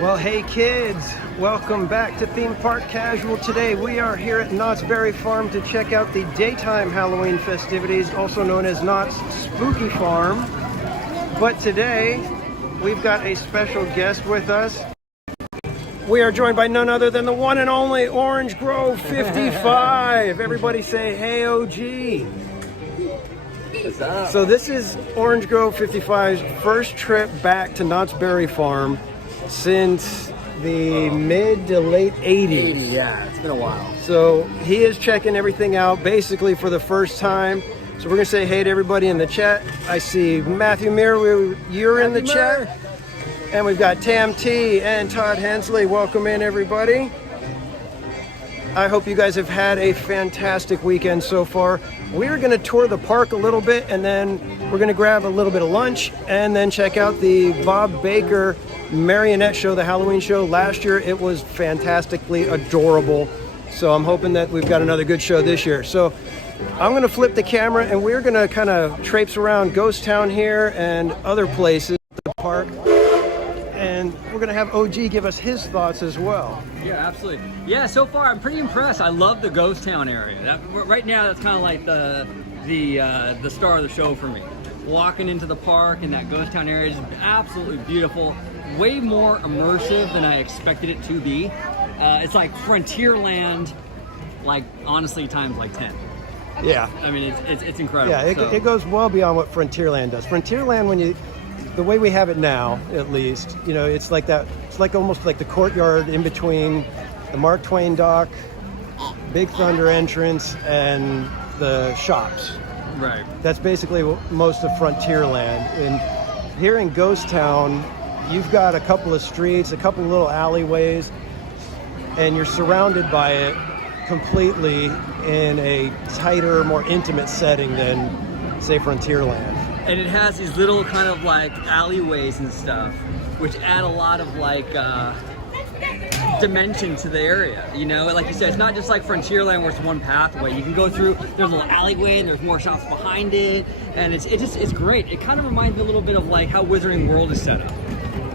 Well, hey kids, welcome back to Theme Park Casual. Today we are here at Knott's Berry Farm to check out the daytime Halloween festivities, also known as Knott's Spooky Farm. But today we've got a special guest with us. We are joined by none other than the one and only OrangeGrove55. Everybody say, hey OG. What's up? So this is OrangeGrove55's first trip back to Knott's Berry Farm since the mid to late 80s. Yeah, it's been a while. So he is checking everything out basically for the first time. So we're going to say hey to everybody in the chat. I see Matthew Muir, you're in the chat. And we've got Tam T and Todd Hensley. Welcome in, everybody. I hope you guys have had a fantastic weekend so far. We're going to tour the park a little bit, and then we're going to grab a little bit of lunch and then check out the Bob Baker Marionette Show, the Halloween show. Last year it was fantastically adorable. So I'm hoping that we've got another good show this year. So I'm going to flip the camera and we're going to kind of traipse around Ghost Town here and other places at the park. And we're going to have OG give us his thoughts as well. Yeah, absolutely. Yeah, so far I'm pretty impressed. I love the Ghost Town area. Right now that's kind of like the star of the show for me. Walking into the park in that Ghost Town area is absolutely beautiful. Way more immersive than I expected it to be. It's like Frontierland, like honestly times like 10. Yeah. I mean, it's incredible. Yeah, it goes well beyond what Frontierland does. Frontierland, the way we have it now, at least, you know, it's like that. It's like almost like the courtyard in between the Mark Twain dock, Big Thunder entrance, and the shops. Right. That's basically most of Frontierland. And here in Ghost Town, you've got a couple of streets, a couple of little alleyways, and you're surrounded by it completely in a tighter, more intimate setting than, say, Frontierland. And it has these little kind of like alleyways and stuff, which add a lot of like dimension to the area. You know, like you said, it's not just like Frontierland where it's one pathway. You can go through. There's a little alleyway, and there's more shops behind it, and it's great. It kind of reminds me a little bit of like how Wizarding World is set up.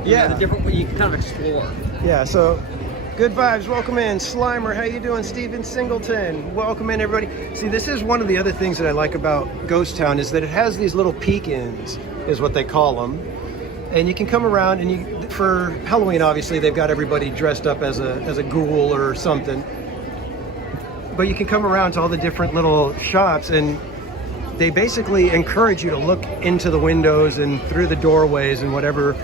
Yeah, the different way you can kind of explore. Yeah, so. Good vibes, welcome in. Slimer, how you doing? Steven Singleton, welcome in, everybody. See, this is one of the other things that I like about Ghost Town is that it has these little peek-ins, is what they call them. And you can come around, and for Halloween, obviously, they've got everybody dressed up as a ghoul or something. But you can come around to all the different little shops, and they basically encourage you to look into the windows and through the doorways and whatever,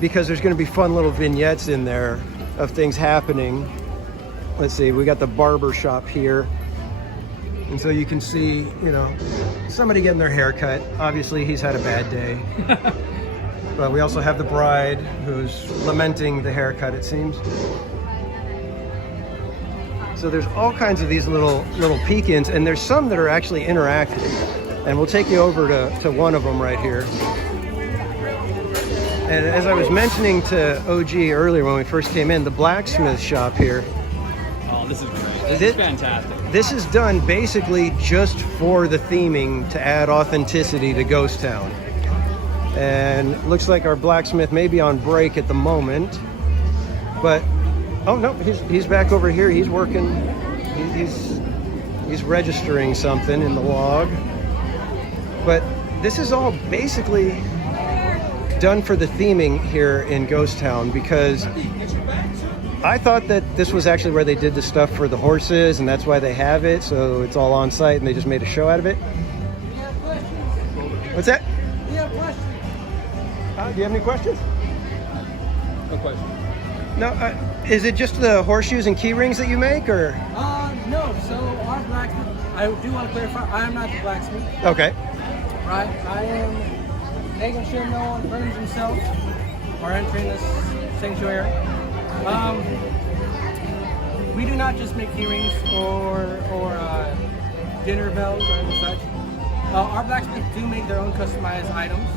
because there's going to be fun little vignettes in there of things happening. Let's see, we got the barber shop here. And so you can see, you know, somebody getting their hair cut. Obviously he's had a bad day. But we also have the bride who's lamenting the haircut, it seems. So there's all kinds of these little peek-ins, and there's some that are actually interactive. And we'll take you over to one of them right here. And as I was mentioning to OG earlier when we first came in, the blacksmith shop here. Oh, this is great. This is fantastic. This is done basically just for the theming to add authenticity to Ghost Town. And it looks like our blacksmith may be on break at the moment. But, oh no, he's back over here. He's working, he's registering something in the log. But this is all basically done for the theming here in Ghost Town, because I thought that this was actually where they did the stuff for the horses, and that's why they have it, so it's all on site and they just made a show out of it. What's that? We have questions. Do you have any questions? No question. No, is it just the horseshoes and key rings that you make, or? No, so our blacksmith, I do want to clarify, I am not the blacksmith. Okay. Right, I am making sure no one burns themselves or entering this sanctuary. We do not just make key rings or dinner bells or any such. Our blacksmiths do make their own customized items.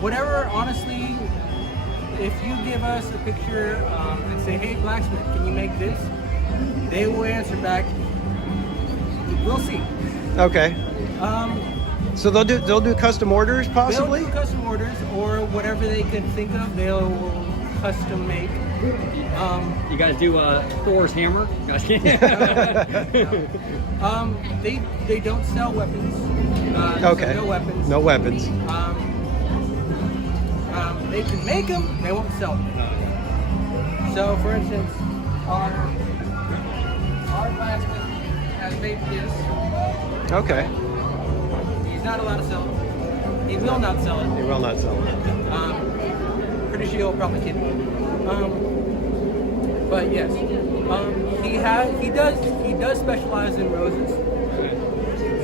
Whatever, honestly, if you give us a picture and say, hey blacksmith, can you make this? They will answer back, we'll see. Okay. So they'll do custom orders possibly? They'll do custom orders or whatever they can think of, they'll custom make. You guys do Thor's hammer? They don't sell weapons. Okay. So no weapons. No weapons. They can make them, they won't sell them. So, for instance, our blacksmith has made this. Okay. He's not allowed to sell it. He will not sell it. He will not sell it. Pretty sure he'll probably kid me. But yes, he does specialize in roses.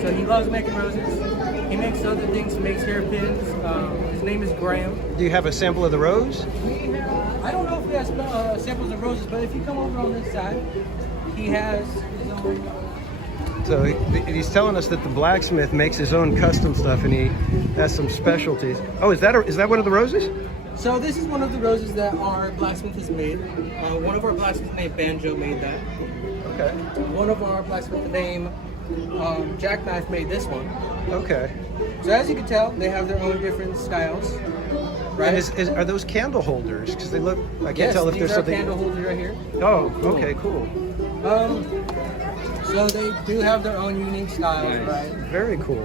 So he loves making roses. He makes other things. He makes hairpins. His name is Graham. Do you have a sample of the rose? I don't know if he has samples of roses, but if you come over on this side, he has his own. So he's telling us that the blacksmith makes his own custom stuff, and he has some specialties. Oh, is that one of the roses? So this is one of the roses that our blacksmith has made. One of our blacksmiths named Banjo made that. Okay. One of our blacksmiths named Jackknife made this one. Okay. So as you can tell, they have their own different styles. Right? And are those candle holders? Because they look, I can't tell if there's something. Candle holders right here. Oh, okay, cool. So they do have their own unique styles, Nice. right? Very cool.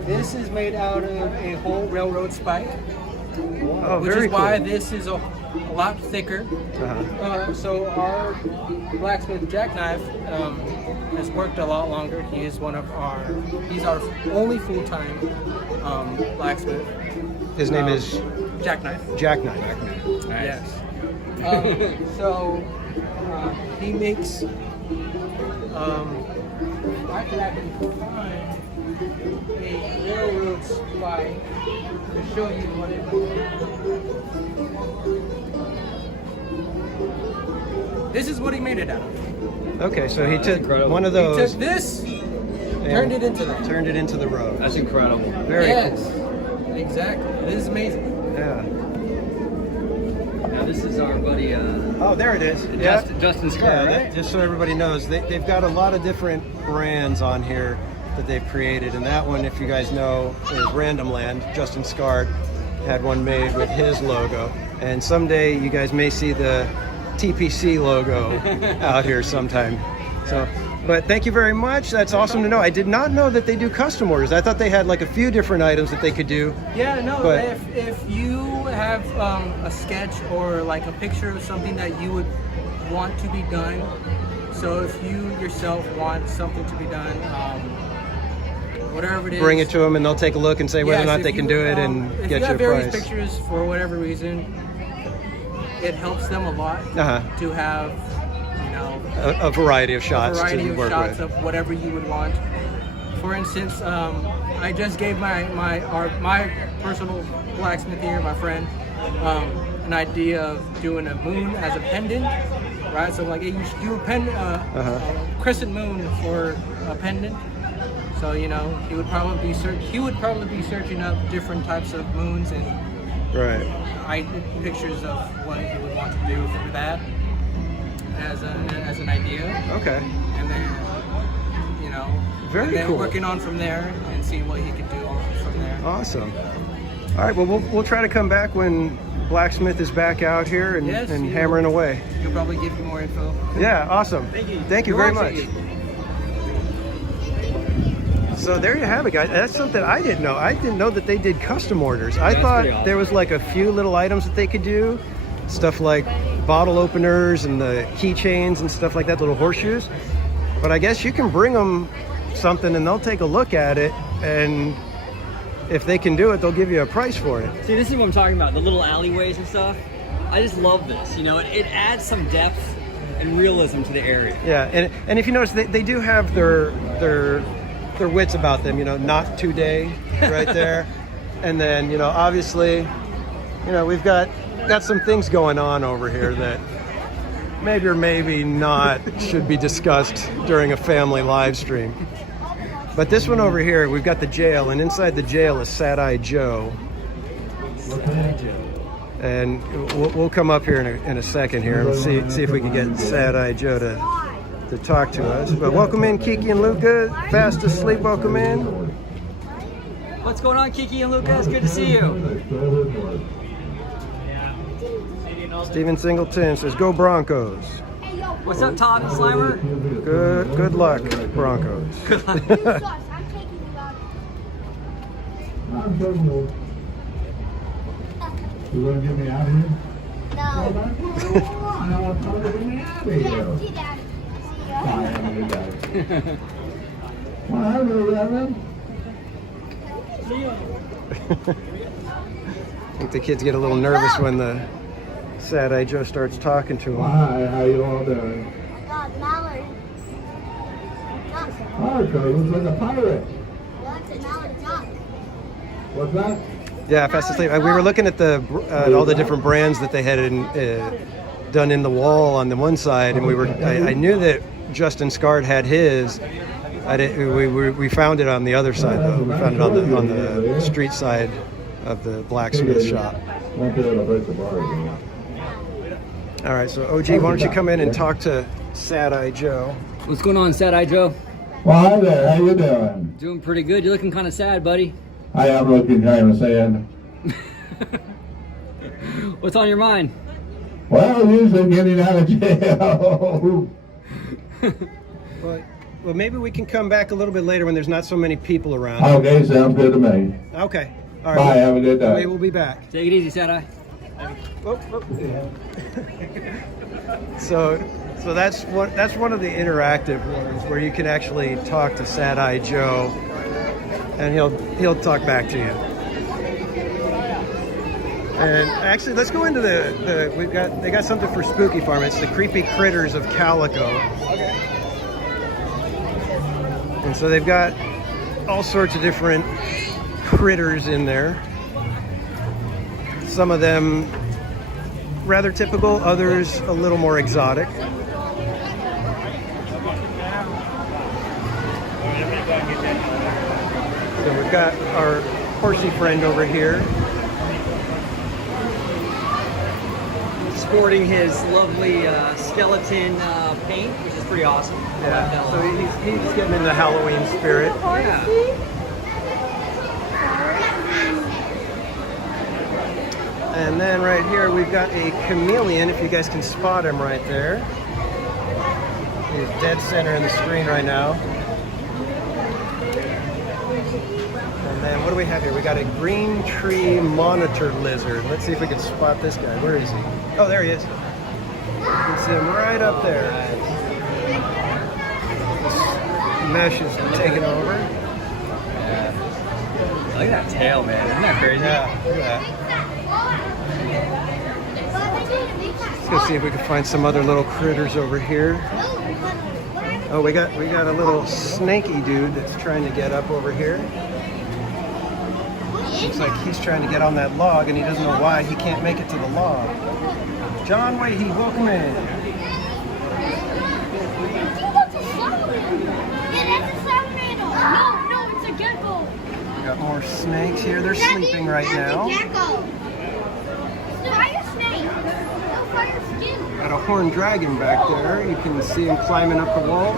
This is made out of a whole railroad spike, Oh, which very is why cool. this is a lot thicker. So our blacksmith Jackknife has worked a lot longer. He's our only full-time blacksmith. His name is Jackknife. Jackknife. Yes. So he makes. I can find a railroad spike to show you what it is. This is what he made it out of. Okay, so he took incredible. one of He those, took this, turned it into that. turned it into the rose. That's incredible. Very Yes, cool. exactly. This is amazing. Yeah. Now this is our buddy Oh, there it is. Justin Scar, Yeah, right? just so everybody knows, they've got a lot of different brands on here that they've created, and that one, if you guys know, is Random Land. Justin Scard had one made with his logo, and someday you guys may see the TPC logo out here sometime. So, but thank you very much. That's awesome to know. I did not know that they do custom orders. I thought they had like a few different items that they could do. Yeah, no. But- If you have a sketch or like a picture of something that you would want to be done, so if you yourself want something to be done, whatever it is, Bring it to them, and they'll take a look and say whether or Yes, not if they can you, do it and if get you have you a various price. pictures for whatever reason, it helps them a lot to have, you know, A variety of shots a variety to of work shots with. of whatever you would want. For instance, I just gave my personal blacksmith here, my friend, an idea of doing a moon as a pendant, right? So like, hey, you should do a crescent moon for a pendant. So you know, he would probably be searching up different types of moons and Right. pictures of what he would want to do for that as an idea. Okay. And then, you know, Very and then cool. working on from there and seeing what he could do from there. Awesome. All right. Well, we'll try to come back when Blacksmith is back out here and, Yes, and you- hammering away. He'll probably give you more info. Yeah. Awesome. Thank you very much. So there you have it, guys. That's something I didn't know. I didn't know that they did custom orders. I That's thought pretty awesome. there was like a few little items that they could do, stuff like bottle openers and the keychains and stuff like that, little horseshoes. But I guess you can bring them something and they'll take a look at it, and if they can do it, they'll give you a price for it. See, this is what I'm talking about, the little alleyways and stuff. I just love this, you know, it adds some depth and realism to the area. Yeah, and if you notice, they do have their wits about them, you know, not today right there. And then, you know, obviously, you know, we've got some things going on over here that maybe or maybe not should be discussed during a family live stream. But this one over here, we've got the jail, and inside the jail is Sad-Eye Joe. And we'll come up here in a second here and see if we can get Sad-Eye Joe to talk to us. But welcome in, Kiki and Luca. Fast asleep, welcome in. What's going on, Kiki and Lucas? Good to see you. Steven Singleton says, "Go Broncos." What's up, Todd and Slimer? Good luck, Broncos. Good luck. I'm taking you. You gonna get me out of here? No. I want to get me out of here. See, Dad. See ya. I am a good guy. Well, hello, Reverend. I think the kids get a little nervous when the Sad-Eye Joe starts talking to them. Hi, how you all doing? I got mallard. Duck. Marco, looks like a pirate. That's a mallard duck. What's that? Yeah, fast asleep. We were looking at the all the different brands that they had done in the wall on the one side, and I knew that Justin Scard had his. We found it on the other side though. We found it on the street side of the blacksmith shop. Won't be able to break the bar again. All right, so OG, why don't you come in and talk to Sad-Eye Joe? What's going on, Sad-Eye Joe? Well, hi there. How you doing? Doing pretty good. You're looking kind of sad, buddy. I am looking kind of sad. What's on your mind? Well, usually getting out of jail. Well, maybe we can come back a little bit later when there's not so many people around. Okay, sounds good to me. Okay. All right. Bye, have a good day. We will be back. Take it easy, Sad-Eye. Oh, oh. So that's one of the interactive ones where you can actually talk to Sad-Eye Joe, and he'll talk back to you. And actually, let's go into they got something for Spooky Farm. It's the Creepy Critters of Calico. And so they've got all sorts of different critters in there. Some of them rather typical, others a little more exotic. So we've got our horsey friend over here, Sporting his lovely skeleton paint, which is pretty awesome. yeah. So he's getting in the Halloween spirit. Yeah. And then right here we've got a chameleon, if you guys can spot him right there. He's dead center in the screen right now. And then what do we have here? We got a green tree monitor lizard. Let's see if we can spot this guy. Where is he? Oh, there he is. You can see him right up there. This mesh is taking over. Yeah. Look at that tail, man. Isn't that crazy? Yeah, look at that. Let's go see if we can find some other little critters over here. Oh, we got a little snaky dude that's trying to get up over here. Looks like he's trying to get on that log, and he doesn't know why he can't make it to the log. John Wahey, welcome in. No, it's a gecko. We got more snakes here. They're sleeping right now. Fire snake. No fire skin. Got a horned dragon back there. You can see him climbing up the wall.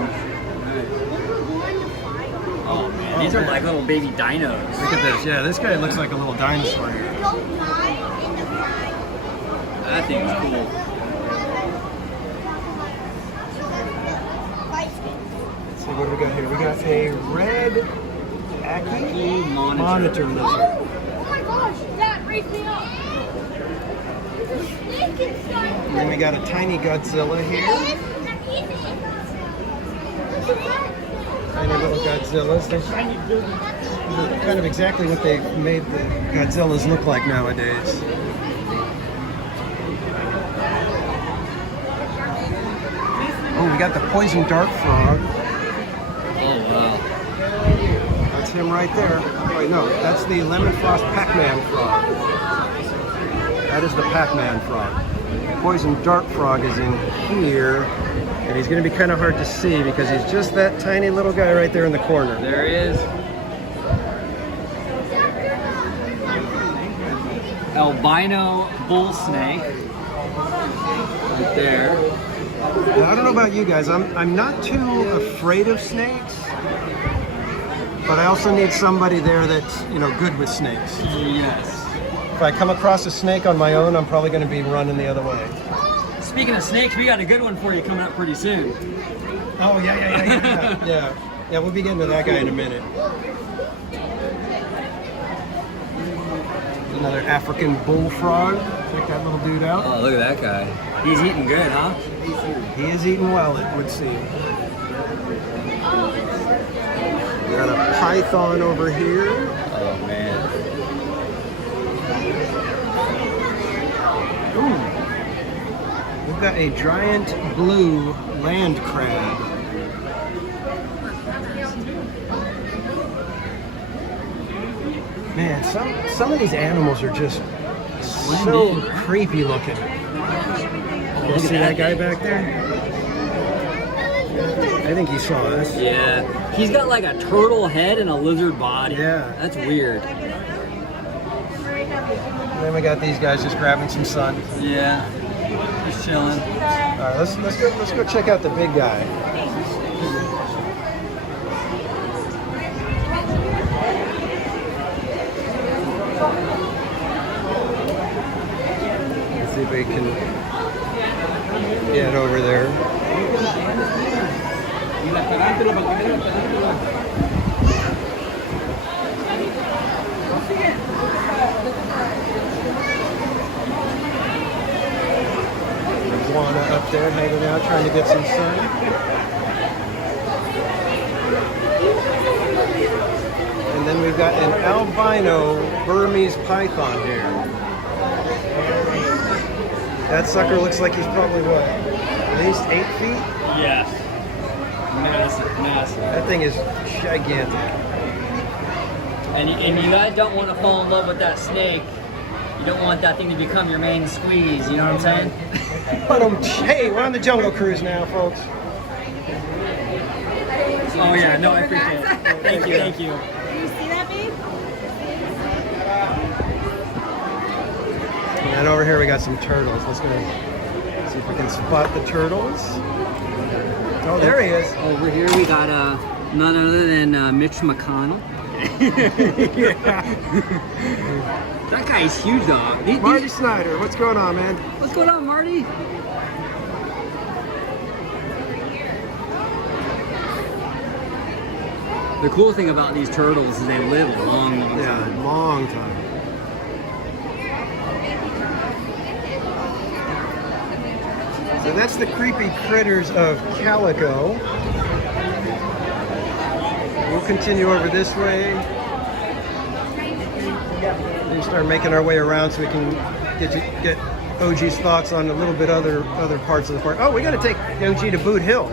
Oh man, these are like little baby dinos. Look at this. Yeah, this guy looks like a little dinosaur here. Don't die in the fire. That thing's cool. Let's see what do we got here. We got a red Aki monitor lizard. Oh my gosh, that raised me up. There's a snake inside. And then we got a tiny Godzilla here. Tiny little Godzillas. They're kind of exactly what they made the Godzillas look like nowadays. Oh, we got the poison dart frog. Oh wow. That's him right there. Wait, no, that's the lemon frost Pac-Man frog. That is the Pac-Man frog. Poison dart frog is in here, and he's going to be kind of hard to see because he's just that tiny little guy right there in the corner. There he is. Albino bull snake. Right there. Now, I don't know about you guys. I'm not too afraid of snakes. but I also need somebody there that's, you know, good with snakes. Yes. If I come across a snake on my own, I'm probably going to be running the other way. Speaking of snakes, we got a good one for you coming up pretty soon. Oh, yeah, we'll be getting to that guy in a minute. Another African bullfrog. Check that little dude out. Oh, look at that guy. He's eating good, huh? He is eating well, it would seem. Got a python over here. Oh, man. Ooh. We've got a giant blue land crab. Man, some of these animals are just so creepy looking. You see that guy back there? I think he saw us. Yeah. He's got like a turtle head and a lizard body. Yeah. That's weird. And then we got these guys just grabbing some sun. Yeah. Just chilling. All right, let's go check out the big guy. Let's see if we can get over there. Iguana up there hanging out, trying to get some sun. And then we've got an albino Burmese python here. That sucker looks like he's probably what, at least 8 feet? Yes. Massive. That thing is gigantic. And you guys don't want to fall in love with that snake. You don't want that thing to become your main squeeze, you know what I'm saying? Hey, we're on the Jungle Cruise now, folks. Oh yeah, no, I appreciate it. Thank you. Do you see that, babe? And over here we got some turtles. Let's go see if we can spot the turtles. Oh, there he is. Over here we got none other than Mitch McConnell. That guy's huge, dog. Marty Snyder, what's going on, man? What's going on, Marty? The cool thing about these turtles is they live a long time. Yeah, long time. So that's the creepy critters of Calico. We'll continue over this way. We start making our way around so we can get OG's thoughts on a little bit other parts of the park. Oh, we got to take OG to Boot Hill.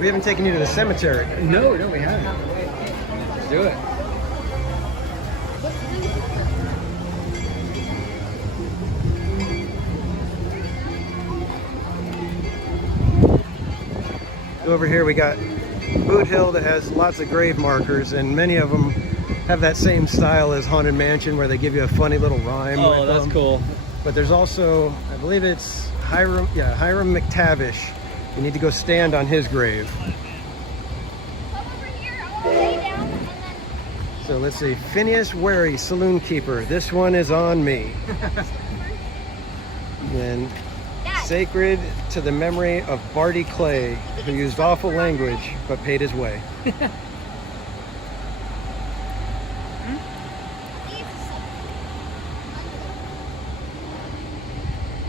We haven't taken you to the cemetery. No, we haven't. Let's do it. Over here we got Boot Hill that has lots of grave markers, and many of them have that same style as Haunted Mansion where they give you a funny little rhyme. Oh, that's cool. But there's also, I believe it's Hiram McTavish. You need to go stand on his grave. Come over here. I want to lay down and then... So let's see, Phineas Wary, saloon keeper. This one is on me. Then sacred to the memory of Barty Clay, who used awful language but paid his way.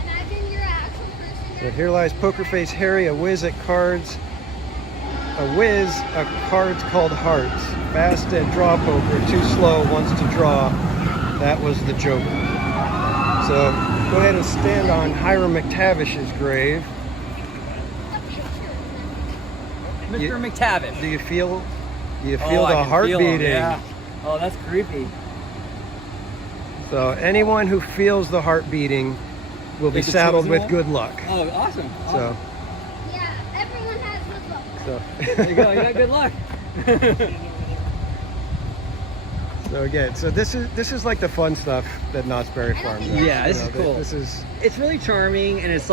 Imagine you're an actual person. But here lies Poker Face Harry, a whiz at cards. A whiz at cards called hearts. Fast at draw poker, too slow, wants to draw. That was the joker. So go ahead and stand on Hiram McTavish's grave. Mr. McTavish. Do you feel I the can heart feel 'em, beating? yeah. Oh, that's creepy. So anyone who feels the heart beating will be Is it saddled with seasonal? good luck. Oh, awesome. So, Yeah, everyone has good luck. so, There you go. You got good luck. so again, so this is like the fun stuff that Knott's Berry Farm does. Yeah, this You is know, cool. This is It's really charming, and it's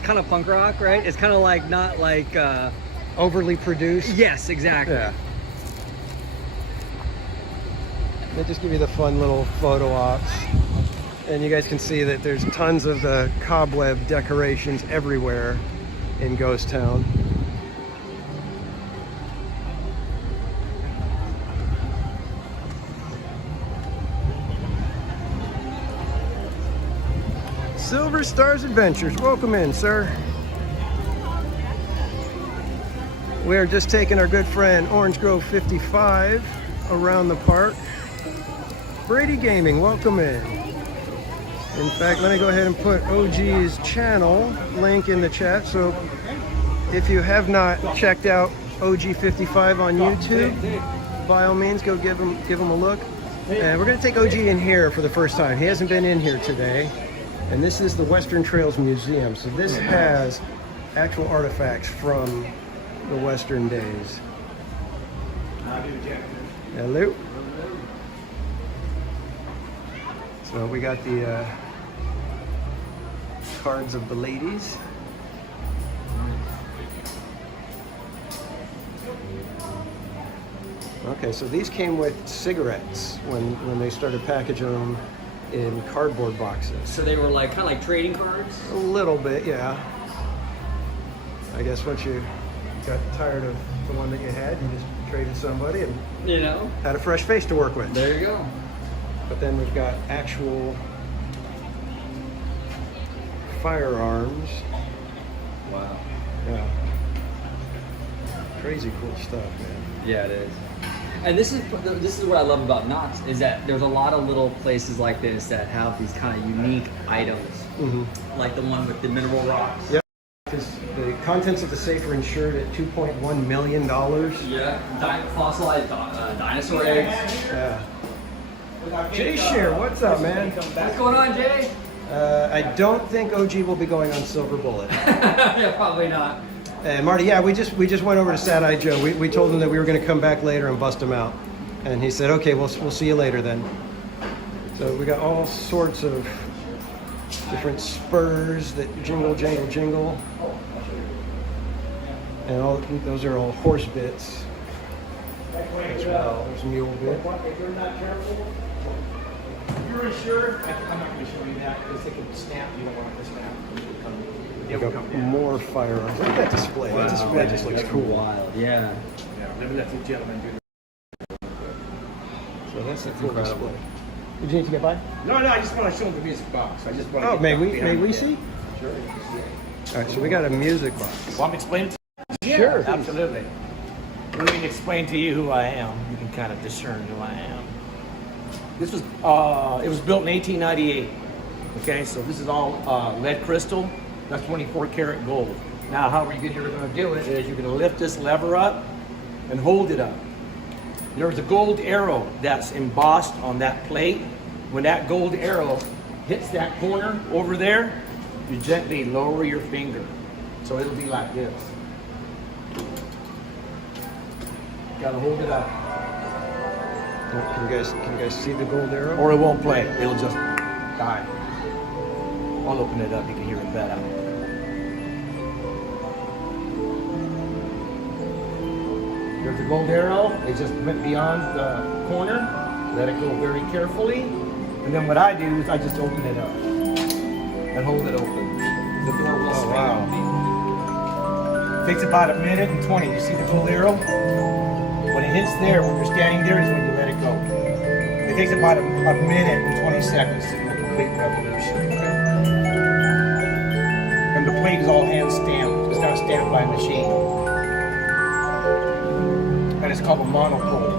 kind of punk rock, right? It's kind of like not like. overly produced. Yes, exactly. Yeah. They just give you the fun little photo ops. And you guys can see that there's tons of the cobweb decorations everywhere in Ghost Town. Silver Stars Adventures, welcome in, sir. We are just taking our good friend OrangeGrove55 around the park. Brady Gaming, welcome in. In fact, let me go ahead and put OG's channel link in the chat. So if you have not checked out OG55 on YouTube, by all means, go give him a look. And we're going to take OG in here for the first time. He hasn't been in here today. And this is the Western Trails Museum. So this has actual artifacts from the Western days. Hello. So we got the cards of the ladies. Okay, so these came with cigarettes when they started packaging them in cardboard boxes. So they were like kind of like trading cards? A little bit, yeah. I guess once you got tired of the one that you had, you just traded somebody and You know? had a fresh face to work with. There you go. But then we've got actual firearms. Wow. Yeah. Crazy cool stuff, man. Yeah, it is. And this is what I love about Knott, is that there's a lot of little places like this that have these kind of unique items, like the one with the mineral rocks. Yep. Because the contents of the safe are insured at $2.1 million. Yeah, fossilized dinosaur eggs. Yeah. Jay Shear, what's up, man? What's going on, Jay? I don't think OG will be going on Silver Bullet. Yeah, probably not. And Marty, yeah, we just went over to Sad Eye Joe. We told him that we were going to come back later and bust him out, and he said, "Okay, we'll see you later then." So we got all sorts of different spurs that jingle, jangle, jingle, and all those are all horse bits as well. There's mule bit. If you're not careful, if you're insured, I'm not going to show you that because they can snap. You don't want it to snap. We got more firearms. Look at that display. That display just looks cool. Wild, yeah. Yeah, let me let the gentleman do that. So that's a cool display. Did you need to get by? No, I just want to show them the music box. I just want to. Oh, may we see? Sure. All right, so we got a music box. Want me to explain it to you? Sure. Absolutely. Let me explain to you who I am. You can kind of discern who I am. This was, it was built in 1898. Okay, so this is all lead crystal. That's 24 karat gold. Now, how you're going to do it is you're going to lift this lever up and hold it up. There's a gold arrow that's embossed on that plate. When that gold arrow hits that corner over there, you gently lower your finger. So it'll be like this. Gotta hold it up. Can you guys see the gold arrow? Or it won't play. It'll just die. I'll open it up. You can hear it better. There's the gold arrow. It just went beyond the corner. Let it go very carefully. And then what I do is I just open it up and hold it open. The door will swing. Wow. Takes about a minute and 20. You see the gold arrow? When it hits there, when you're standing there, is when you let it go. It takes about a minute and 20 seconds to do a complete revolution. And the plate is all hand stamped. It's not stamped by a machine. And it's called a monopole.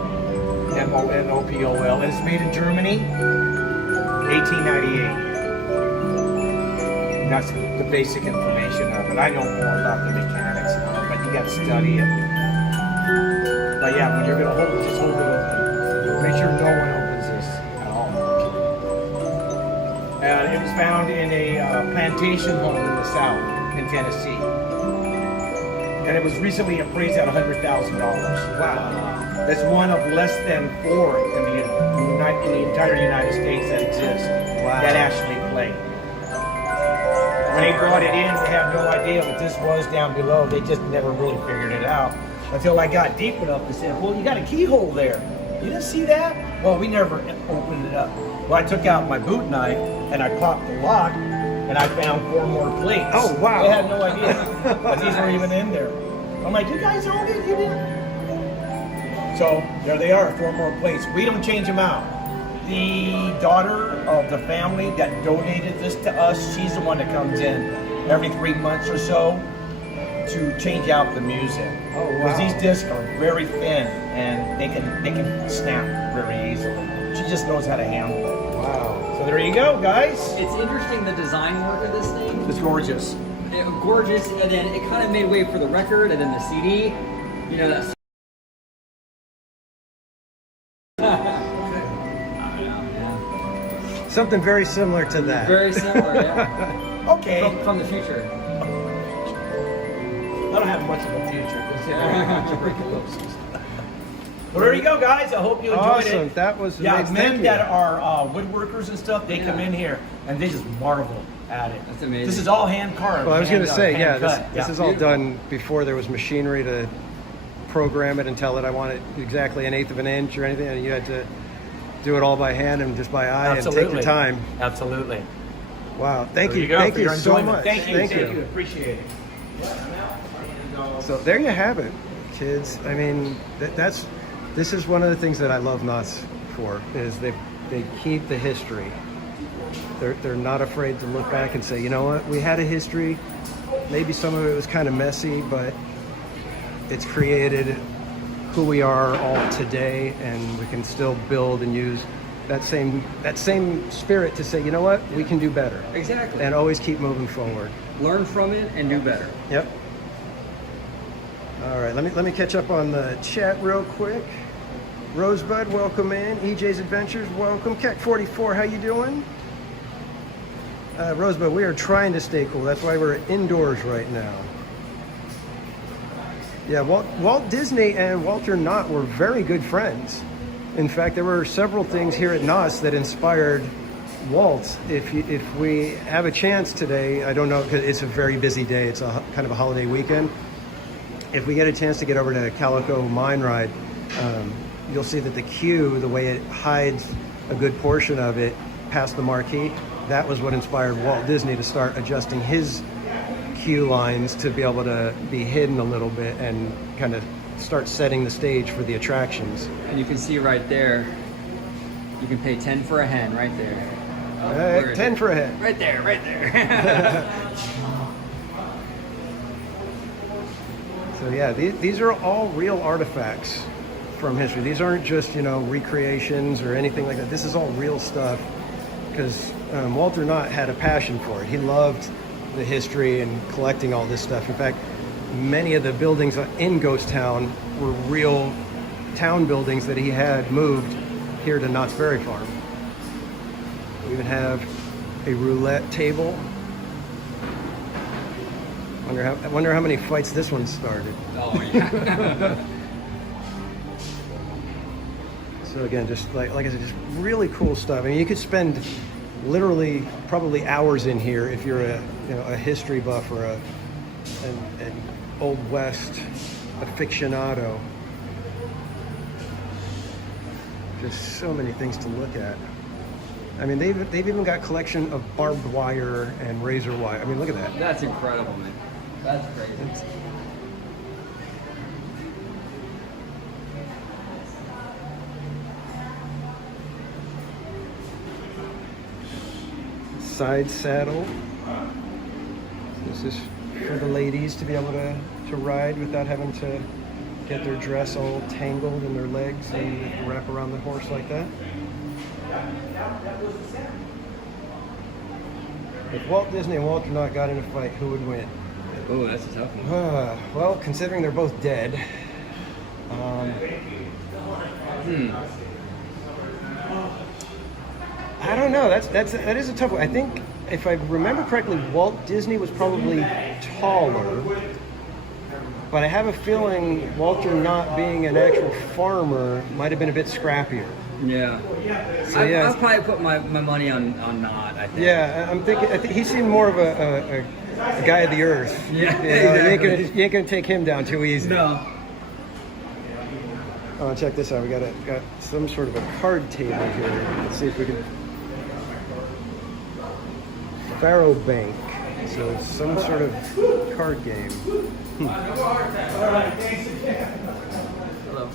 M-O-N-O-P-O-L. And it's made in Germany, 1898. And that's the basic information of it. I know more about the mechanics now, but you got to study it. But yeah, when you're going to hold it, just hold it open. Make sure no one opens this at all. And it was found in a plantation home in the South, in Tennessee. And it was recently appraised at $100,000. Wow. That's one of less than 4 in the entire United States that exist that actually play. When they brought it in, they had no idea what this was down below. They just never really figured it out. Until I got deep enough and said, well, you got a keyhole there. You didn't see that? Well, we never opened it up. Well, I took out my boot knife and I popped the lock and I found 4 more plates. Oh, wow. They had no idea that these were even in there. I'm like, you guys owned it? You didn't? So there they are, 4 more plates. We don't change them out. The daughter of the family that donated this to us, she's the one that comes in every 3 months or so to change out the music. Oh, wow. Because these discs are very thin and they can snap very easily. She just knows how to handle it. Wow. So there you go, guys. It's interesting, the design work of this thing. It's gorgeous. Gorgeous, and then it kind of made way for the record, and then the CD. You know, that's Something very similar to that. very similar, yeah. Okay. From the future. I don't have much of a future. Well, there you go, guys. I hope you enjoyed Awesome. it. That was Yeah, amazing. men Thank that you. are woodworkers and stuff, they come in here and they just marvel at it. That's amazing. This is all hand carved. Well, I was going to say, yeah, cut. this is all done before there was machinery to program it and tell it I want it exactly 1/8 of an inch or anything, and you had to do it all by hand and just by eye Absolutely. and take your time. Absolutely. Wow, thank There you, go thank for you your so enjoyment. much. Thank you. Appreciate it. So there you have it, kids. I mean, this is one of the things that I love Knott's for, is they keep the history. They're not afraid to look back and say, you know what, we had a history. Maybe some of it was kind of messy, but it's created who we are all today, and we can still build and use that same spirit to say, you know what, we can do better. Exactly. And always keep moving forward. Learn from it and do better. Yep. All right, let me catch up on the chat real quick. Rosebud, welcome in. EJ's Adventures, welcome. Keck44, how you doing? Rosebud, we are trying to stay cool. That's why we're indoors right now. Yeah, Walt Disney and Walter Knott were very good friends. In fact, there were several things here at Knott's that inspired Walt. If we have a chance today, I don't know, because it's a very busy day. It's a kind of a holiday weekend. If we get a chance to get over to Calico Mine Ride, you'll see that the queue, the way it hides a good portion of it past the marquee, that was what inspired Walt Disney to start adjusting his queue lines to be able to be hidden a little bit and kind of start setting the stage for the attractions. And you can see right there, you can pay 10 for a hen right there. Where is 10 it? for a head. Right there, right there. So yeah, these are all real artifacts from history. These aren't just, recreations or anything like that. This is all real stuff, because Walter Knott had a passion for it. He loved the history and collecting all this stuff. In fact, many of the buildings in Ghost Town were real town buildings that he had moved here to Knott's Berry Farm. We even have a roulette table. I wonder how many fights this one started. Oh, yeah. So again, just like I said, just really cool stuff. I mean, you could spend literally probably hours in here if you're a history buff or an Old West aficionado. Just so many things to look at. I mean, they've even got collection of barbed wire and razor wire. I mean, look at that. That's incredible, man. That's crazy. Side saddle. This is for the ladies to be able to ride without having to get their dress all tangled in their legs and wrap around the horse like that. If Walt Disney and Walter Knott got in a fight, who would win? Oh, that's a tough one. Well, considering they're both dead, I don't know. That is a tough one. I think if I remember correctly, Walt Disney was probably taller, but I have a feeling Walter Knott, being an actual farmer, might have been a bit scrappier. Yeah. So, yeah. I'll probably put my money on Knott, I think. Yeah, I think he seemed more of a guy of the earth. Yeah, You know, exactly. you ain't gonna take him down too easy. No. Oh, check this out. We got some sort of a card table here. Let's see if we can. Faro Bank. So it's some sort of card game. All right, thanks again. Hello.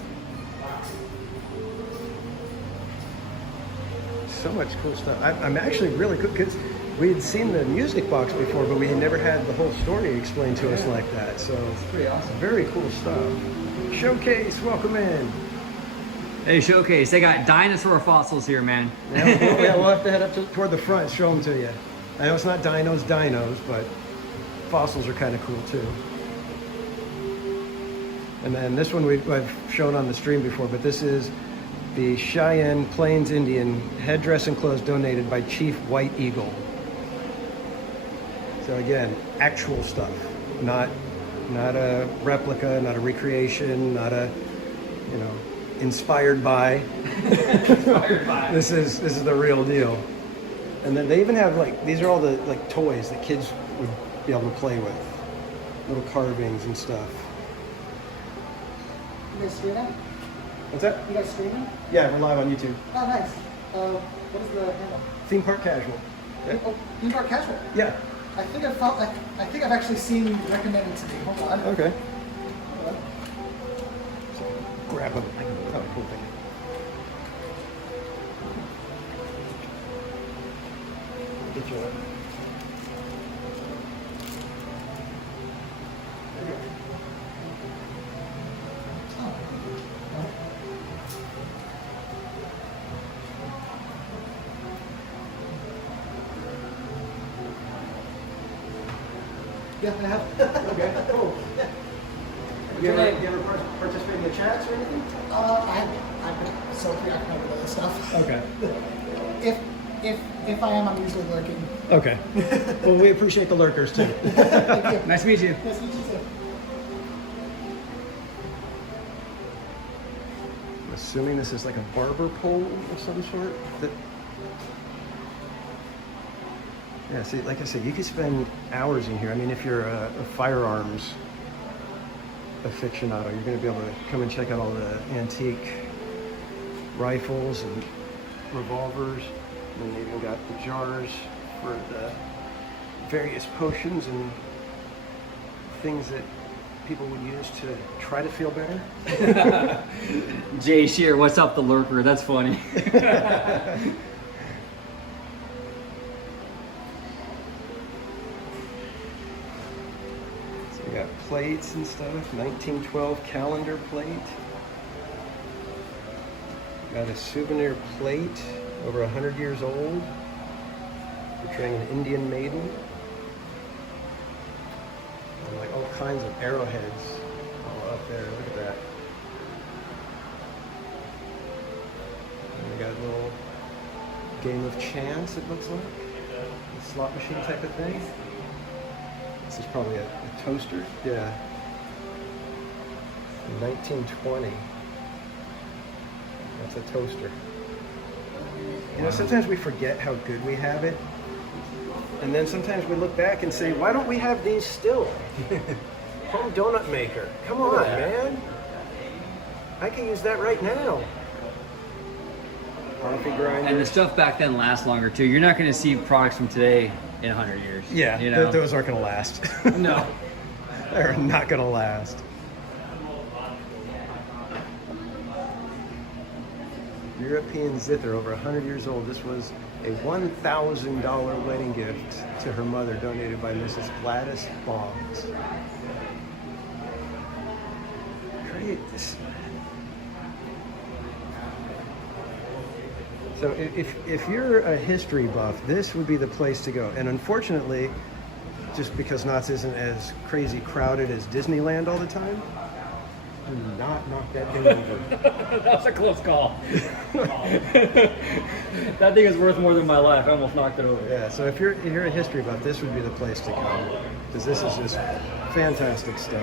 So much cool stuff. I'm actually really cool because we had seen the music box before, but we had never had the whole story explained to us like that. So it's Pretty awesome. very cool stuff. Showcase, welcome in. Hey, Showcase. They got dinosaur fossils here, man. Yeah, we'll have to head up toward the front, show them to you. I know it's not dinos, but fossils are kind of cool too. And then this one I've shown on the stream before, but this is the Cheyenne Plains Indian headdress and clothes donated by Chief White Eagle. So again, actual stuff, not a replica, not a recreation, not a, inspired by. Inspired by. This is the real deal. And then they even have these are all the toys that kids would be able to play with, little carvings and stuff. You guys streaming? What's that? You guys streaming? Yeah, we're live on YouTube. Oh, nice. What is the handle? Theme Park Casual. Yeah. Oh, Theme Park Casual. Yeah. I think I've actually seen you recommended to me. Hold on. Okay. So, grab them. Oh, cool thing. Get you up. Yeah, I have. Okay, cool. Yeah. You ever participate in the chats or anything? I've been so preoccupied with other stuff. Okay. If I am, I'm usually lurking. Okay. Well, we appreciate the lurkers too. Thank you. Nice to meet you. Nice to meet you too. I'm assuming this is like a barber pole of some sort. Yeah, see, like I said, you could spend hours in here. I mean, if you're a firearms aficionado, you're going to be able to come and check out all the antique rifles and revolvers. And they even got the jars for the various potions and things that people would use to try to feel better. Jay Shear, what's up, the lurker? That's funny. So we got plates and stuff, 1912 calendar plate. Got a souvenir plate, over 100 years old, portraying an Indian maiden. And like all kinds of arrowheads all up there, look at that. And we got a little game of chance, it looks like. A slot machine type of thing. This is probably a toaster, yeah. 1920. That's a toaster. You know, sometimes we forget how good we have it. And then sometimes we look back and say, why don't we have these still? Home donut maker. Come on, man. I can use that right now. Coffee grinder. And the stuff back then lasts longer too. You're not going to see products from today in 100 years. Yeah, you know? those aren't going to last. No. They're not going to last. European zither, over 100 years old. This was a $1,000 wedding gift to her mother, donated by Mrs. Gladys Boggs. Great. So if you're a history buff, this would be the place to go. And unfortunately, just because Knott's isn't as crazy crowded as Disneyland all the time, do not knock that thing over. That's a close call. That thing is worth more than my life. I almost knocked it over. Yeah, so if you're a history buff, this would be the place to come, because this is just fantastic stuff.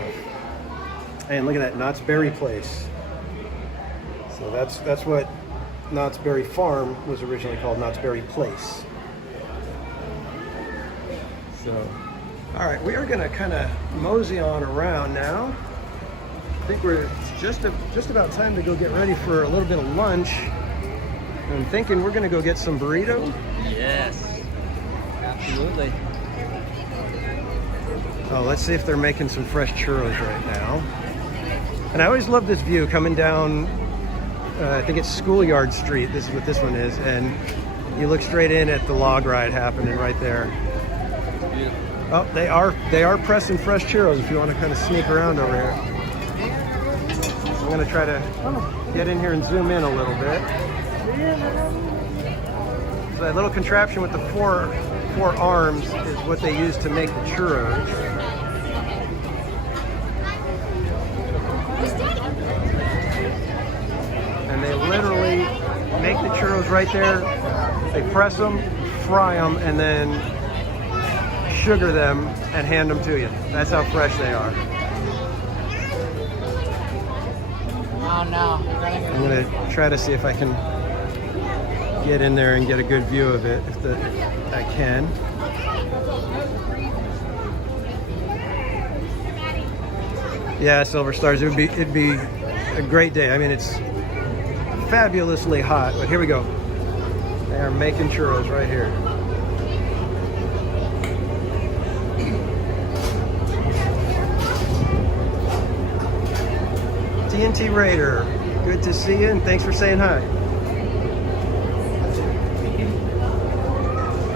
And look at that, Knott's Berry Place. So that's what Knott's Berry Farm was originally called, Knott's Berry Place. So, all right, we are going to kind of mosey on around now. I think it's just about time to go get ready for a little bit of lunch. I'm thinking we're gonna go get some burrito. Yes, absolutely. Oh, let's see if they're making some fresh churros right now. And I always love this view coming down, I think it's Schoolyard Street. This is what this one is. And you look straight in at the log ride happening right there. Beautiful. Oh, they are pressing fresh churros if you want to kind of sneak around over here. I'm going to try to get in here and zoom in a little bit. So that little contraption with the four arms is what they use to make the churros. And they literally make the churros right there. They press them, fry them, and then sugar them and hand them to you. That's how fresh they are. Oh no. I'm gonna try to see if I can get in there and get a good view of it, if I can. Yeah, Silver Stars, it'd be a great day. I mean, it's fabulously hot, but here we go. They are making churros right here. TNT Raider, good to see you, and thanks for saying hi.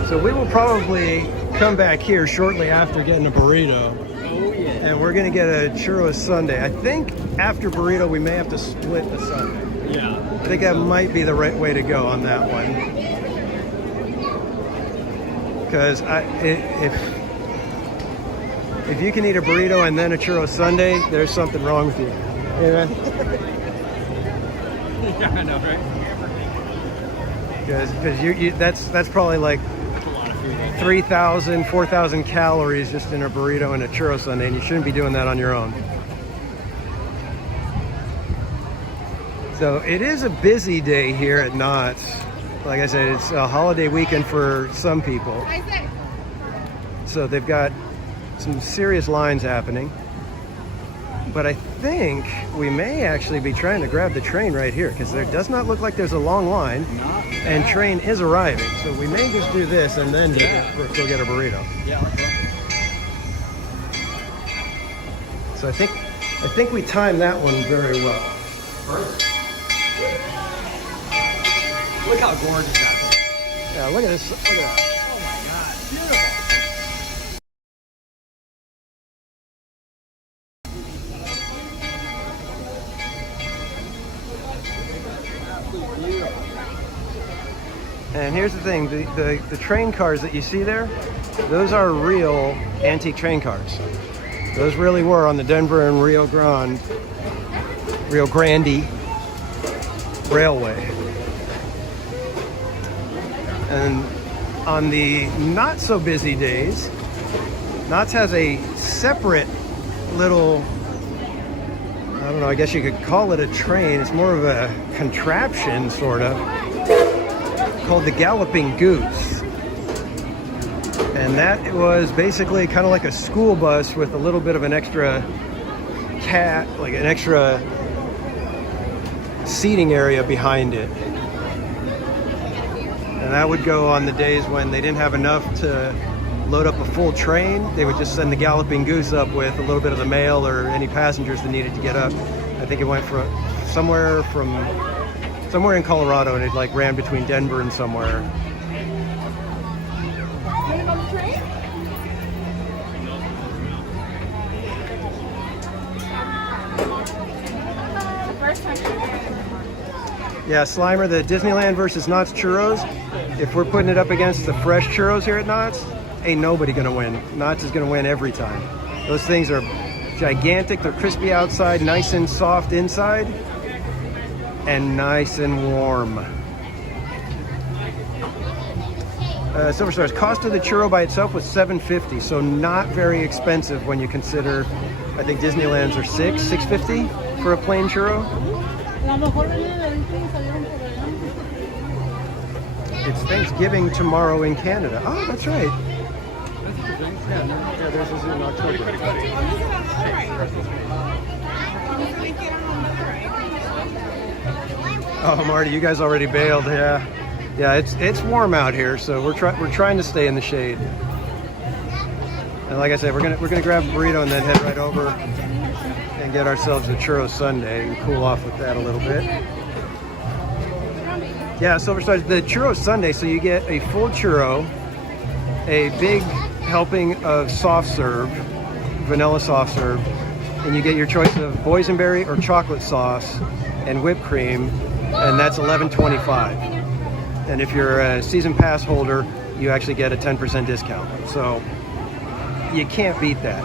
So we will probably come back here shortly after getting a burrito. Oh yeah. And we're gonna get a churro sundae. I think after burrito we may have to split the sundae. Yeah. I think that might be the right way to go on that one. Because if you can eat a burrito and then a churro sundae, there's something wrong with you. Yeah. Yeah, I know, right? Because that's probably like 3,000, 4,000 calories just in a burrito and a churro sundae, and you shouldn't be doing that on your own. So it is a busy day here at Knott's. Like I said, it's a holiday weekend for some people. So they've got some serious lines happening. But I think we may actually be trying to grab the train right here, because there does not look like there's a long line, and train is arriving. So we may just do this and then go get a burrito. Yeah. So I think we timed that one very well. Look how gorgeous that is. Yeah, look at this. Look at that. Oh my God, beautiful. And here's the thing, the train cars that you see there, those are real antique train cars. Those really were on the Denver and Rio Grande Railway. And on the not so busy days, Knott's has a separate little, I don't know, I guess you could call it a train. It's more of a contraption, sort of, called the Galloping Goose. And that was basically kind of like a school bus with a little bit of an extra like an extra seating area behind it. And that would go on the days when they didn't have enough to load up a full train. They would just send the Galloping Goose up with a little bit of the mail or any passengers that needed to get up. I think it went from somewhere in Colorado, and it like ran between Denver and somewhere. On the train? The first time. Yeah, Slimer, the Disneyland versus Knott's churros, if we're putting it up against the fresh churros here at Knott's, ain't nobody gonna win. Knott's is gonna win every time. Those things are gigantic, they're crispy outside, nice and soft inside, and nice and warm. Silver Stars, cost of the churro by itself was $7.50, so not very expensive when you consider, I think Disneyland's are $6.50 for a plain churro. It's Thanksgiving tomorrow in Canada. Oh, that's right. Yeah, theirs is in October. Oh, Marty, you guys already bailed. Yeah, yeah. It's warm out here, so we're trying to stay in the shade. And like I said, we're gonna grab a burrito and then head right over and get ourselves a churro sundae and cool off with that a little bit. Yeah, Silver Stars, the churro sundae. So you get a full churro, a big helping of soft serve, vanilla soft serve, and you get your choice of boysenberry or chocolate sauce and whipped cream, and that's $11.25. And if you're a season pass holder, you actually get a 10% discount. So you can't beat that.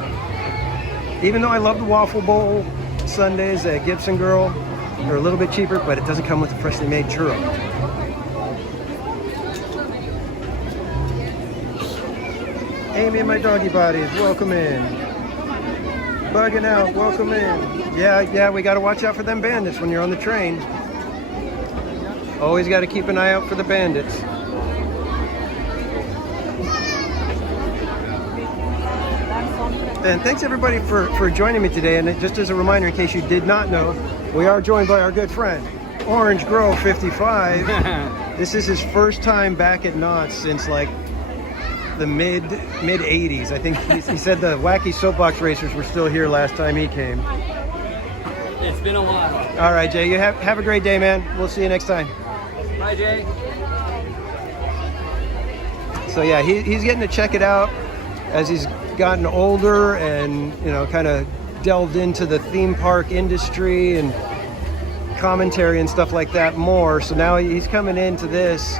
Even though I love the waffle bowl sundaes at Gibson Girl, they're a little bit cheaper, but it doesn't come with the freshly made churro. Amy and my doggy bodies, welcome in. Bugging out, welcome in. Yeah, we got to watch out for them bandits when you're on the train. Always got to keep an eye out for the bandits. And thanks everybody for joining me today. And just as a reminder, in case you did not know, we are joined by our good friend, OrangeGrove55. This is his first time back at Knott since like the mid 80s. I think he said the wacky soapbox racers were still here last time he came. It's been a while. All right, Jay, you have a great day, man. We'll see you next time. Bye, Jay. So yeah, he's getting to check it out as he's gotten older and, you know, kind of delved into the theme park industry and commentary and stuff like that more. So now he's coming into this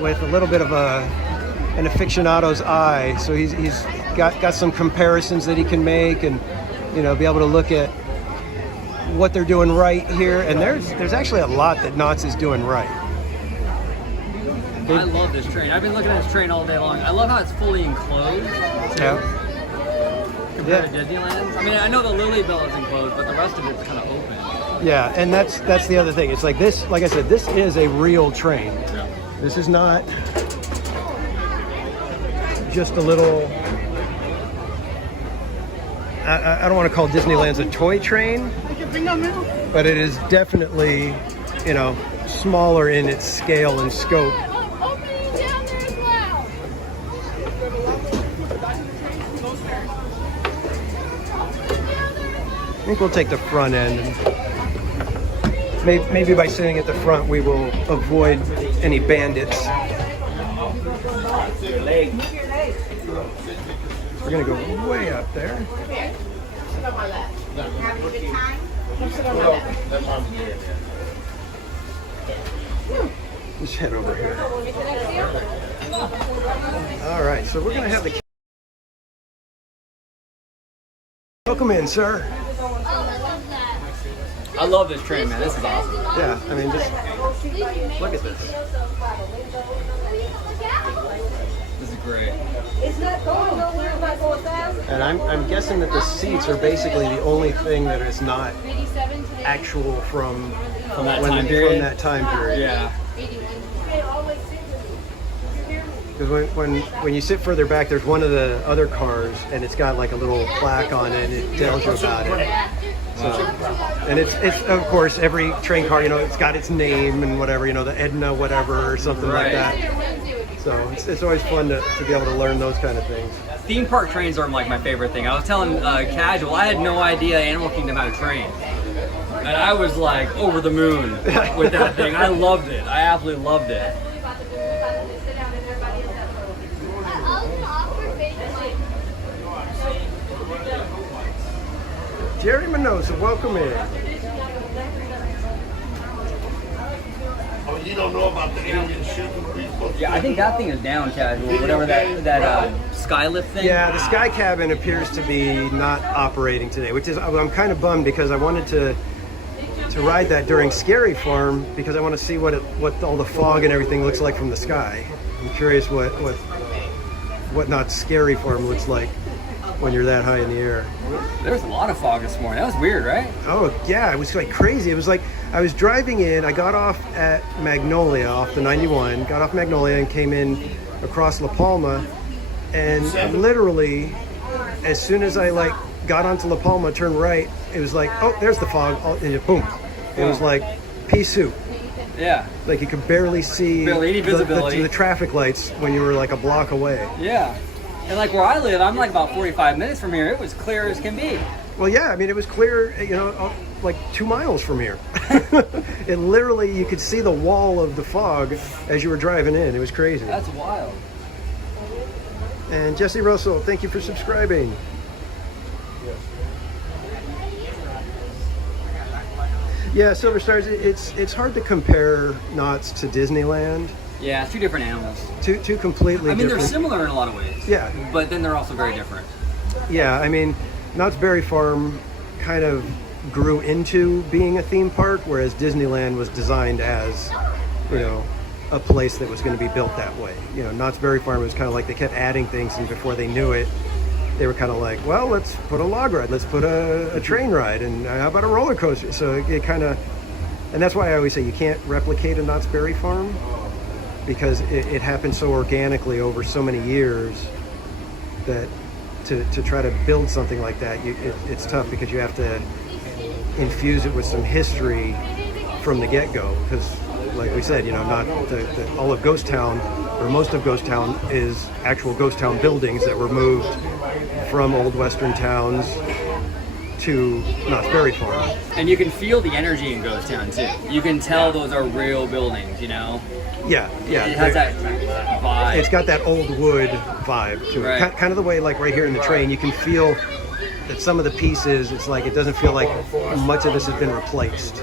with a little bit of an aficionado's eye. So he's got some comparisons that he can make and, you know, be able to look at what they're doing right here. And there's actually a lot that Knott's is doing right. I love this train. I've been looking at this train all day long. I love how it's fully enclosed. Yeah. Compared to Disneyland. I mean, I know the Lily Bell is enclosed, but the rest of it's kind of open. Yeah, and that's the other thing. It's like this, like I said, this is a real train. Yeah. This is not just a little, I don't want to call Disneyland's a toy train, but it is definitely, you know, smaller in its scale and scope. Opening down there as well. I think we'll take the front end. And maybe by sitting at the front, we will avoid any bandits. We're gonna go way up there. Let's head over here. All right, so we're gonna have the. Welcome in, sir. I love this train, man. This is awesome. Yeah, I mean, just look at this. This is great. And I'm guessing that the seats are basically the only thing that is not actual from that time period. From that time period. Yeah. Because when you sit further back, there's one of the other cars, and it's got like a little plaque on it, and it tells you about it. So, and it's of course every train car, you know, it's got its name and whatever, you know, the Edna whatever or something like that. So it's always fun to be able to learn those kind of things. Theme park trains are like my favorite thing. I was telling Casual, I had no idea Animal Kingdom had a train. And I was like over the moon with that thing. I loved it. I absolutely loved it. Jerry Minosa, welcome in. Oh, you don't know about the alien shooting people? Yeah, I think that thing is down, Casual. Whatever that skylift thing. Yeah, the sky cabin appears to be not operating today, which is, I'm kind of bummed because I wanted to ride that during Scary Farm because I want to see what all the fog and everything looks like from the sky. I'm curious what not Scary Farm looks like when you're that high in the air. There was a lot of fog this morning. That was weird, right? Oh yeah, it was like crazy. It was like I was driving in, I got off at Magnolia off the 91, got off Magnolia and came in across La Palma, and literally as soon as I like got onto La Palma, turned right. It was like, oh, there's the fog. And boom. It was like pea soup. Yeah. Like you could barely see Barely any visibility. the traffic lights when you were like a block away. Yeah. And like where I live, I'm like about 45 minutes from here. It was clear as can be. Well, yeah, I mean, it was clear, like 2 miles from here. It literally, you could see the wall of the fog as you were driving in. It was crazy. That's wild. And Jesse Russell, thank you for subscribing. Yeah, Silver Stars, it's hard to compare Knott's to Disneyland. Yeah, two different animals. Two completely different. They're similar in a lot of ways. Yeah. But then they're also very different. Yeah, I mean, Knott's Berry Farm kind of grew into being a theme park, whereas Disneyland was designed as, a place that was going to be built that way. Knott's Berry Farm was kind of like they kept adding things, and before they knew it, they were kind of like, well, let's put a log ride, let's put a train ride, and how about a roller coaster? So it kind of, and that's why I always say you can't replicate a Knott's Berry Farm, because it happened so organically over so many years that to try to build something like that, it's tough, because you have to infuse it with some history from the get-go. Because, like we said, not all of Ghost Town, or most of Ghost Town, is actual Ghost Town buildings that were moved from old Western towns to Knott's Berry Farm. And you can feel the energy in Ghost Town too. You can tell those are real buildings, Yeah. It has that vibe. It's got that old wood vibe to it. Right. Kind of the way, like right here in the train, you can feel that some of the pieces, it's like it doesn't feel like much of this has been replaced.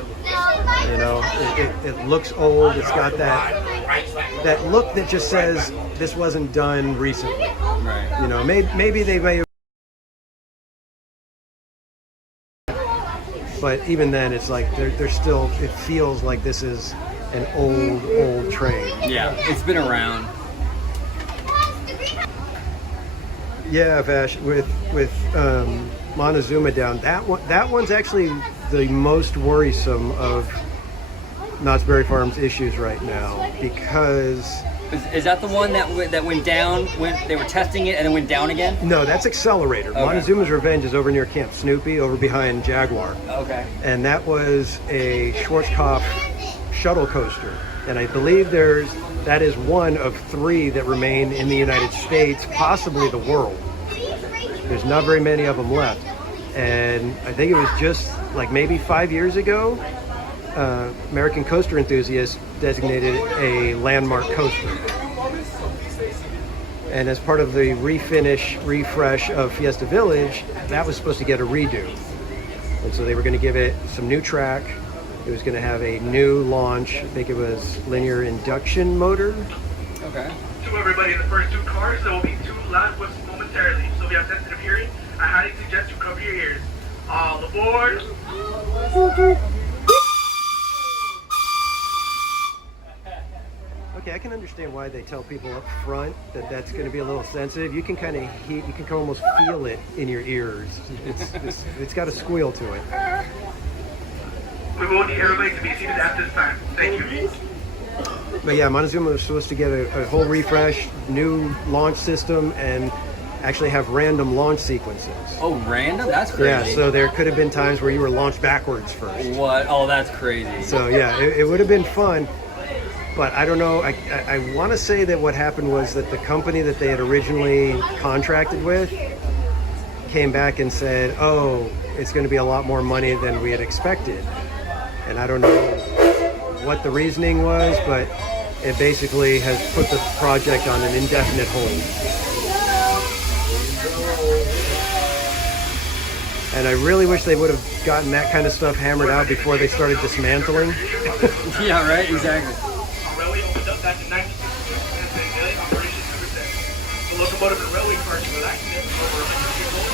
It looks old. It's got that look that just says this wasn't done recently. Right. Maybe they may have, but even then, it's like they're still. It feels like this is an old train. Yeah, it's been around. Yeah, Vash, with Montezuma down, that one's actually the most worrisome of Knott's Berry Farm's issues right now, because Is that the one that went down when they were testing it and then went down again? No, that's Accelerator. Okay. Montezuma's Revenge is over near Camp Snoopy, over behind Jaguar. Okay. And that was a Schwarzkopf shuttle coaster, and I believe that is one of 3 that remain in the United States, possibly the world. There's not very many of them left, and I think it was just like maybe 5 years ago, American Coaster Enthusiasts designated a landmark coaster. And as part of the refresh of Fiesta Village, that was supposed to get a redo. And so they were going to give it some new track. It was going to have a new launch. I think it was linear induction motor. Okay. To everybody in the first 2 cars, there will be 2 loud whistles momentarily. So if you have sensitive hearing, I highly suggest you cover your ears. All aboard! Okay, I can understand why they tell people up front that that's going to be a little sensitive. You can kind of you can almost feel it in your ears. It's got a squeal to it. We will need everybody to be seated at this time. Thank you. But yeah, Montezuma was supposed to get a whole refresh, new launch system, and actually have random launch sequences. Oh, random? That's crazy. Yeah, so there could have been times where you were launched backwards first. What? Oh, that's crazy. So yeah, it would have been fun. But I don't know, I want to say that what happened was that the company that they had originally contracted with came back and said, oh, it's going to be a lot more money than we had expected. And I don't know what the reasoning was, but it basically has put the project on an indefinite hold. And I really wish they would have gotten that kind of stuff hammered out before they started dismantling. Yeah, right, exactly. Railway opened up back in 1960 and been daily operations ever since. The locomotive and railway cars were accidents over 100 years old.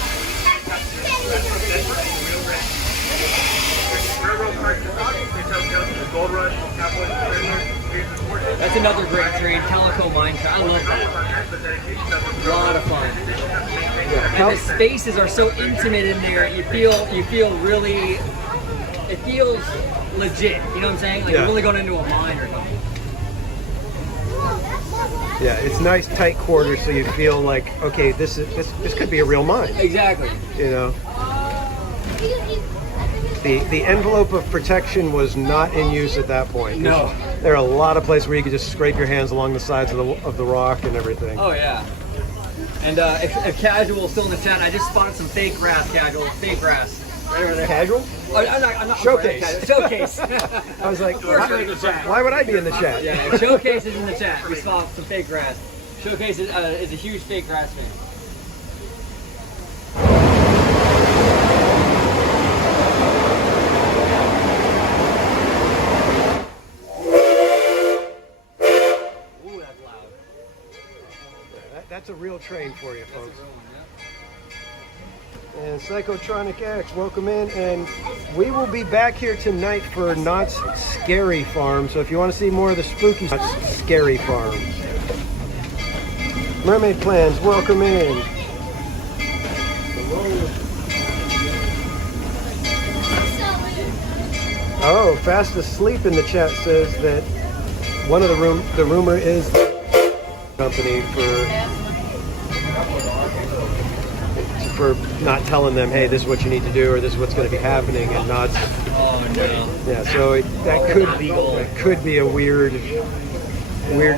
That's from Denver and the Rio Grande. Railroad cars they tell tales of the Gold Rush, Cowboys, Trailers, That's another great train, Calico Mine Car. I love that. A lot of fun. And the spaces are so intimate in there. You feel really, it feels legit. You know what I'm saying? Like you're really going into a mine or something. Yeah, it's nice tight quarters, so you feel like, okay, this could be a real mine. Exactly. You know, the envelope of protection was not in use at that point. No. There are a lot of places where you could just scrape your hands along the sides of the rock and everything. Oh yeah. And if casual is still in the chat, I just spotted some fake grass. Casual, fake grass. Right over there. Casual? Oh, I'm not Showcase. Showcase. I was like, why would I be in the chat? Yeah, Showcase is in the chat. We saw some fake grass. Showcase is a huge fake grass fan. Ooh, that's loud. That's a real train for you, folks. And Psychotronic X, welcome in, and we will be back here tonight for Knott's Scary Farm. So if you want to see more of the spooky Knott's Scary Farm. Mermaid Plans, welcome in. Oh, Fast Asleep in the chat says that one of the rumor is company for not telling them, hey, this is what you need to do, or this is what's going to be happening, and not. Oh no. Yeah, so that could be a weird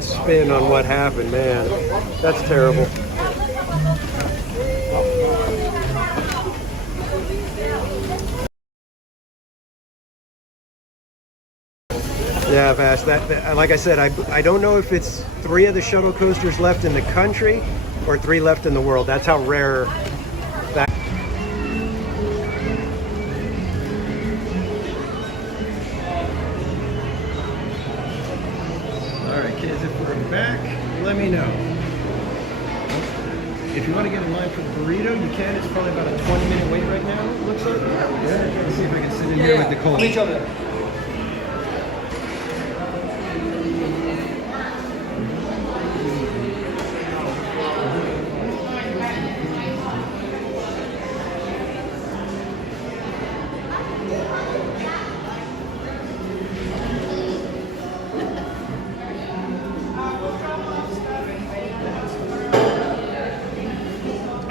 spin on what happened, man. That's terrible. Yeah, Vash, that like I said, I don't know if it's 3 of the shuttle coasters left in the country or 3 left in the world. That's how rare that. All right, kids, if we're back, let me know. If you want to get in line for the burrito, you can. It's probably about a 20-minute wait right now, it looks like. Yeah, let's see if I can sit in here with Nicole. Reach over there.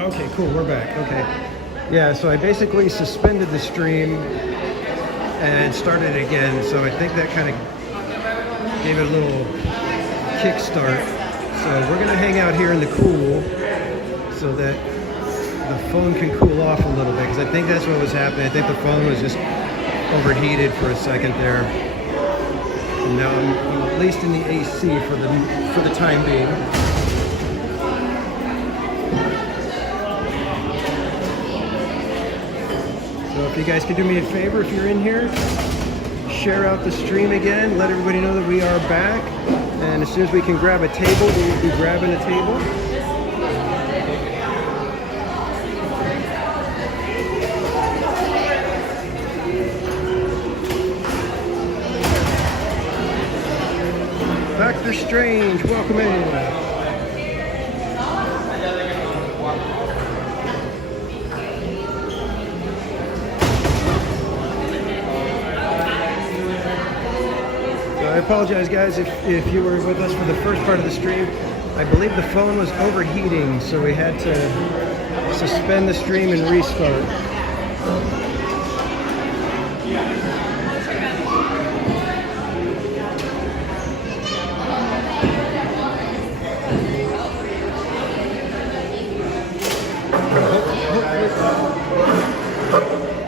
Okay, cool, we're back. Okay. Yeah, so I basically suspended the stream and started it again. So I think that kind of gave it a little kickstart. So we're going to hang out here in the cool so that the phone can cool off a little bit, because I think that's what was happening. I think the phone was just overheated for a second there. And now I'm at least in the AC for the time being. So if you guys could do me a favor, if you're in here, share out the stream again, let everybody know that we are back, and as soon as we can grab a table, we will be grabbing a table. Dr. Strange, welcome in. I apologize, guys, if you were with us for the first part of the stream. I believe the phone was overheating, so we had to suspend the stream and restart.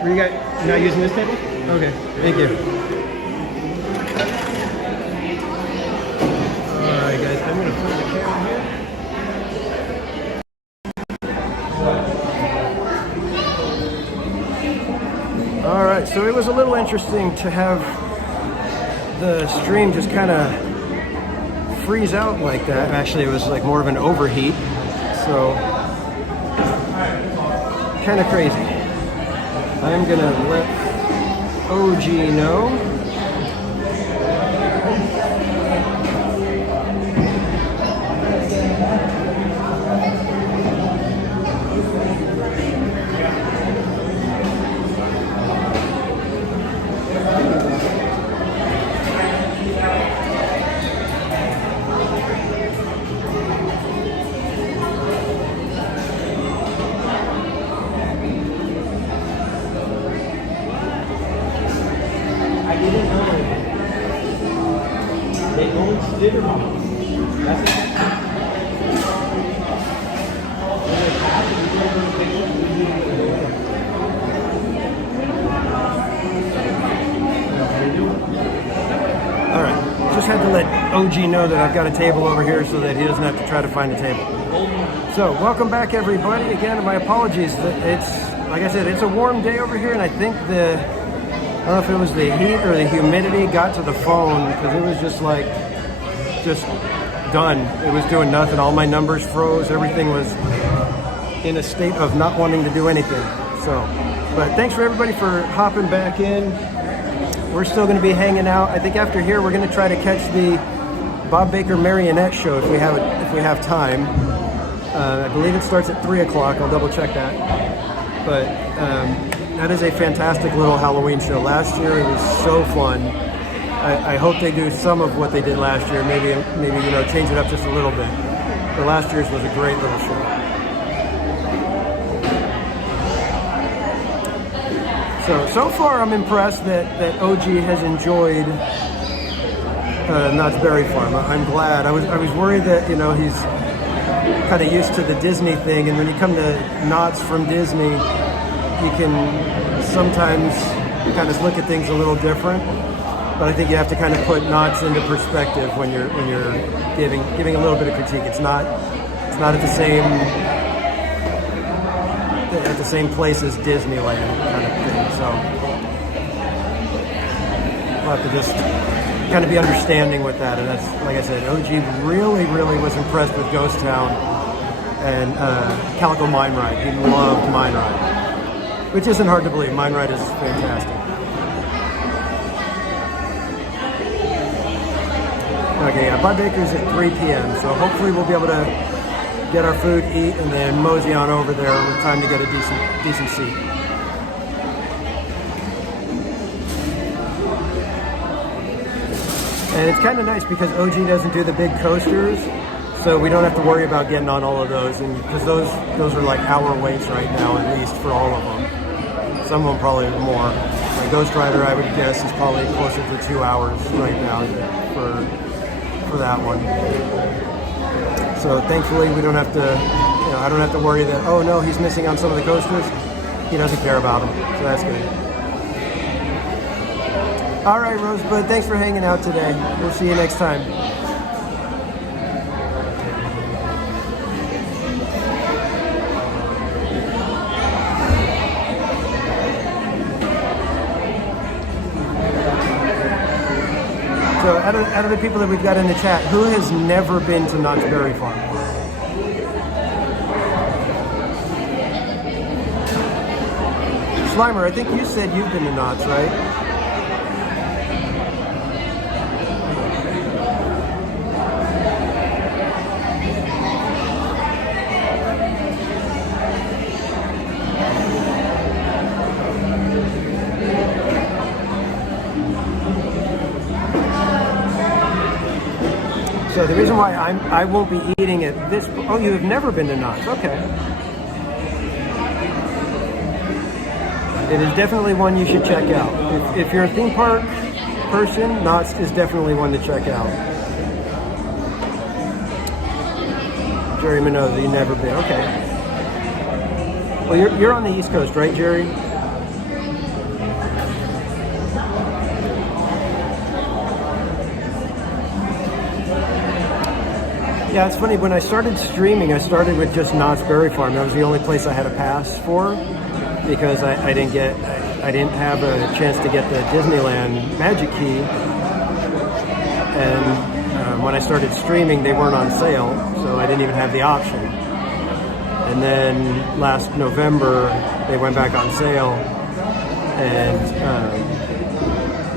Were you guys not using this table? Okay, thank you. Alright guys, I'm going to put the camera here. Alright, so it was a little interesting to have the stream just kind of freeze out like that. Actually, it was like more of an overheat, so kind of crazy. I'm going to let OG know. All right, just had to let OG know that I've got a table over here so that he doesn't have to try to find a table. So, welcome back everybody. Again, my apologies. It's, like I said, it's a warm day over here, and I think I don't know if it was the heat or the humidity got to the phone, because it was just done. It was doing nothing. All my numbers froze. Everything was in a state of not wanting to do anything. So, but thanks for everybody for hopping back in. We're still going to be hanging out. I think after here, we're going to try to catch the Bob Baker Marionette Show if we have time. I believe it starts at 3 o'clock. I'll double check that. But that is a fantastic little Halloween show. Last year it was so fun. I hope they do some of what they did last year. Maybe change it up just a little bit. But last year's was a great little show. So far I'm impressed that OG has enjoyed Knott's Berry Farm. I'm glad. I was worried that he's kind of used to the Disney thing, and when you come to Knott's from Disney, you can sometimes kind of look at things a little different. But I think you have to kind of put Knott's into perspective when you're giving a little bit of critique. It's not at the same place as Disneyland kind of thing. So we'll have to just kind of be understanding with that. And that's, like I said, OG really was impressed with Ghost Town and Calico Mine Ride. He loved Mine Ride, which isn't hard to believe. Mine Ride is fantastic. Okay, yeah, Bob Baker's at 3 p.m. So hopefully we'll be able to get our food, eat, and then mosey on over there with time to get a decent seat. And it's kind of nice because OG doesn't do the big coasters, so we don't have to worry about getting on all of those, and because those are like hour waits right now, at least for all of them. Some of them probably more. Like Ghost Rider, I would guess, is probably closer to 2 hours right now for that one. So thankfully we don't have to, I don't have to worry that, oh no, he's missing on some of the coasters. He doesn't care about them, so that's good. All right, Rosebud, thanks for hanging out today. We'll see you next time. So out of the people that we've got in the chat, who has never been to Knott's Berry Farm? Slimer, I think you said you've been to Knott's, right? So the reason why I won't be eating at this... Oh, you have never been to Knott's. Okay. It is definitely one you should check out. If you're a theme park person, Knott's is definitely one to check out. Jerry Minoza, you've never been. Okay. Well, you're on the East Coast, right, Jerry? Yeah, it's funny, when I started streaming, I started with just Knott's Berry Farm. That was the only place I had a pass for, because I didn't have a chance to get the Disneyland Magic Key. And when I started streaming, they weren't on sale, so I didn't even have the option. And then last November, they went back on sale, and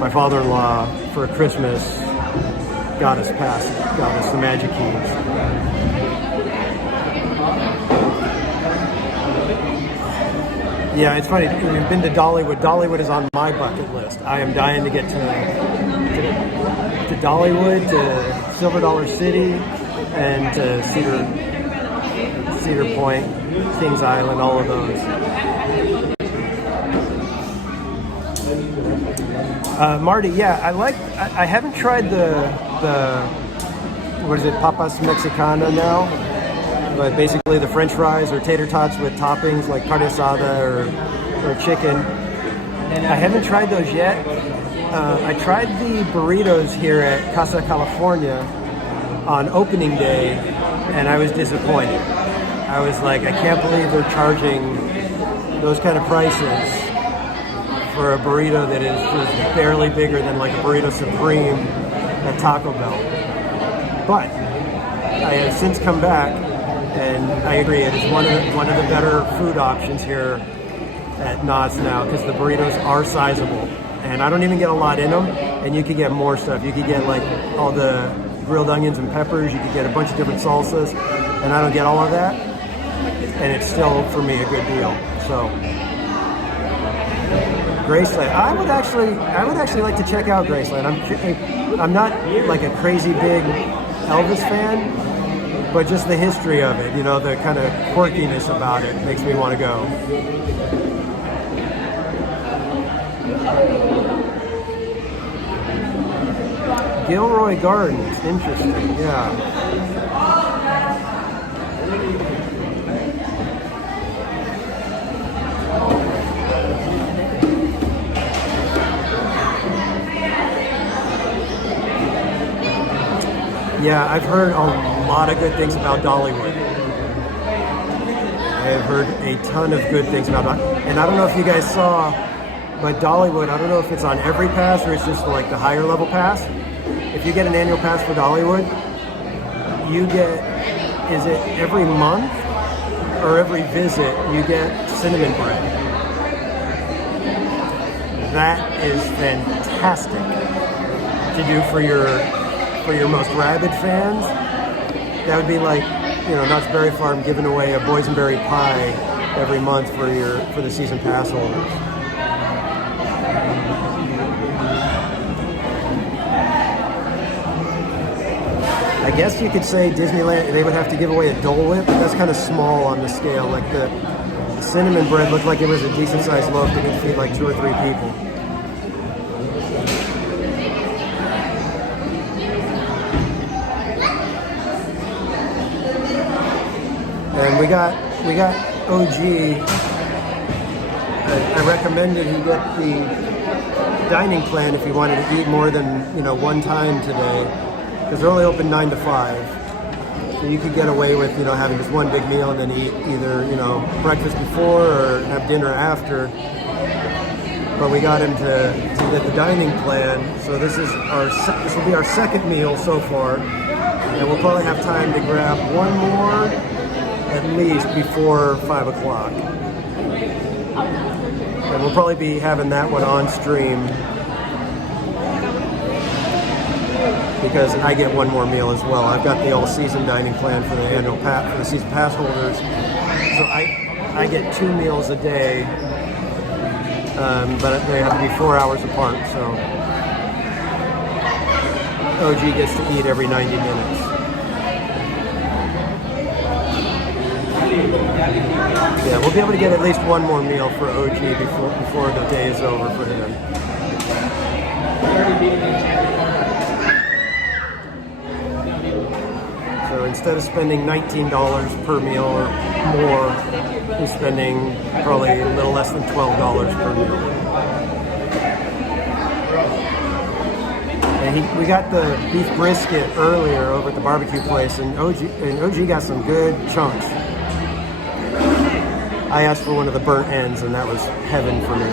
my father-in-law, for Christmas, got us the Magic Keys. Yeah, it's funny, we've been to Dollywood. Dollywood is on my bucket list. I am dying to get to Dollywood, to Silver Dollar City, and to Cedar Point, Kings Island, all of those. Marty, yeah, I haven't tried the what is it, papas mexicana now. But basically the French fries or tater tots with toppings like carne asada or chicken. I haven't tried those yet. I tried the burritos here at Casa California on opening day, and I was disappointed. I was like, I can't believe they're charging those kind of prices for a burrito that is just barely bigger than like a burrito supreme at Taco Bell. But I have since come back, and I agree, it is one of the better food options here at Knott's now, because the burritos are sizable, and I don't even get a lot in them, and you could get more stuff. You could get like all the grilled onions and peppers, you could get a bunch of different salsas, and I don't get all of that, and it's still, for me, a good deal. So Graceland, I would actually like to check out Graceland. I'm not like a crazy big Elvis fan, but just the history of it, you know, the kind of quirkiness about it makes me want to go. Gilroy Gardens, interesting, yeah. Yeah, I've heard a lot of good things about Dollywood. I've heard a ton of good things about it. And I don't know if you guys saw, but Dollywood, I don't know if it's on every pass or it's just like the higher level pass. If you get an annual pass for Dollywood, you get, is it every month or every visit, you get cinnamon bread. That is fantastic to do for your most rabid fans. That would be like, you know, Knott's Berry Farm giving away a boysenberry pie every month for the season pass holders. I guess you could say Disneyland, they would have to give away a Dole Whip, but that's kind of small on the scale. Like the cinnamon bread looked like it was a decent sized loaf that could feed like 2 or 3 people. And we got OG. I recommended he get the dining plan if he wanted to eat more than, you know, one time today, because they're only open 9 to 5. So you could get away with, you know, having just one big meal and then eat either, you know, breakfast before or have dinner after. But we got him to get the dining plan. So this will be our second meal so far, and we'll probably have time to grab one more at least before 5 o'clock. And we'll probably be having that one on stream because I get one more meal as well. I've got the all-season dining plan for the annual pass for the season pass holders, so I get 2 meals a day, but they have to be 4 hours apart. So OG gets to eat every 90 minutes. Yeah, we'll be able to get at least one more meal for OG before the day is over for him. So instead of spending $19 per meal or more, he's spending probably a little less than $12 per meal. And we got the beef brisket earlier over at the barbecue place, and OG got some good chunks. I asked for one of the burnt ends, and that was heaven for me.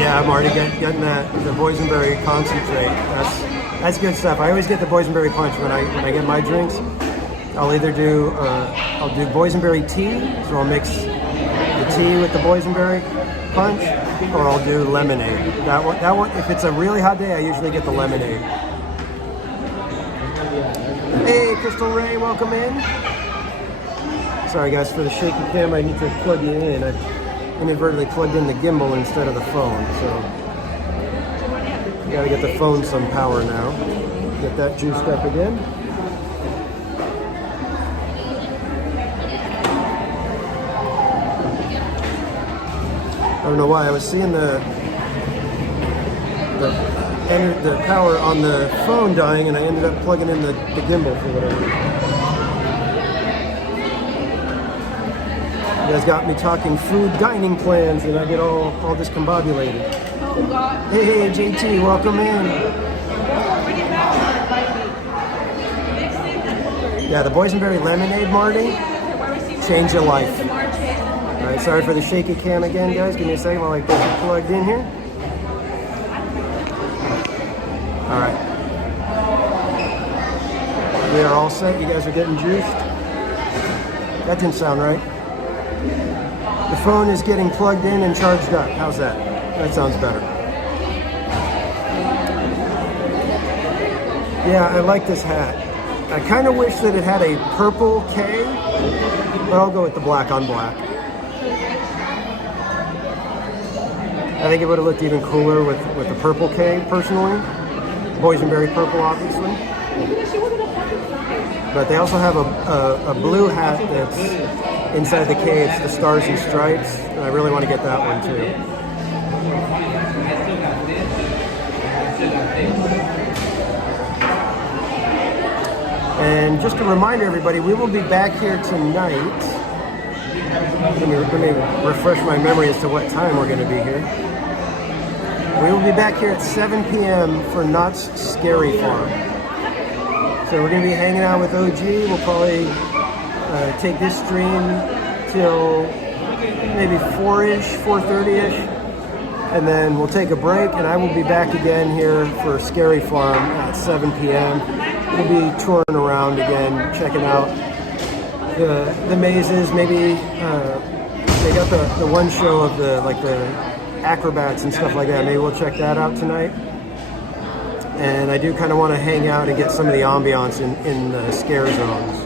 Yeah, I'm already getting the boysenberry concentrate. That's good stuff. I always get the boysenberry punch when I get my drinks. I'll either do boysenberry tea, so I'll mix the tea with the boysenberry punch, or I'll do lemonade. That one, if it's a really hot day, I usually get the lemonade. Hey, Crystal Ray, welcome in. Sorry guys for the shaky camera, I need to plug you in. I inadvertently plugged in the gimbal instead of the phone, so you gotta get the phone some power now. Get that juiced up again. don't know why. I was seeing the power on the phone dying, and I ended up plugging in the gimbal for whatever. You guys got me talking food dining plans, and I get all discombobulated. Hey, JT, welcome in. Yeah, the boysenberry lemonade, Marty, change your life. All right, sorry for the shaky cam again, guys. Give me a second while I get it plugged in here. All right. We are all set. You guys are getting juiced. That didn't sound right. The phone is getting plugged in and charged up. How's that? That sounds better. Yeah, I like this hat. I kind of wish that it had a purple K, but I'll go with the black on black. I think it would have looked even cooler with the purple K, personally. Boysenberry purple, obviously. But they also have a blue hat that's inside the K. It's the Stars and Stripes, and I really want to get that one too. And just a reminder, everybody, we will be back here tonight. Let me refresh my memory as to what time we're going to be here. We will be back here at 7 p.m. for Knott's Scary Farm. So we're going to be hanging out with OG. We'll probably take this stream till maybe 4-ish, 4:30-ish. And then we'll take a break, and I will be back again here for Scary Farm at 7 p.m. We'll be touring around again, checking out the mazes. Maybe they got the one show of the acrobats and stuff like that. Maybe we'll check that out tonight. And I do kind of want to hang out and get some of the ambiance in the scare zones.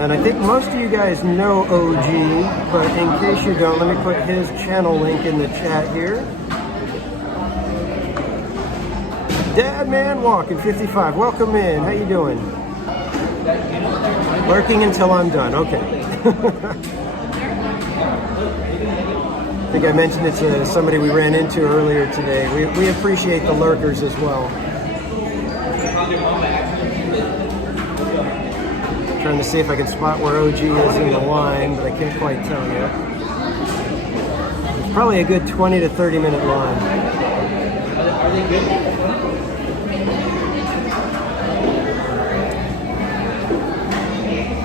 And I think most of you guys know OG, but in case you don't, let me put his channel link in the chat here. Dadman Walking 55, welcome in. How you doing? Lurking until I'm done. Okay. I think I mentioned it to somebody we ran into earlier today. We appreciate the lurkers as well. Trying to see if I can spot where OG is in the line, but I can't quite tell yet. It's probably a good 20 to 30 minute line. Are they good?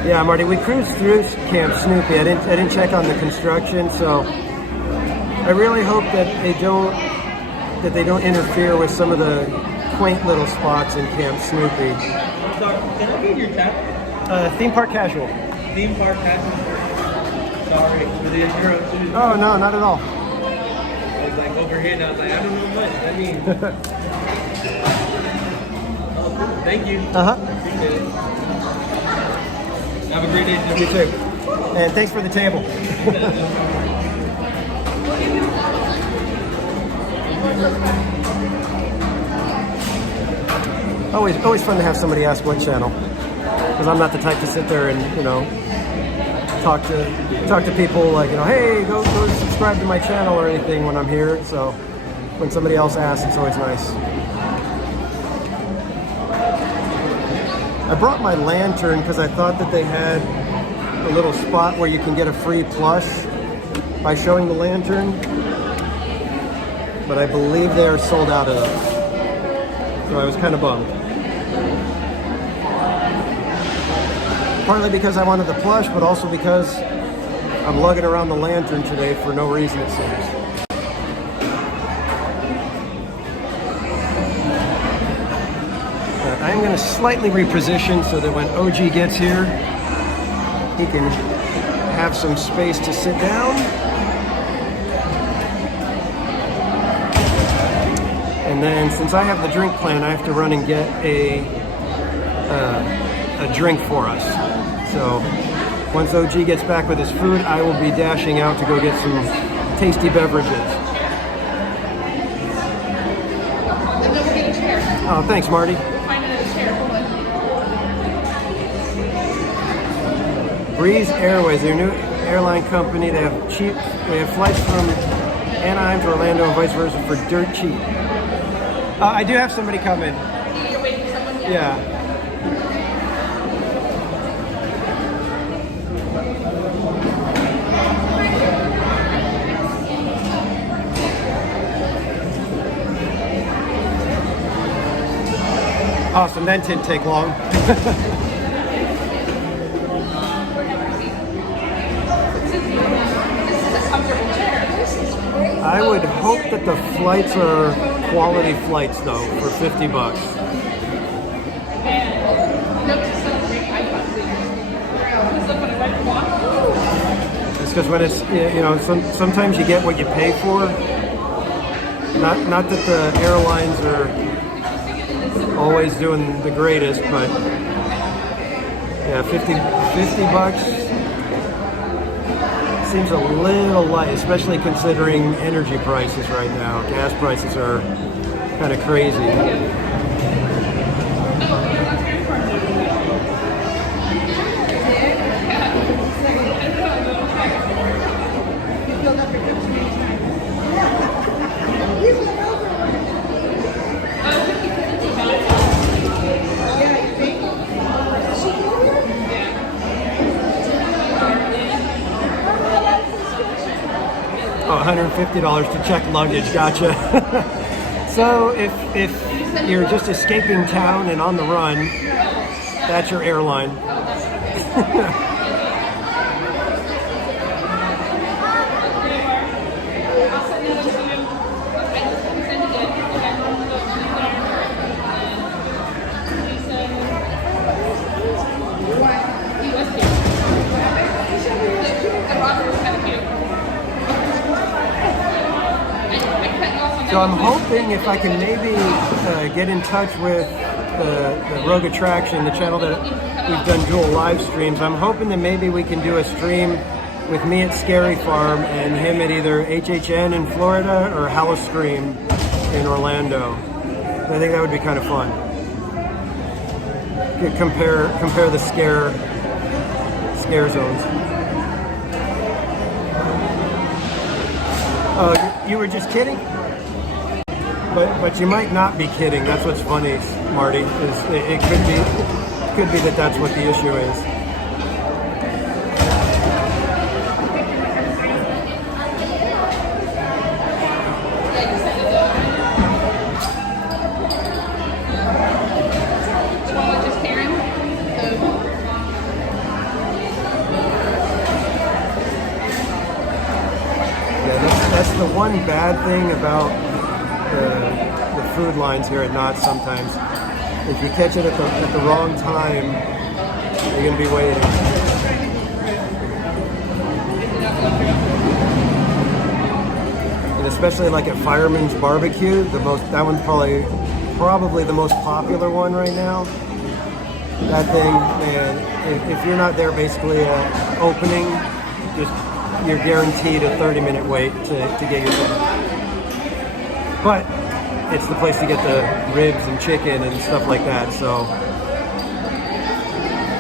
Yeah, Marty, we cruised through Camp Snoopy. I didn't check on the construction, so I really hope that they don't interfere with some of the quaint little spots in Camp Snoopy. Sorry, can I get your tap? Theme park casual. Theme park casual. Sorry, for the Zero too. Oh no, not at all. I was like overhead. I was like, I don't know much. That means. Oh, cool. Thank you. Appreciate it. Have a great day. You too. And thanks for the table. Always fun to have somebody ask what channel, because I'm not the type to sit there and talk to people like hey, go subscribe to my channel or anything when I'm here. So when somebody else asks, it's always nice. I brought my lantern because I thought that they had a little spot where you can get a free plush by showing the lantern, but I believe they are sold out of, so I was kind of bummed. Partly because I wanted the plush, but also because I'm lugging around the lantern today for no reason, it seems. I'm going to slightly reposition so that when OG gets here, he can have some space to sit down. And then since I have the drink plan, I have to run and get a drink for us. So once OG gets back with his food, I will be dashing out to go get some tasty beverages. Oh, thanks, Marty. Breeze Airways, their new airline company. They have flights from Anaheim to Orlando and vice versa for dirt cheap. I do have somebody coming. Yeah. Awesome, that didn't take long. I would hope that the flights are quality flights though, for $50. It's because when it's, you know, sometimes you get what you pay for. Not that the airlines are always doing the greatest, but yeah, 50 bucks seems a little light, especially considering energy prices right now. Gas prices are kind of crazy. $150 to check luggage, gotcha. So if you're just escaping town and on the run, that's your airline. So I'm hoping if I can maybe get in touch with the Rogue Attraction, the channel that we've done dual live streams, I'm hoping that maybe we can do a stream with me at Scary Farm and him at either HHN in Florida or Howl-O-Scream in Orlando. I think that would be kind of fun. Compare the scare zones. You were just kidding? But you might not be kidding. That's what's funny, Marty. Is it could be that that's what the issue is. Yeah, that's the one bad thing about the food lines here at Knott sometimes. If you catch it at the wrong time, you're going to be waiting. And especially like at Fireman's Barbecue, that one's probably the most popular one right now. That thing, man, if you're not there basically at opening, you're guaranteed a 30-minute wait to get your food. But it's the place to get the ribs and chicken and stuff like that, so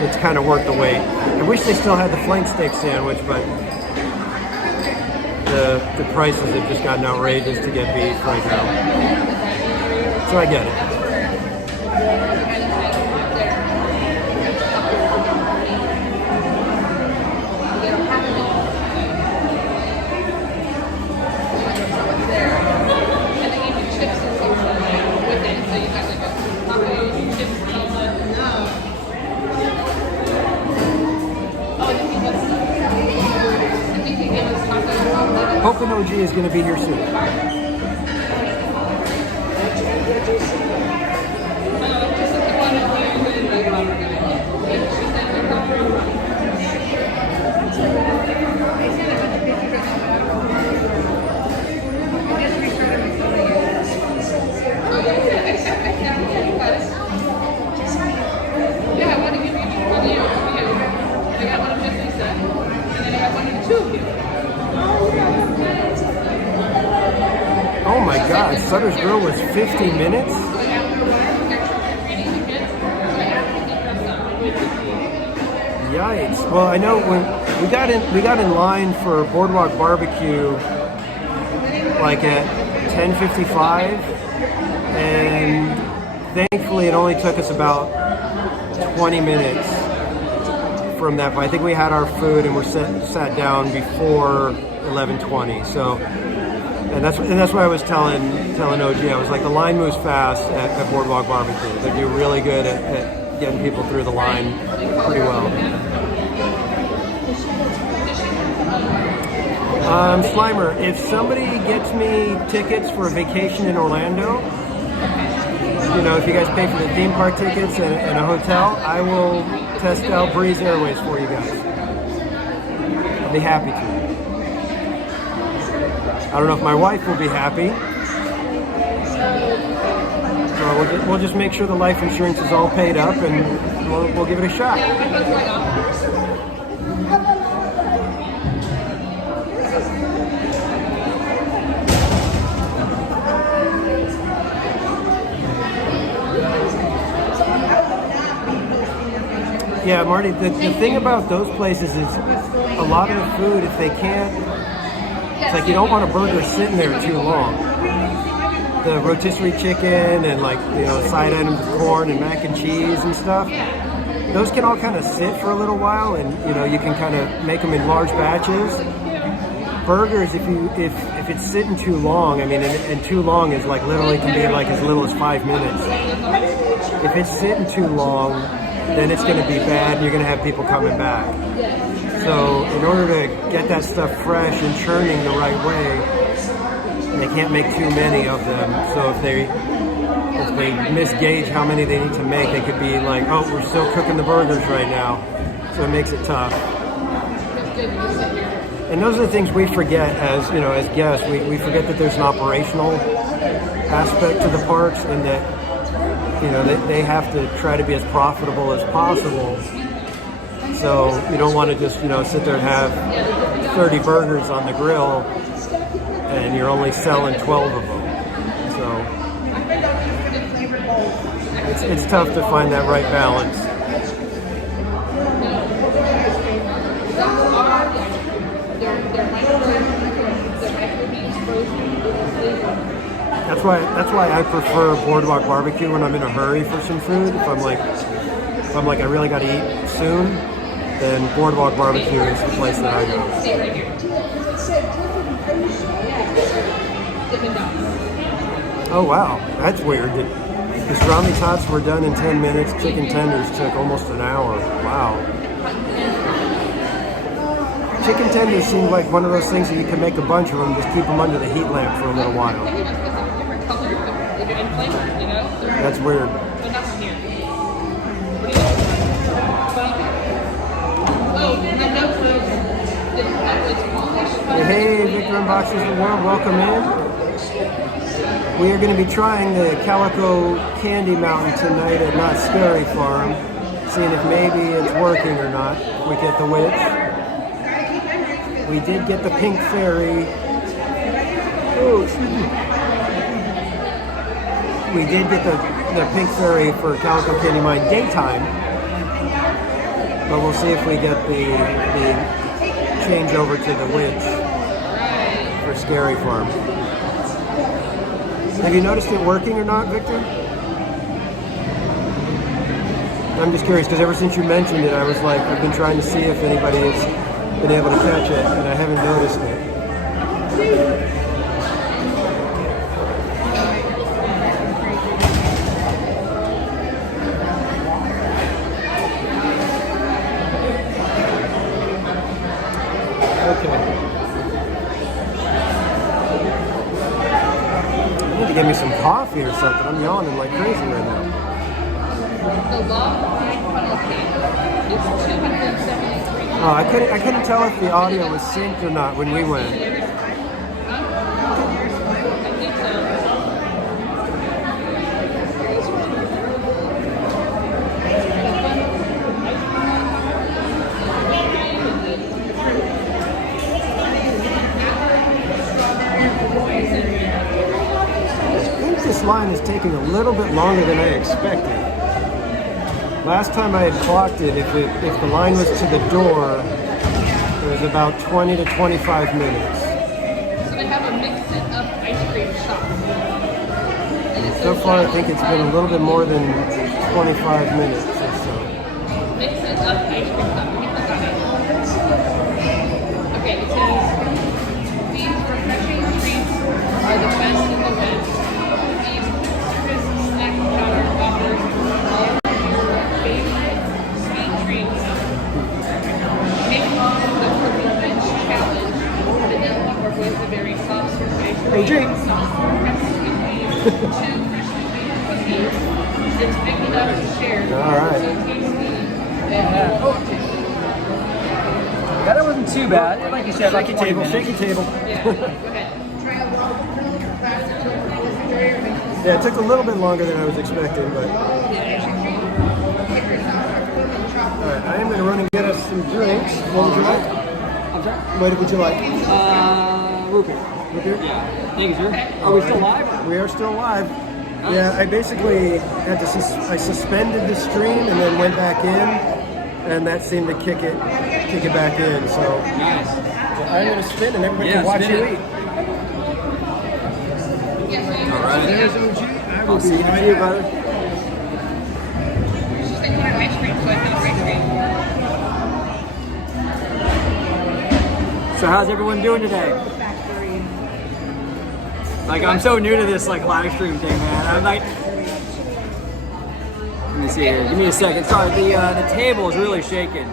it's kind of worth the wait. I wish they still had the flank steak sandwich, but the prices have just gotten outrageous to get beef right now. So I get it. Hoping OG is going to be here soon. my God, Sutter's Grill was 50 minutes? Yikes. Well, I know when we got in line for Boardwalk Barbecue like at 10:55, and thankfully it only took us about 20 minutes from that. But I think we had our food and sat down before 11:20. So, and that's why I was telling OG, I was like, the line moves fast at Boardwalk Barbecue. They do really good at getting people through the line pretty well. Slimer, if somebody gets me tickets for a vacation in Orlando, you know, if you guys pay for the theme park tickets and a hotel, I will test out Breeze Airways for you guys. I'll be happy to. I don't know if my wife will be happy. So we'll just make sure the life insurance is all paid up, and we'll give it a shot. Yeah, Marty, the thing about those places is a lot of the food, if they can't, it's like you don't want a burger sitting there too long. The rotisserie chicken and, like, you know, side items of corn and mac and cheese and stuff, those can all kind of sit for a little while, and, you know, you can kind of make them in large batches. Burgers, if it's sitting too long, I mean, and too long is like literally can be like as little as 5 minutes. If it's sitting too long, then it's going to be bad and you're going to have people coming back. So in order to get that stuff fresh and churning the right way, they can't make too many of them. So if they misgauge how many they need to make, they could be like, oh, we're still cooking the burgers right now. So it makes it tough. And those are the things we forget as, you know, as guests. We forget that there's an operational aspect to the parks, and that, you know, they have to try to be as profitable as possible. So you don't want to just, you know, sit there and have 30 burgers on the grill and you're only selling 12 of them. So it's tough to find that right balance. That's why I prefer Boardwalk Barbecue when I'm in a hurry for some food. If I'm like I really got to eat soon, then Boardwalk Barbecue is the place that I go. Oh wow, that's weird. The pastrami tots were done in 10 minutes. Chicken tenders took almost an hour. Wow. Chicken tenders seem like one of those things that you can make a bunch of them, just keep them under the heat lamp for a little while. That's weird. Hey, Victor Unboxes the World, welcome in. We are going to be trying the Calico Candy Mountain tonight at Knott Scary Farm, seeing if maybe it's working or not. We get the witch. We did get the Pink Fairy. Oh, excuse me. We did get the Pink Fairy for Calico Candy Mine daytime, but we'll see if we get the change over to the witch for Scary Farm. Have you noticed it working or not, Victor? I'm just curious, because ever since you mentioned it, I was like, I've been trying to see if anybody has been able to catch it, and I haven't noticed it. Okay. I need to get me some coffee or something. I'm yawning like crazy right now. The long funnel cake is $273. Oh, I couldn't tell if the audio was synced or not when we went. this line is taking a little bit longer than I expected. Last time I had clocked it, if the line was to the door, it was about 20 to 25 minutes. So they have a mix-it-up ice cream shop. So far, I think it's been a little bit more than 25 minutes or so. Mix-it-up ice cream shop. Let me click on it. Okay, it says, these refreshing treats are the best in the West. These crisp snack counter offers all your favorite sweet treats. Take the Purple Bench Challenge. Vanilla or Boysenberry soft serve ice cream. Hey, Jake. Soft serve two freshly baked cookies. It's big enough to share. All right. So tasty. That wasn't too bad. Like you said, like Shaky table, shaky table. Yeah, it took a little bit longer than I was expecting, but. Alright, I am going to run and get us some drinks. What would you like? I'm sorry? What would you like? Root beer. Root beer? Yeah. Thank you, sir. Are we still live? We are still live. Yeah, I basically had to, I suspended the stream and then went back in, and that seemed to kick it back in, so. Nice. I'm going to spin and everybody can watch spin you it. eat. All right. There's OG. I will I'll see you in a right few, back. brother. She's like, want ice cream, so I made ice cream. So how's everyone doing today? Like, I'm so new to this like live stream thing, man. I'm like, let me see here. Give me a second. Sorry, the table is really shaking.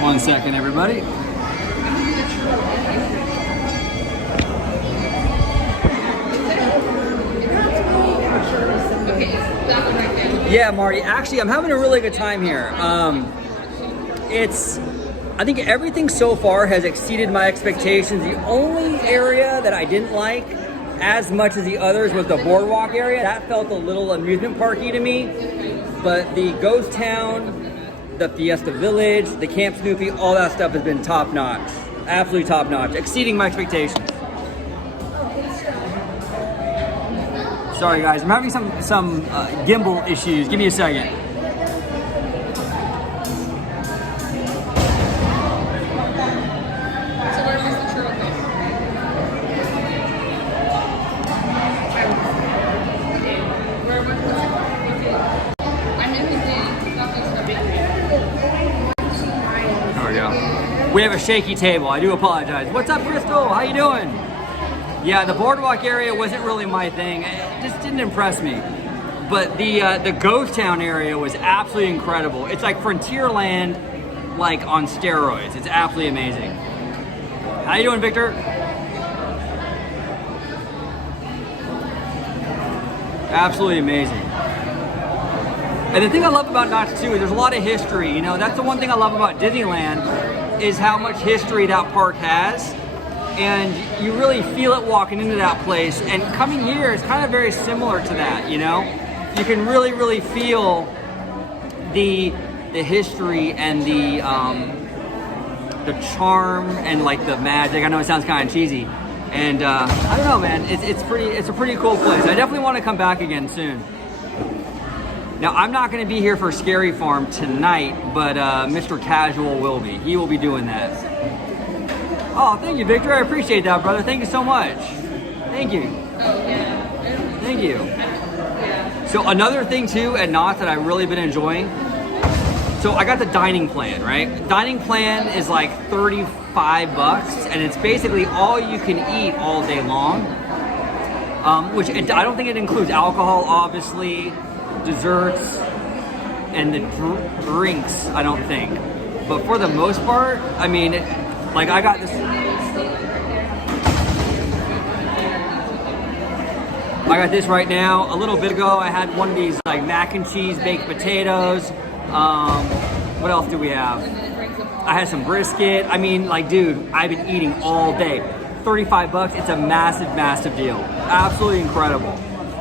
One second, everybody. Yeah, Marty. Actually, I'm having a really good time here. I think everything so far has exceeded my expectations. The only area that I didn't like as much as the others was the boardwalk area. That felt a little amusement parky to me. But the ghost town, the Fiesta Village, the Camp Snoopy, all that stuff has been top notch. Absolutely top notch, exceeding my expectations. Sorry guys, I'm having some gimbal issues. Give me a second. So where was the churro go? Where was the I'm in the thing. Not this There we go. We have a shaky table. I do apologize. What's up, Crystal? How you doing? Yeah, the boardwalk area wasn't really my thing. It just didn't impress me. But the ghost town area was absolutely incredible. It's like Frontierland, like on steroids. It's absolutely amazing. How you doing, Victor? Absolutely amazing. And the thing I love about Knott too is there's a lot of history. You know, that's the one thing I love about Disneyland is how much history that park has. And you really feel it walking into that place. And coming here is kind of very similar to that, you know? You can really, really feel the history and the charm and like the magic. I know it sounds kind of cheesy. And I don't know, man, it's a pretty cool place. I definitely want to come back again soon. Now, I'm not going to be here for Scary Farm tonight, but Mr. Casual will be. He will be doing that. Oh, thank you, Victor. I appreciate that, brother. Thank you so much. Thank you. Thank you. So another thing, too, at Knott that I've really been enjoying. So I got the dining plan, right? Dining plan is like $35, and it's basically all you can eat all day long. Which I don't think it includes alcohol, obviously, desserts, and the drinks, I don't think. But for the most part, I mean, like I got this. I got this right now. A little bit ago, I had one of these like mac and cheese baked potatoes. What else do we have? I had some brisket. I mean, like, dude, I've been eating all day. $35. It's a massive, massive deal. Absolutely incredible,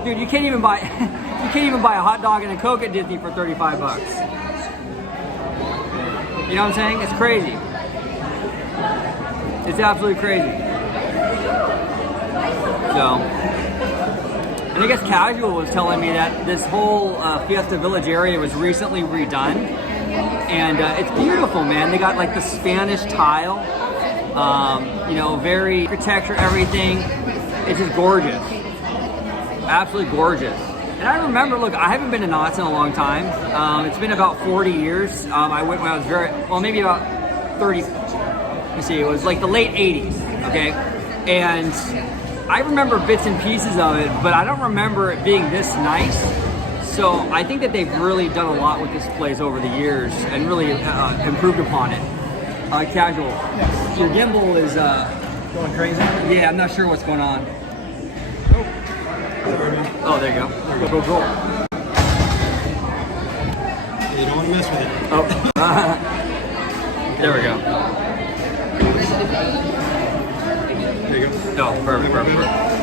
dude. You can't even buy a hot dog and a Coke at Disney for $35. You know what I'm saying? It's crazy. It's absolutely crazy. So, and I guess Casual was telling me that this whole Fiesta Village area was recently redone, and it's beautiful, man. They got like the Spanish tile, you know, very architecture, everything. It's just gorgeous, absolutely gorgeous. And I remember, look, I haven't been to Knott's in a long time. It's been about 40 years. I went when I was maybe about 30. Let me see, it was like the late 80s, okay? And I remember bits and pieces of it, but I don't remember it being this nice. So I think that they've really done a lot with this place over the years and really improved upon it. Casual, your gimbal is Going crazy? yeah, I'm not sure what's going on. Oh, there you go. Cool. You don't want to mess with it. Oh, there we go. There you go. Oh, perfect.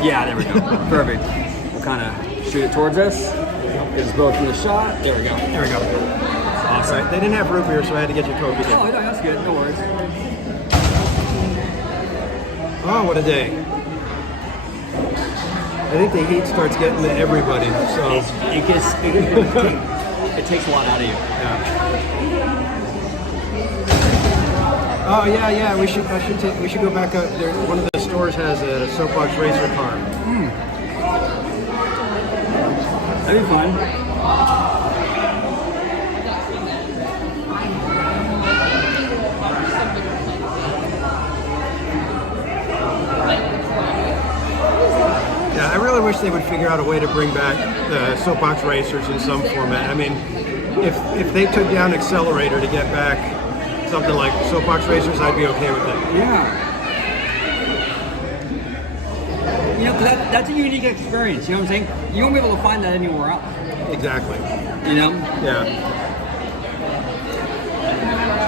Yeah, there we go. Perfect. We'll kind of shoot it towards us. Get us both in the shot. There we go. There we go. Awesome. Right. They didn't have root beer, so I had to get you Coke again. Oh, no, that's good. No worries. Oh, what a day. I think the heat starts getting to everybody, so It takes a lot out of you. Oh yeah. We should go back up there. One of the stores has a soapbox racer car. That'd be fun. Yeah, I really wish they would figure out a way to bring back the soapbox racers in some format. I mean, if they took down Accelerator to get back something like soapbox racers, I'd be okay with it. Yeah. You know, that's a unique experience. You know what I'm saying? You won't be able to find that anywhere else. Exactly. You know? Yeah.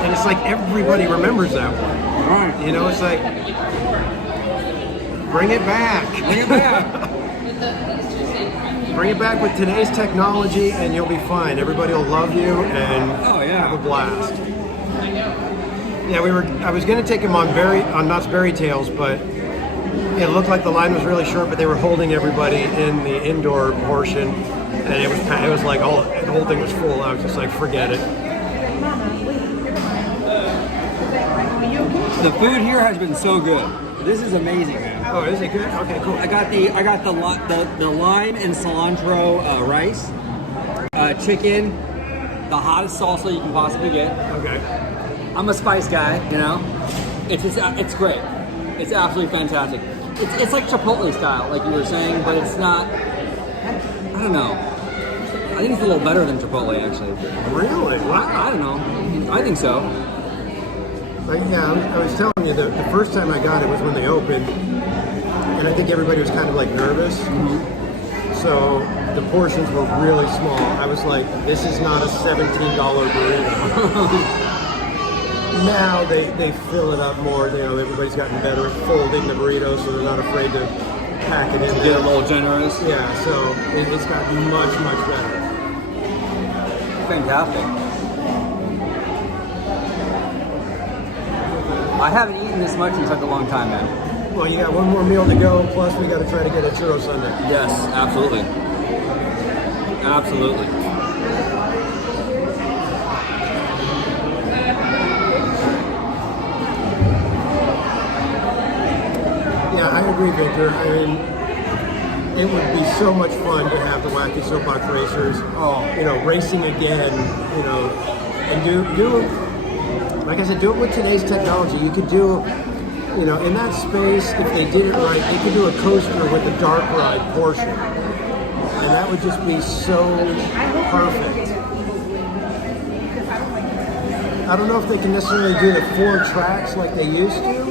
And it's like everybody remembers that one. Right. You know, it's like, bring it back. Bring it back. Bring it back with today's technology and you'll be fine. Everybody will love you and have a blast. Yeah, I was going to take him on Knott's Berry Tales, but it looked like the line was really short, but they were holding everybody in the indoor portion, and it was like the whole thing was full. I was just like, forget it. The food here has been so good. This is amazing, man. Oh, is it good? Okay, cool. I got the lime and cilantro rice, chicken, the hottest salsa you can possibly get. Okay. I'm a spice guy, you know. It's great. It's absolutely fantastic. It's like Chipotle style, like you were saying, but it's not. I don't know. I think it's a little better than Chipotle, actually. Really? What? I don't know. I think so. I was telling you the first time I got it was when they opened, and I think everybody was kind of like nervous. Mm-hmm. So the portions were really small. I was like, this is not a $17 burrito. Now they fill it up more. You know, everybody's gotten better at folding the burrito, so they're not afraid to pack it in. To get a little generous. Yeah, so it's gotten much better. Fantastic. I haven't eaten this much in such a long time, man. Well, you got one more meal to go, plus we got to try to get a churro sundae. Yes, absolutely. Absolutely. Yeah, I agree, Victor. I mean, it would be so much fun to have the wacky soapbox racers, you know, racing again, you know, and do like I said, do it with today's technology. You could do, you know, in that space, if they did it right, they could do a coaster with a dark ride portion. And that would just be so perfect. I don't know if they can necessarily do the 4 tracks like they used to,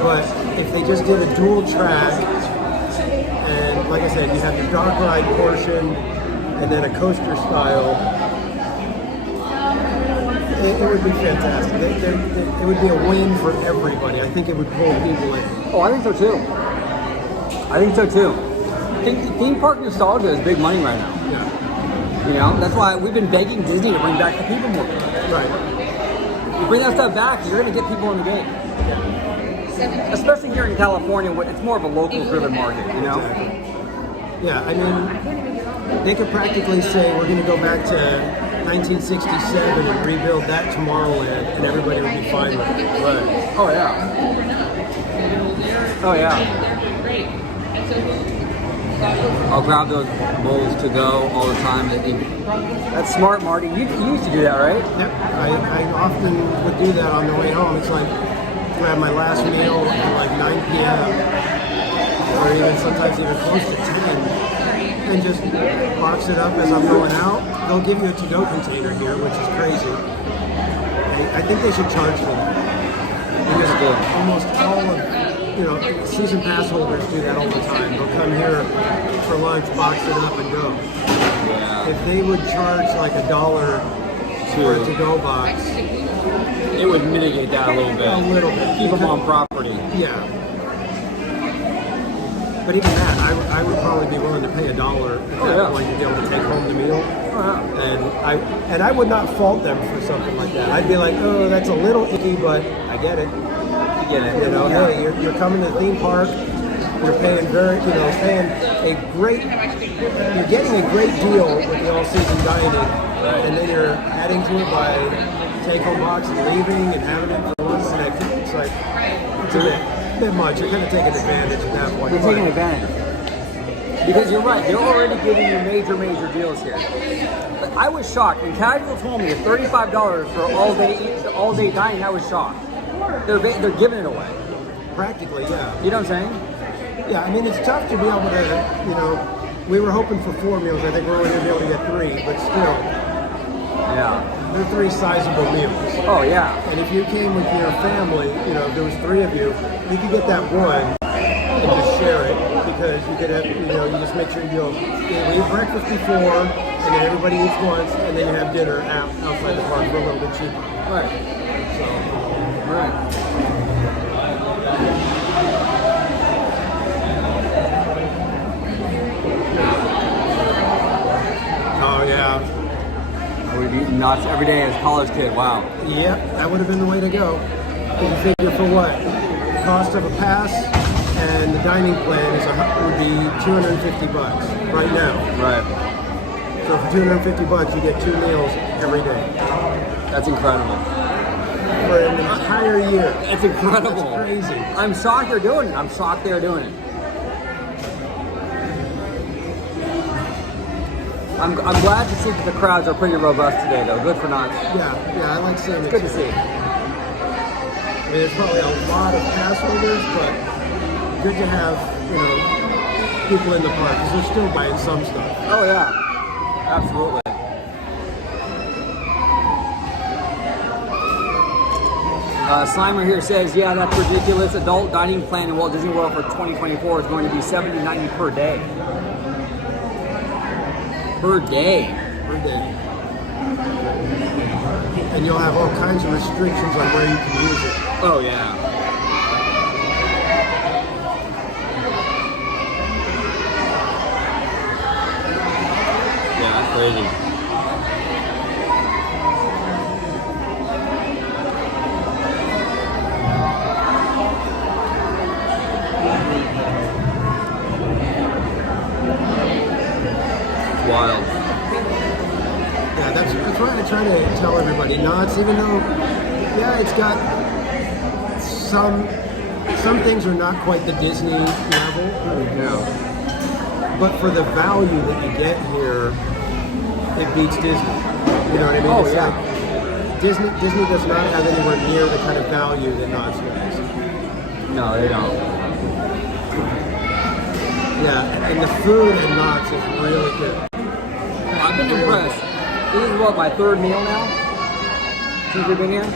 but if they just did a dual track, and like I said, you have the dark ride portion and then a coaster style, it would be fantastic. It would be a win for everybody. I think it would pull people in. Oh, I think so too. I think so too. I think theme park nostalgia is big money right now. Yeah. You know, that's why we've been begging Disney to bring back the People Mover. Right. You bring that stuff back, you're going to get people in the game. Especially here in California, it's more of a local-driven market, you know? Exactly. Yeah, I mean, they could practically say we're going to go back to 1967 and rebuild that Tomorrowland, and everybody would be fine with it. Right. Oh, yeah. Oh, yeah. I'll grab those bowls to go all the time. That's smart, Marty. You used to do that, right? Yep. I often would do that on the way home. It's like grab my last meal at like 9 p.m. or even sometimes even close to 10 and just box it up as I'm going out. They'll give you a to-go container here, which is crazy. I think they should charge them. Because almost all of season pass holders do that all the time. They'll come here for lunch, box it up, and go. Yeah. If they would charge like $1 for a to-go box, it would mitigate that a little bit. A little bit. Keep them on property. Yeah. But even that, I would probably be willing to pay $1 at that point to be able to take home the meal. And I would not fault them for something like that. I'd be like, oh, that's a little icky, but I get it. You get it. Hey, you're coming to the theme park. You're paying you're getting a great deal with the all-season dining, and then you're adding to it by take-home box and leaving and having it for lunch. It's like it's a bit much. You're kind of taking advantage at that point. You're taking advantage. Because you're right, they're already giving you major deals here. But I was shocked when Casual told me $35 for all day dining. I was shocked. They're giving it away. Practically, yeah. You know what I'm saying? Yeah, I mean, it's tough to be able to, we were hoping for 4 meals. I think we're only going to be able to get 3, but still. Yeah. They're 3 sizable meals. Oh, yeah. And if you came with your family, if there was 3 of you, you could get that one and just share it, because you could have, you just make sure you eat breakfast before, and then everybody eats once, and then you have dinner outside the park for a little bit cheaper. Right. So, right. oh, yeah. We'd eat Knotts every day as a college kid. Wow. Yep, that would have been the way to go. You figure for what? The cost of a pass and the dining plan would be $250 right now. Right. So for $250, you get 2 meals every day. That's incredible. For an entire year. It's incredible. That's crazy. I'm shocked they're doing it. I'm shocked they're doing it. I'm glad to see that the crowds are pretty robust today, though. Good for Knott. Yeah, I like seeing it. It's good to see. I mean, there's probably a lot of pass holders, but good to have, people in the park, because they're still buying some stuff. Oh, yeah. Absolutely. Slimer here says, yeah, that's ridiculous. Adult dining plan in Walt Disney World for 2024 is going to be $70.90 per day. Per day. And you'll have all kinds of restrictions on where you can use it. Oh, yeah. Yeah, that's crazy. Wild. Yeah, that's what I try to tell everybody. Knott's, even though, it's got some things are not quite the Disney level. Yeah. But for the value that you get here, it beats Disney. You know what I mean? Oh, it's yeah. Like Disney does not have anywhere near the kind of value that Knott's has. No, they don't. Yeah, and the food at Knott's is really good. I've been impressed. This is what, my 3rd meal now? Since we've been here?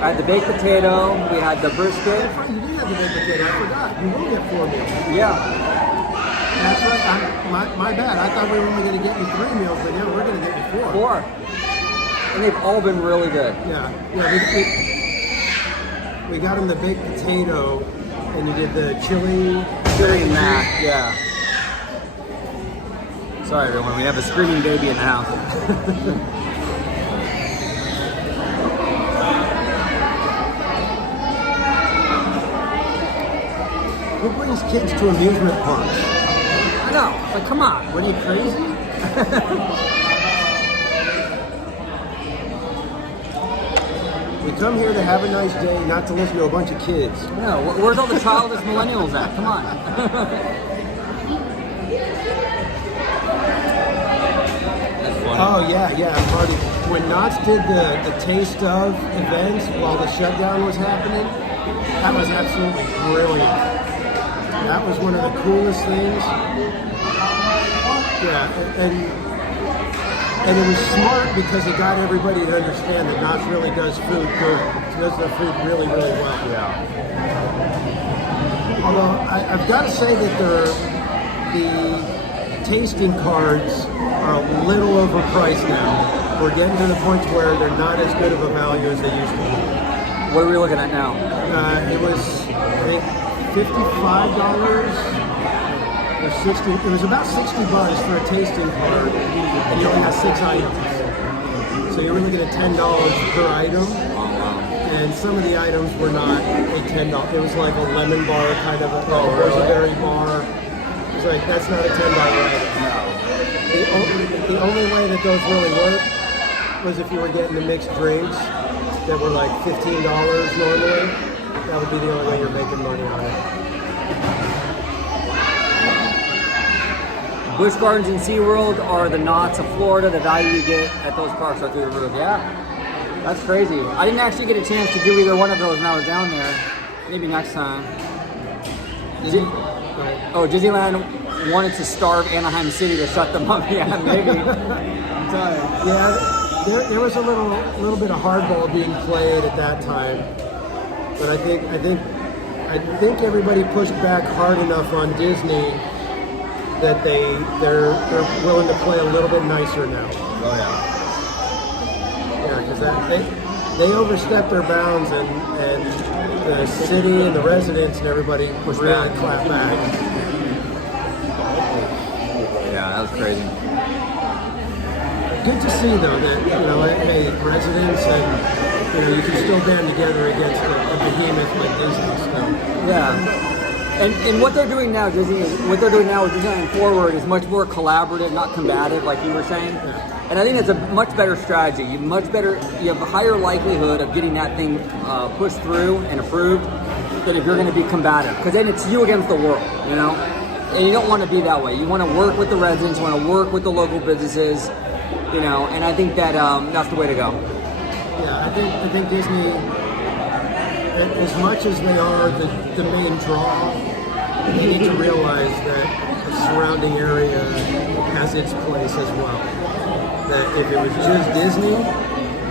I had the baked potato, we had the brisket. You did have the baked potato, I forgot. You will get 4 meals. Yeah. That's right, my bad. I thought we were only going to get you 3 meals, but yeah, we're going to get you 4. 4. And they've all been really good. Yeah, we got him the baked potato, and you did the chili mac, yeah. Sorry everyone, we have a screaming baby in the house. kids to amusement parks. I know. It's like, come on. What are you, crazy? We come here to have a nice day, not to listen to a bunch of kids. No, where's all the childish millennials at? Come on. That's funny. Oh yeah, Marty. When Knott did the taste of events while the shutdown was happening, that was absolutely brilliant. That was one of the coolest things. Yeah, and it was smart because it got everybody to understand that Knott really does food good. It does the food really, really well. Yeah. Although I've got to say that the tasting cards are a little overpriced now. We're getting to the point where they're not as good of a value as they used to be. What are we looking at now? It was, I think, $55 or 60. It was about $60 for a tasting card, and you only had 6 items. So you were looking at $10 per item. And some of the items were not a $10. It was like a lemon bar kind of a roseberry bar. It was like, that's not a $10 item. The only way that those really worked was if you were getting the mixed drinks that were like $15 normally. That would be the only way you're making money on it. Busch Gardens and SeaWorld are the Knotts of Florida. The value you get at those parks are through the roof. Yeah, that's crazy. I didn't actually get a chance to do either one of those when I was down there. Maybe next time. Disneyland wanted to starve Anaheim City to shut them up. Yeah, maybe. I'm tired. Yeah, there was a little bit of hardball being played at that time, but I think everybody pushed back hard enough on Disney that they're willing to play a little bit nicer now. Oh yeah. Yeah, because they overstepped their bounds, and the city and the residents and everybody was really clapped back. Yeah, that was crazy. Good to see though that hey, residents and you can still band together against a behemoth like Disney. So. Yeah. And what they're doing now, Disney, what they're doing now with Disneyland Forward is much more collaborative, not combative, like you were saying. Yeah. And I think it's a much better strategy. You have a higher likelihood of getting that thing pushed through and approved than if you're going to be combative. Because then it's you against the world, And you don't want to be that way. You want to work with the residents, you want to work with the local businesses, And I think that that's the way to go. Yeah, I think Disney, as much as they are the main draw, they need to realize that the surrounding area has its place as well. That if it was just Disney,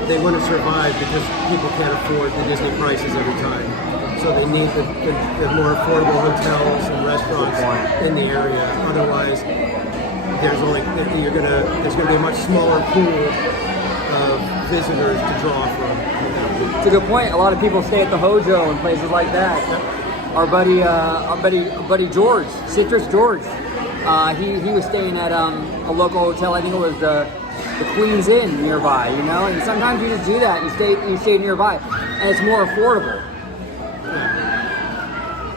they wouldn't survive because people can't afford the Disney prices every time. So they need the more affordable hotels and restaurants in the area. Otherwise, there's gonna be a much smaller pool of visitors to draw from. It's a good point. A lot of people stay at the Hojo and places like that. Our buddy George, Citrus George, he was staying at a local hotel. I think it was the Queen's Inn nearby. And sometimes you just do that. You stay nearby, and it's more affordable.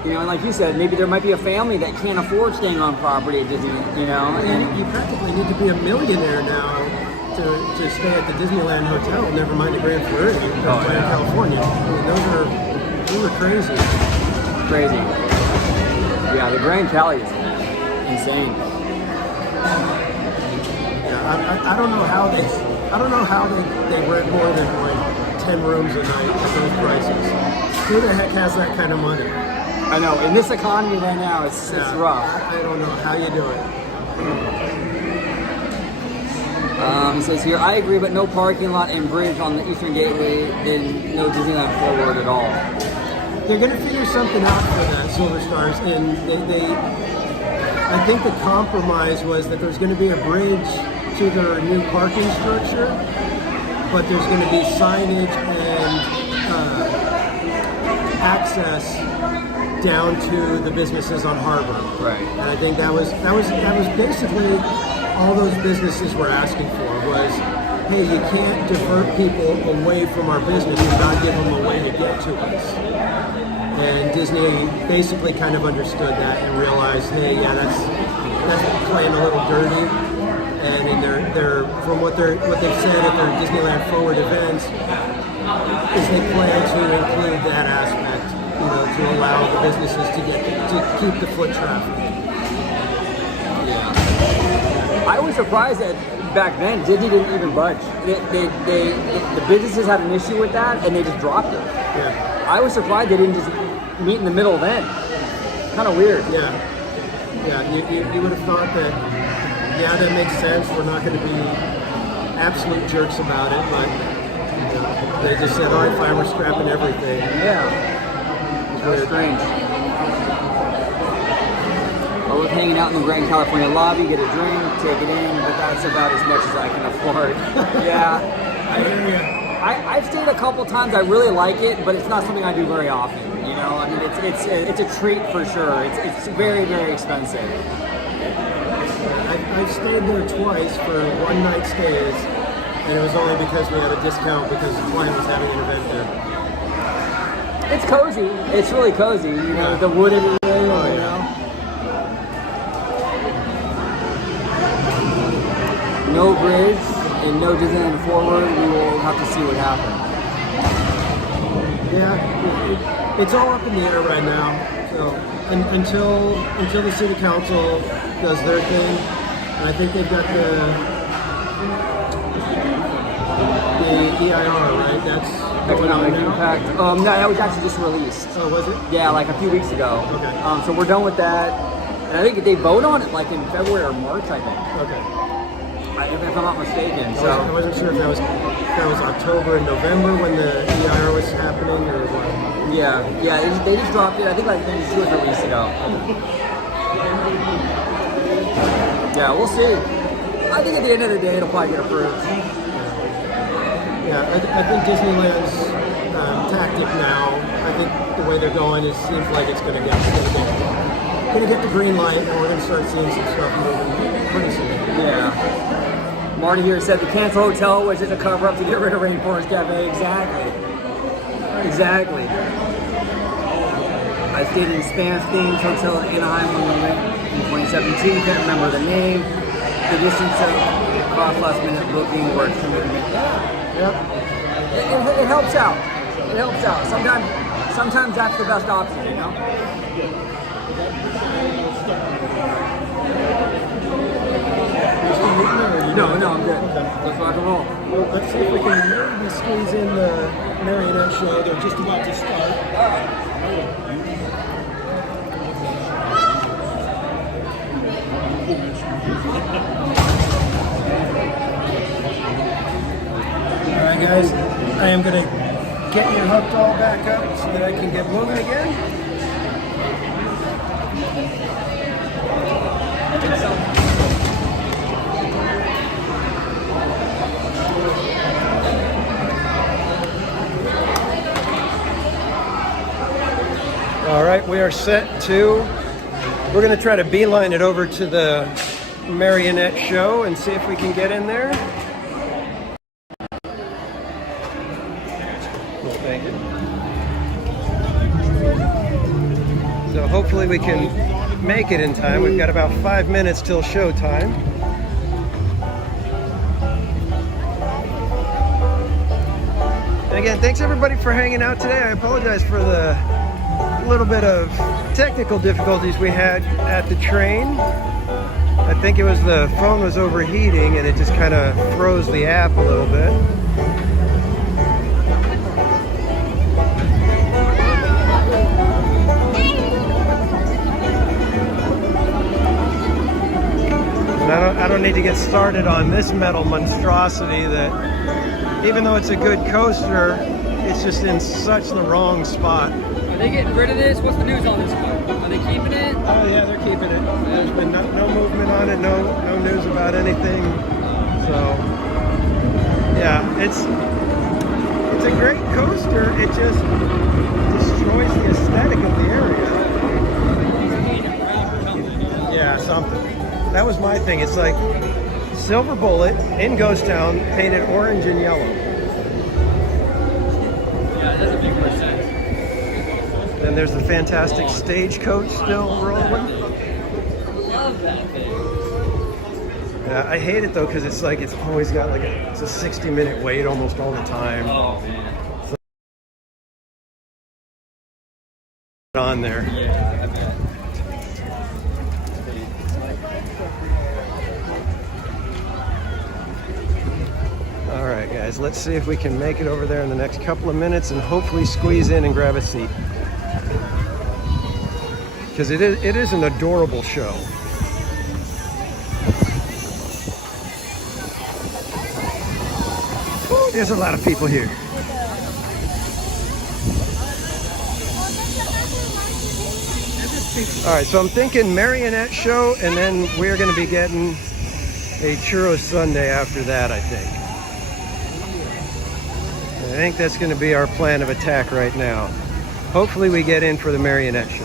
And like you said, maybe there might be a family that can't afford staying on property at Disney. And you practically need to be a millionaire now to stay at the Disneyland Hotel, never mind the Grand Floridian in California. I mean, those are crazy. Crazy. Yeah, the Grand Cali is insane. Yeah, I don't know how they rent more than like 10 rooms a night at those prices. Who the heck has that kind of money? I know. In this economy right now, it's rough. I don't know how you do it. He says here, I agree, but no parking lot and bridge on the Eastern Gateway, then no Disneyland Forward at all. They're going to figure something out for that, Silver Stars, and I think the compromise was that there's going to be a bridge to their new parking structure, but there's going to be signage and access down to the businesses on Harbor. Right. And I think that was basically all those businesses were asking for was hey, you can't divert people away from our business and not give them a way to get to us. And Disney basically kind of understood that and realized, hey, yeah, that's playing a little dirty. And in their from what they've said at their Disneyland Forward events, is they plan to include that aspect, you know, to allow the businesses to keep the foot traffic. I was surprised that back then Disney didn't even budge. The businesses had an issue with that and they just dropped it. Yeah. I was surprised they didn't just meet in the middle then. Kind of weird. Yeah. Yeah. You would have thought that, yeah, that makes sense. We're not going to be absolute jerks about it, but you know, they just said, all right, fine, we're scrapping everything. Yeah. That was strange. I was hanging out in the Grand California lobby, get a drink, take it in, but that's about as much as I can afford. Yeah. I've stayed a couple times. I really like it, but it's not something I do very often. You know, I mean, it's a treat for sure. It's very, very expensive. I've stayed there twice for one-night stays, and it was only because we had a discount because the client was having an event there. It's cozy. It's really cozy. You know, the wooded area, you know. No bridge and no Disneyland Forward. We will have to see what happens. Yeah, it's all up in the air right now. So until the city council does their thing, and I think they've got the EIR, right? That's going on now. Impact. No, that was actually just released. Oh, was it? Yeah, like a few weeks ago. Okay. So we're done with that, and I think they vote on it like in February or March, I think. Okay. If I'm not mistaken. I wasn't sure if that was October and November when the EIR was happening or what. Yeah, they just dropped it. I think like maybe 2 or 3 weeks ago. Yeah, we'll see. I think at the end of the day, it'll probably get approved. Yeah, I think Disneyland's tactic now, I think the way they're going, it seems like it's going to get the green light, and we're going to start seeing some stuff moving pretty soon. Yeah. Marty here said the cancel hotel was just a cover up to get rid of Rainforest Cafe. Exactly. I stayed in Spans Themes Hotel in Anaheim when we went in 2017. Can't remember the name. The distance of cost last minute booking were extremely convenient. Yep. It helps out. It helps out. Sometimes that's the best option, you know? No, I'm good. Let's rock and roll. Well, let's see if we can maybe squeeze in the Marionette show. They're just about to start. All right, guys. I am going to get you hooked all back up so that I can get moving again. All right, we are set to, we're going to try to beeline it over to the Marionette show and see if we can get in there. Thank you. So hopefully we can make it in time. We've got about 5 minutes till show time. And again, thanks everybody for hanging out today. I apologize for the little bit of technical difficulties we had at the train. I think it was the phone was overheating and it just kind of froze the app a little bit. And I don't need to get started on this metal monstrosity that, even though it's a good coaster, it's just in such the wrong spot. Are they getting rid of this? What's the news on this one? Are they keeping it? Oh yeah, they're keeping it. There's been no movement on it, no news about anything. So yeah, it's a great coaster. It just destroys the aesthetic of the area. Yeah, something. That was my thing. It's like Silver Bullet in Ghost Town, painted orange and yellow. Yeah, it doesn't make much sense. Then there's the fantastic Stagecoach still rolling. Love that thing. Yeah, I hate it though because it's like it's always got like it's a 60-minute wait almost all the time. Oh man. On there. Yeah, I bet. All right, guys, let's see if we can make it over there in the next couple of minutes and hopefully squeeze in and grab a seat. Because it is an adorable show. Woo, there's a lot of people here. All right, so I'm thinking marionette show, and then we're going to be getting a churro sundae after that, I think. I think that's going to be our plan of attack right now. Hopefully we get in for the marionette show.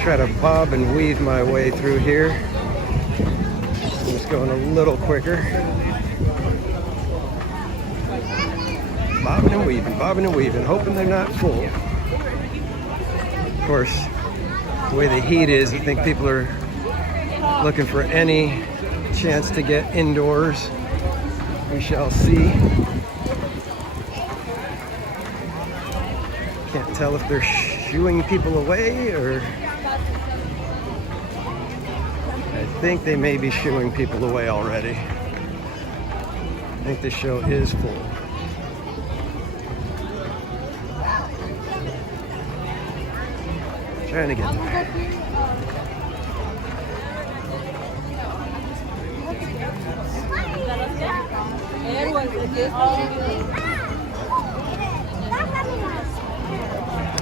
Try to bob and weave my way through here. I'm just going a little quicker. Bobbing and weaving, hoping they're not full. Of course, the way the heat is, I think people are looking for any chance to get indoors. We shall see. Can't tell if they're shooing people away or... I think they may be shooing people away already. I think the show is full. Trying to get there.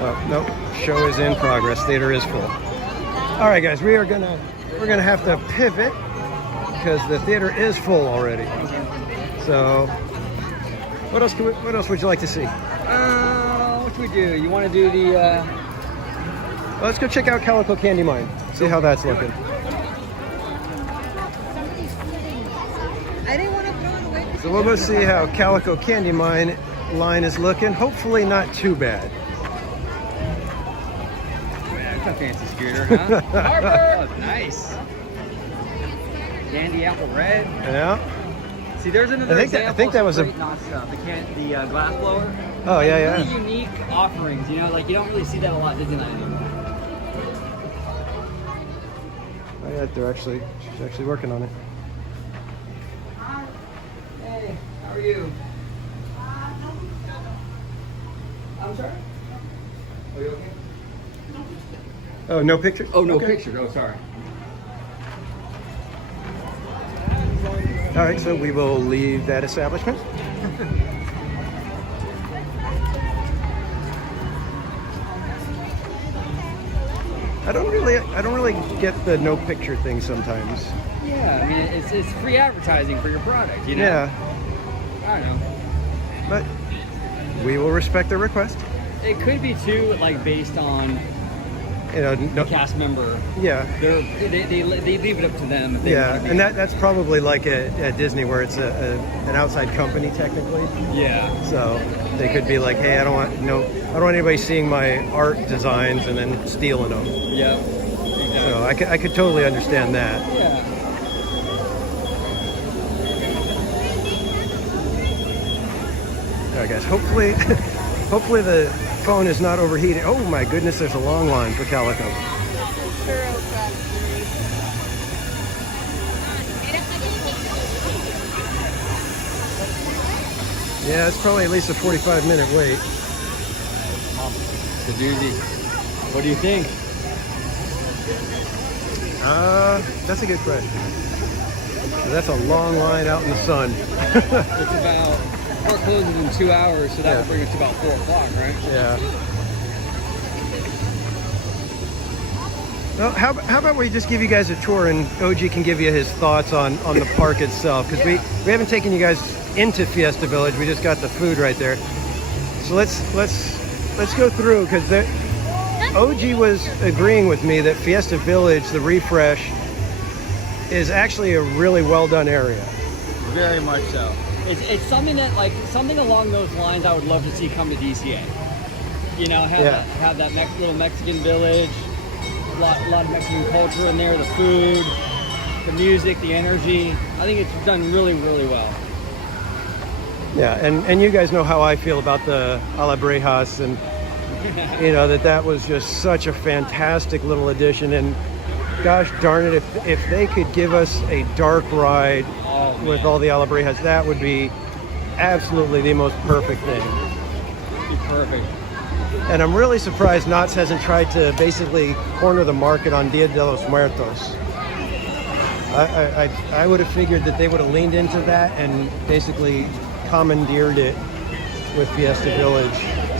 Oh, nope. Show is in progress. Theater is full. All right, guys, we're gonna have to pivot because the theater is full already. So, what else would you like to see? What should we do? You want to do the? Well, let's go check out Calico Candy Mine. See how that's looking. So we'll go see how Calico Candy Mine line is looking. Hopefully not too bad. That's a fancy scooter, huh? Harper! Oh, nice. Candy apple red. Yeah. See, there's another example. I think that was a Knott stuff. The glass blower. Oh yeah, yeah. Really unique offerings. You know, like you don't really see that a lot at Disneyland anymore. Oh yeah, she's actually working on it. Hey, how are you? I'm sorry? Are you okay? Oh, no pictures? Oh, no Okay. pictures. Oh, sorry. All right, so we will leave that establishment. I don't really get the no picture thing sometimes. Yeah, I mean, it's free advertising for your product, you know? Yeah. I don't know. But we will respect the request. It could be too, like, based on No, cast member. yeah. They leave it up to them. If they Yeah, want to be. and that's probably like at Disney where it's an outside company technically. Yeah. So they could be like, hey, I don't want anybody seeing my art designs and then stealing them. Yeah. Exactly. So I could totally understand that. Yeah. All right, guys. Hopefully the phone is not overheating. Oh my goodness, there's a long line for Calico. Yeah, it's probably at least a 45-minute wait. The doozy. What do you think? That's a good question. That's a long line out in the sun. It's about, park closes in 2 hours, so that would bring us to about 4 o'clock, right? Yeah. Well, how about we just give you guys a tour and OG can give you his thoughts on the park itself, because we haven't taken you guys into Fiesta Village. We just got the food right there. So let's go through, because OG was agreeing with me that Fiesta Village, the refresh, is actually a really well done area. Very much so. It's something that, like, something along those lines I would love to see come to DCA. You know, have that little Mexican village, a lot of Mexican culture in there, the food, the music, the energy. I think it's done really, really well. Yeah, and you guys know how I feel about the Alabrejas, and you know that was just such a fantastic little addition. And gosh darn it, if they could give us a dark ride with all the Alabrejas, that would be absolutely the most perfect thing. It'd be perfect. And I'm really surprised Knott's hasn't tried to basically corner the market on Dia de los Muertos. I would have figured that they would have leaned into that and basically commandeered it with Fiesta Village,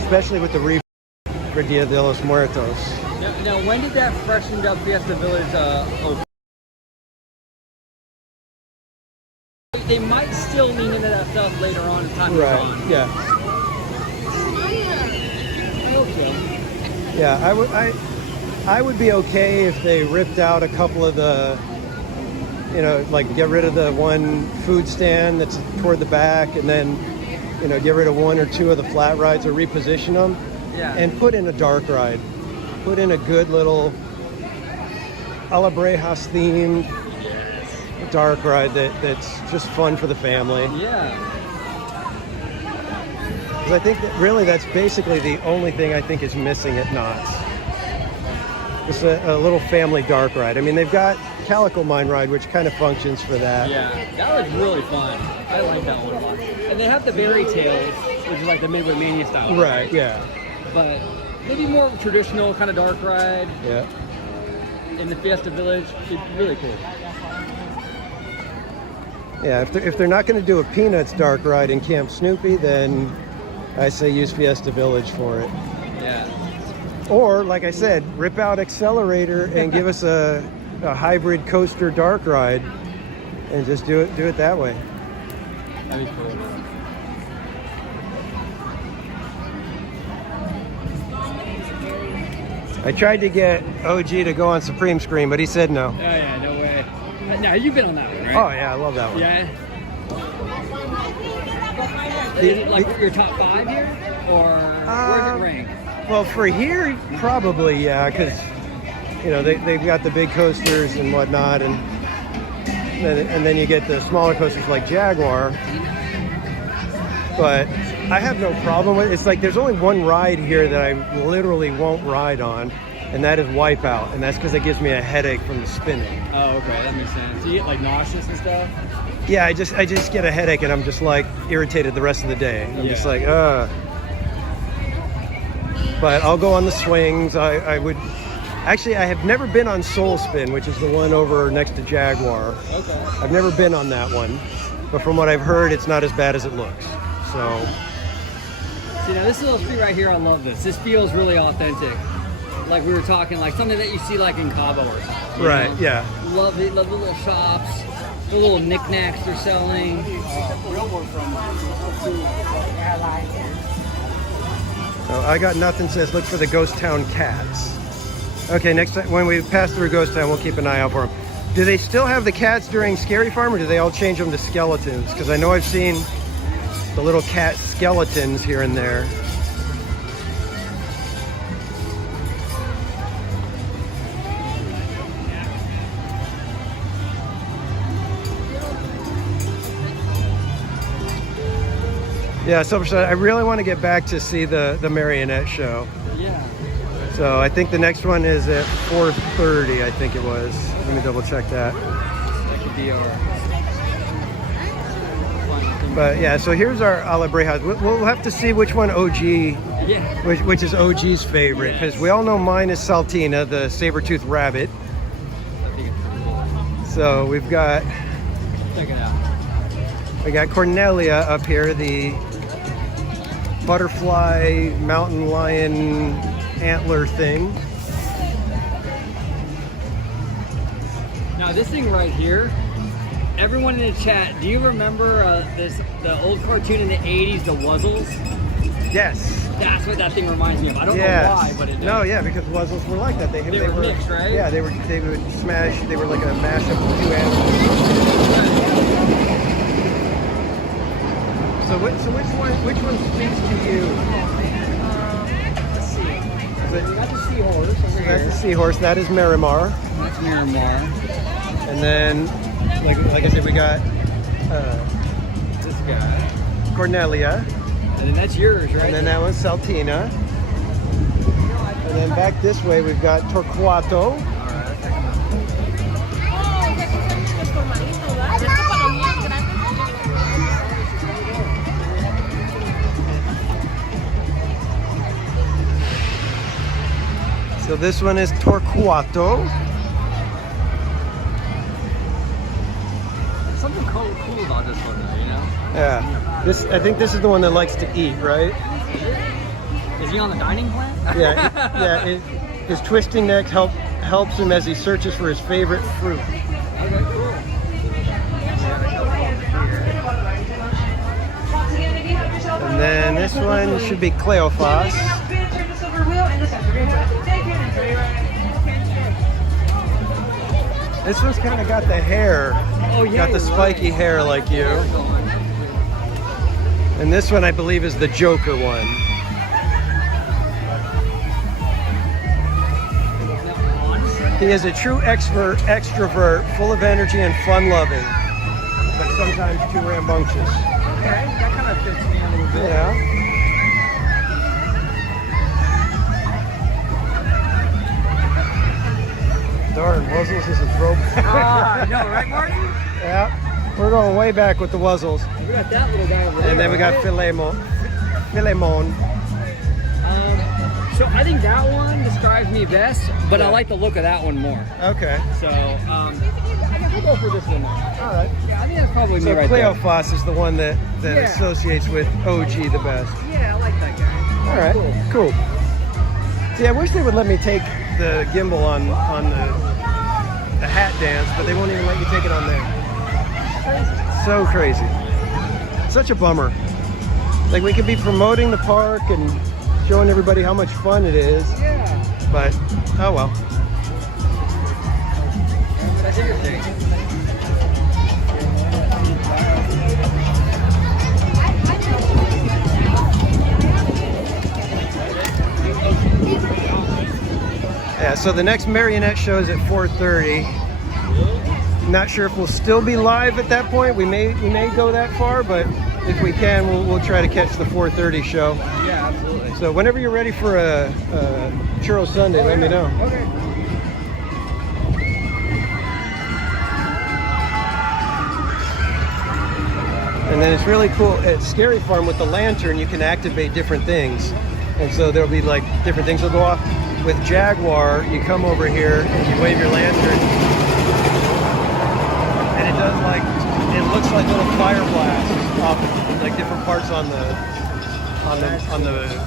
especially with the refresh for Dia de los Muertos. Now, when did that freshened up Fiesta Village open? They might still lean into that stuff later on as time goes on. Yeah. Okay. Yeah, I would be okay if they ripped out a couple of the, you know, like get rid of the one food stand that's toward the back, and then, you know, get rid of one or two of the flat rides or reposition them, and put in a dark ride. Put in a good little Alabrejas themed dark ride that's just fun for the family. Yeah. Because I think that really that's basically the only thing I think is missing at Knott's. It's a little family dark ride. I mean, they've got Calico Mine Ride, which kind of functions for that. Yeah, that was really fun. I like that one a lot. And they have the Berry Tales, which is like the Midway Mania style. Right, yeah. But maybe more traditional kind of dark ride. Yeah. In the Fiesta Village. It's really cool. Yeah, if they're not going to do a Peanuts dark ride in Camp Snoopy, then I say use Fiesta Village for it. Yeah. Or, like I said, rip out Accelerator and give us a hybrid coaster dark ride, and just do it that way. That'd be cool. I tried to get OG to go on Supreme Screen, but he said no. Oh yeah, no way. Now you've been on that one, right? Oh yeah, I love that one. Yeah. Is it like your top 5 here, or where's it rank? Well, for here, probably yeah, because you know they've got the big coasters and whatnot, and then you get the smaller coasters like Jaguar. But I have no problem with it. It's like there's only one ride here that I literally won't ride on, and that is Wipeout, and that's because it gives me a headache from the spinning. Oh, okay, that makes sense. You get like nauseous and stuff? Yeah, I just get a headache, and I'm just like irritated the rest of the day. I'm just like, But I'll go on the swings. I would actually, I have never been on Soul Spin, which is the one over next to Jaguar. Okay. I've never been on that one, but from what I've heard, it's not as bad as it looks. So. See, now this little street right here, I love this. This feels really authentic. Like we were talking, like something that you see like in Cabo or something. Right, know? yeah. Love the little shops, the little knickknacks they're selling. So I got nothing says look for the Ghost Town cats. Okay, next time when we pass through Ghost Town, we'll keep an eye out for them. Do they still have the cats during Scary Farm, or do they all change them to skeletons? Because I know I've seen the little cat skeletons here and there. Yeah, Silverstone, I really want to get back to see the marionette show. Yeah. So I think the next one is at 4:30, I think it was. Let me double check that. But yeah, so here's our Alabrejas. We'll have to see which one OG, which is OG's favorite, because we all know mine is Saltina, the saber-toothed rabbit. So we've got, check it out. We got Cornelia up here, the butterfly mountain lion antler thing. Now this thing right here, everyone in the chat, do you remember the old cartoon in the 80s, the Wuzzles? Yes. That's what that thing reminds me of. I don't know Yes. why, but it does. No, yeah, because Wuzzles were like that. They were mixed, right? Yeah, they would smash. They were like a mashup of two animals. So which one speaks to you? Let's see. Is it- We got the seahorse over That's here. the seahorse. That is Miramar. That's Miramar. And then, like I said, we got This guy. Cornelia. And then that's yours, right? And then that one's Saltina. And then back this way, we've got Torquato. So this one is Torquato. There's something cool about this one, though, you know? Yeah. I think this is the one that likes to eat, right? Is he on the dining plan? Yeah. His twisting neck helps him as he searches for his favorite fruit. Okay, cool. And then this one should be Cleophas. This one's kind of got the hair. Oh, yeah, Got the you're spiky right. hair like you. And this one I believe is the Joker one. He is a true extrovert, full of energy and fun-loving, but sometimes too rambunctious. Okay, that kind of fits me a little bit. Yeah. Darn, Wuzzles is a throwback. I know, right, Marty? Yeah, we're going way back with the Wuzzles. We got that little guy over there. And then we got right? Philemon. So I think that one describes me best, but I like the look of that one more. Okay. So I guess we'll go for this one. All right. Yeah, I think that's probably me So right there. Cleophas is the one that Yeah. associates with OG the best. Yeah, I like that guy. All right, cool. See, I wish they would let me take the gimbal on the hat dance, but they won't even let you take it on there. So crazy. Such a bummer. Like, we could be promoting the park and showing everybody how much fun it is, Yeah. but oh well. That's interesting. Yeah, so the next marionette show is at 4:30. Not sure if we'll still be live at that point. We may go that far, but if we can, we'll try to catch the 4:30 show. Yeah, absolutely. So whenever you're ready for a churro sundae, let me know. Okay. And then it's really cool at Scary Farm with the lantern, you can activate different things. And so there'll be like different things will go off. With Jaguar, you come over here and you wave your lantern, and it does it looks like little fire blasts off like different parts on the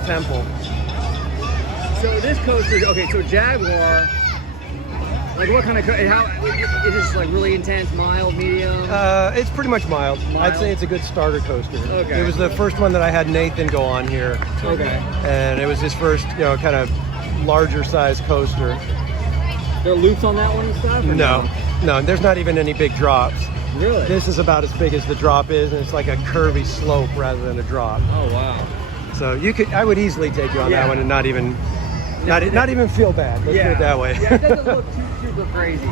temple. So this coaster, okay, so Jaguar, like what kind of, how, is this like really intense, mild, medium? It's pretty much mild. I'd Mild? say it's a good starter coaster. Okay. It was the first one that I had Nathan go on here. Okay. And it was his first, kind of larger size coaster. There are loops on that one and stuff? or No, there's not even any big drops. Really? This is about as big as the drop is, and it's like a curvy slope rather than a drop. Oh, wow. So I would easily take you on Yeah. that one and not even feel bad. Let's put it that way. Yeah, it doesn't look too super crazy.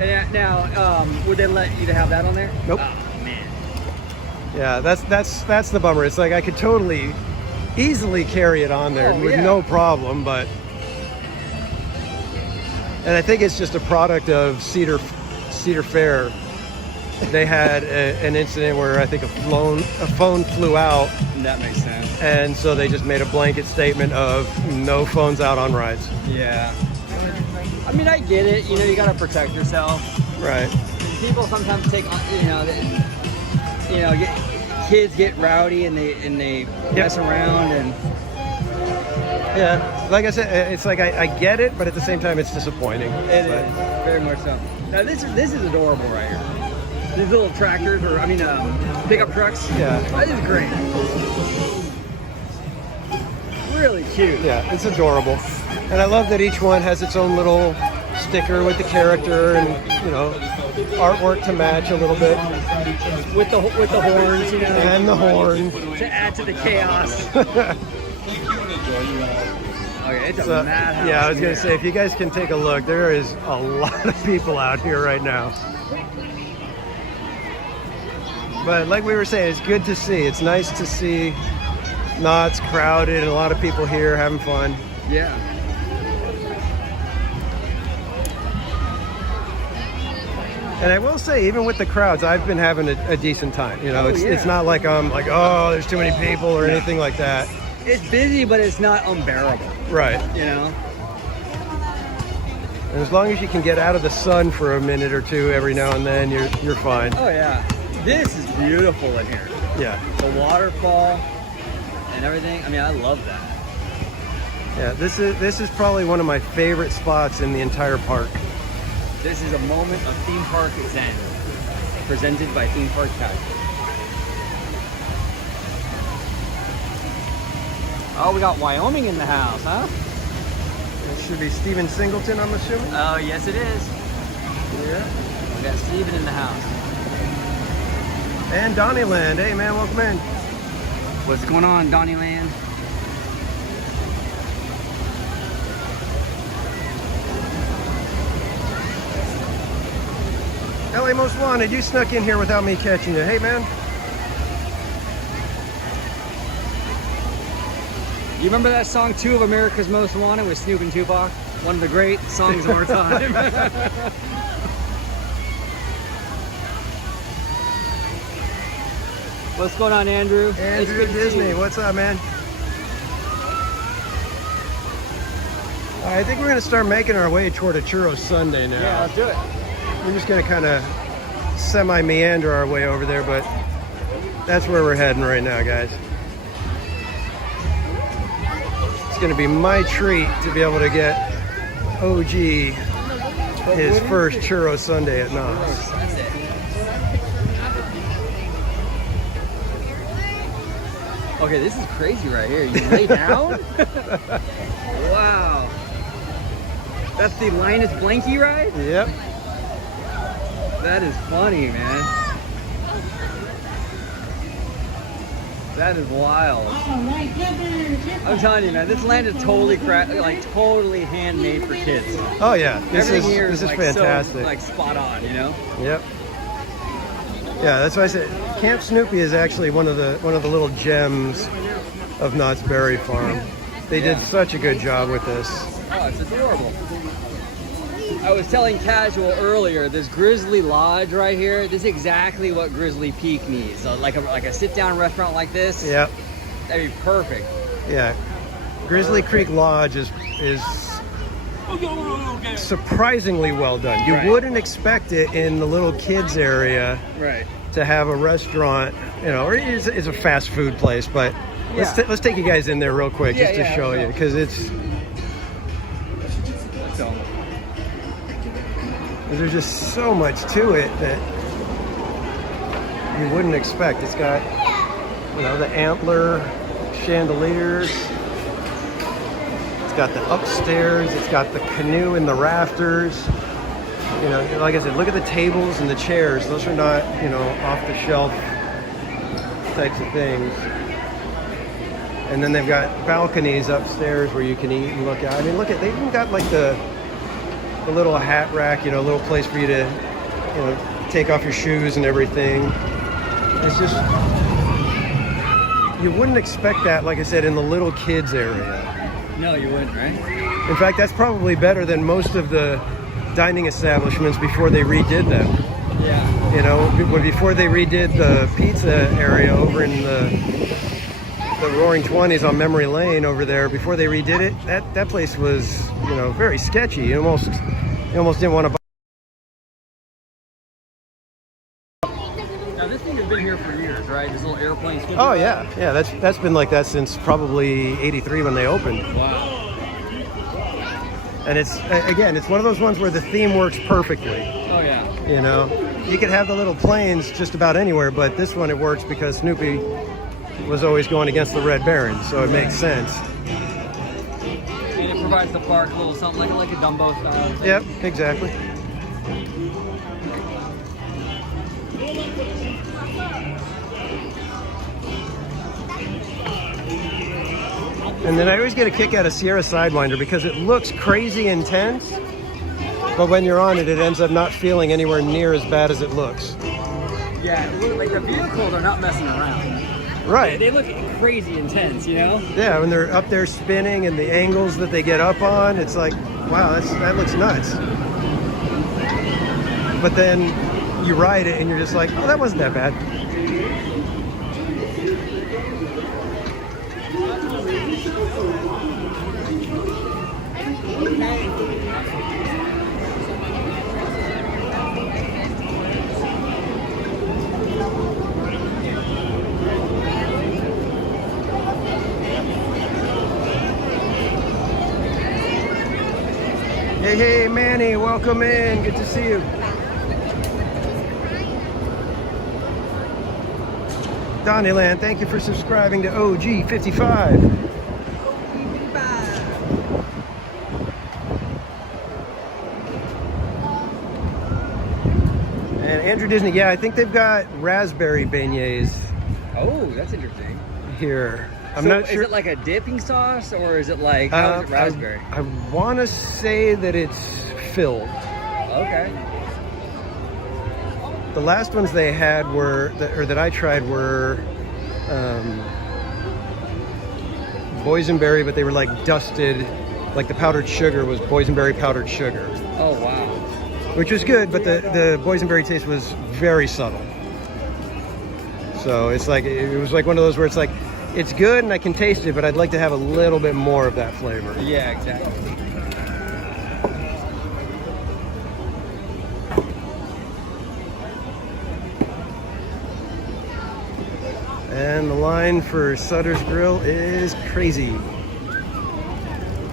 And now, would they let you to have that on there? Nope. Oh, man. Yeah, that's the bummer. It's like I could totally, easily carry it on there Oh, with yeah. no problem, but. And I think it's just a product of Cedar Fair. They had an incident where I think a phone flew out, That makes sense. and so they just made a blanket statement of no phones out on rides. Yeah. I mean, I get it. You gotta protect yourself. Right. People sometimes take, kids get rowdy and they mess around and. Yeah, like I said, it's like I get it, but at the same time, it's disappointing. It is very much so. Now this is adorable right here. These little tractors, pickup trucks. Yeah. That is great. really cute. Yeah, it's adorable. And I love that each one has its own little sticker with the character and, you know, artwork to match a little bit. With the horns, you know. And the horn. To add to the chaos. Okay, it's a So, madhouse. yeah, I was going to here. say, if you guys can take a look, there is a lot of people out here right now. But like we were saying, it's good to see. It's nice to see Knott's crowded and a lot of people here having fun. Yeah. And I will say, even with the crowds, I've been having a decent time. You know, Oh, it's yeah. not like I'm like, oh, there's too many people or anything like that. It's busy, but it's not unbearable. Right. You know. And as long as you can get out of the sun for a minute or two every now and then, you're fine. Oh yeah. This is beautiful in here. Yeah. The waterfall and everything. I mean, I love that. Yeah. This is probably one of my favorite spots in the entire park. This is a moment of theme park zen, presented by Theme Park Casual. Oh, we got Wyoming in the house, huh? It should be Steven Singleton, I'm assuming. Oh, yes it is. Yeah. We got Steven in the house. And Donnyland. Hey, man, welcome in. What's going on, Donnyland? LA Most Wanted, you snuck in here without me catching you. Hey, man. You remember that song, 2 of America's Most Wanted with Snoop and Tupac? One of the great songs of our time. What's going on, Andrew? It's Andrew good to see Disney, you. what's up, man? All right, I think we're going to start making our way toward a Churro Sunday now. Yeah, let's do it. We're just going to kind of semi-meander our way over there, but that's where we're heading right now, guys. It's going to be my treat to be able to get OG his first Churro Sunday at Knott's. That's it. Okay, this is crazy right here. You lay down? Wow. That's the Linus Blanky ride? Yep. That is funny, man. That is wild. I'm telling you, man, this land is totally totally handmade for kids. Oh yeah, this Everything here is like fantastic. So, like spot on, you know? Yep. Yeah, that's why I said Camp Snoopy is actually one of the little gems of Knott's Berry Farm. They did such a good job with this. Oh, it's adorable. I was telling Casual earlier, this Grizzly Lodge right here, this is exactly what Grizzly Peak needs. So like a sit-down restaurant like this. Yep. That'd be perfect. Yeah. Grizzly Creek Lodge is surprisingly well done. You Right. wouldn't expect it in the little kids area Right. to have a restaurant, you know, or it's a fast food place, but Yeah. let's take you guys in there real quick just Yeah, to yeah, show you, because So, there's just so much to it that you wouldn't expect. It's got, you know, the antler chandeliers. It's got the upstairs. It's got the canoe in the rafters. You know, like I said, look at the tables and the chairs. Those are not, you know, off-the-shelf types of things. And then they've got balconies upstairs where you can eat and look out. I mean, look at, they even got like the little hat rack, you know, a little place for you to, you know, take off your shoes and everything. It's just, you wouldn't expect that, like I said, in the little kids area. no, you wouldn't, right? In fact, that's probably better than most of the dining establishments before they redid them. Yeah. You know, before they redid the pizza area over in the Roaring 20s on Memory Lane over there, before they redid it, that place was, you know, very sketchy. You almost didn't want to buy. Now this thing has been here for years, right? This little airplane. Oh yeah, that's been like that since probably '83 when they opened. Wow. And it's, again, it's one of those ones where the theme works perfectly. Oh yeah. You know, you could have the little planes just about anywhere, but this one it works because Snoopy was always going against the Red Baron, so it makes sense. provides the park a little something like a Dumbo style. Yep, exactly. And then I always get a kick out of Sierra Sidewinder because it looks crazy intense, but when you're on it, it ends up not feeling anywhere near as bad as it looks. Yeah, like the vehicles are not messing around. Right. They look crazy intense, you know? Yeah, when they're up there spinning and the angles that they get up on, it's like, wow, that looks nuts. But then you ride it and you're just like, oh, that wasn't that bad. Hey, Manny, welcome in. Good to see you. Donnyland, thank you for subscribing to OG55. And Andrew Disney, yeah, I think they've got raspberry beignets Oh, that's interesting. here. I'm So not sure. Is it like a dipping sauce, or is it like, how is it raspberry? I want to say that it's filled. Okay. The last ones they had were, that I tried were boysenberry, but they were like dusted, like the powdered sugar was boysenberry powdered sugar, Oh, wow. which was good, but the boysenberry taste was very subtle. So it's like, it was like one of those where it's like, it's good and I can taste it, but I'd like to have a little bit more of that flavor. Yeah, exactly. And the line for Sutter's Grill is crazy.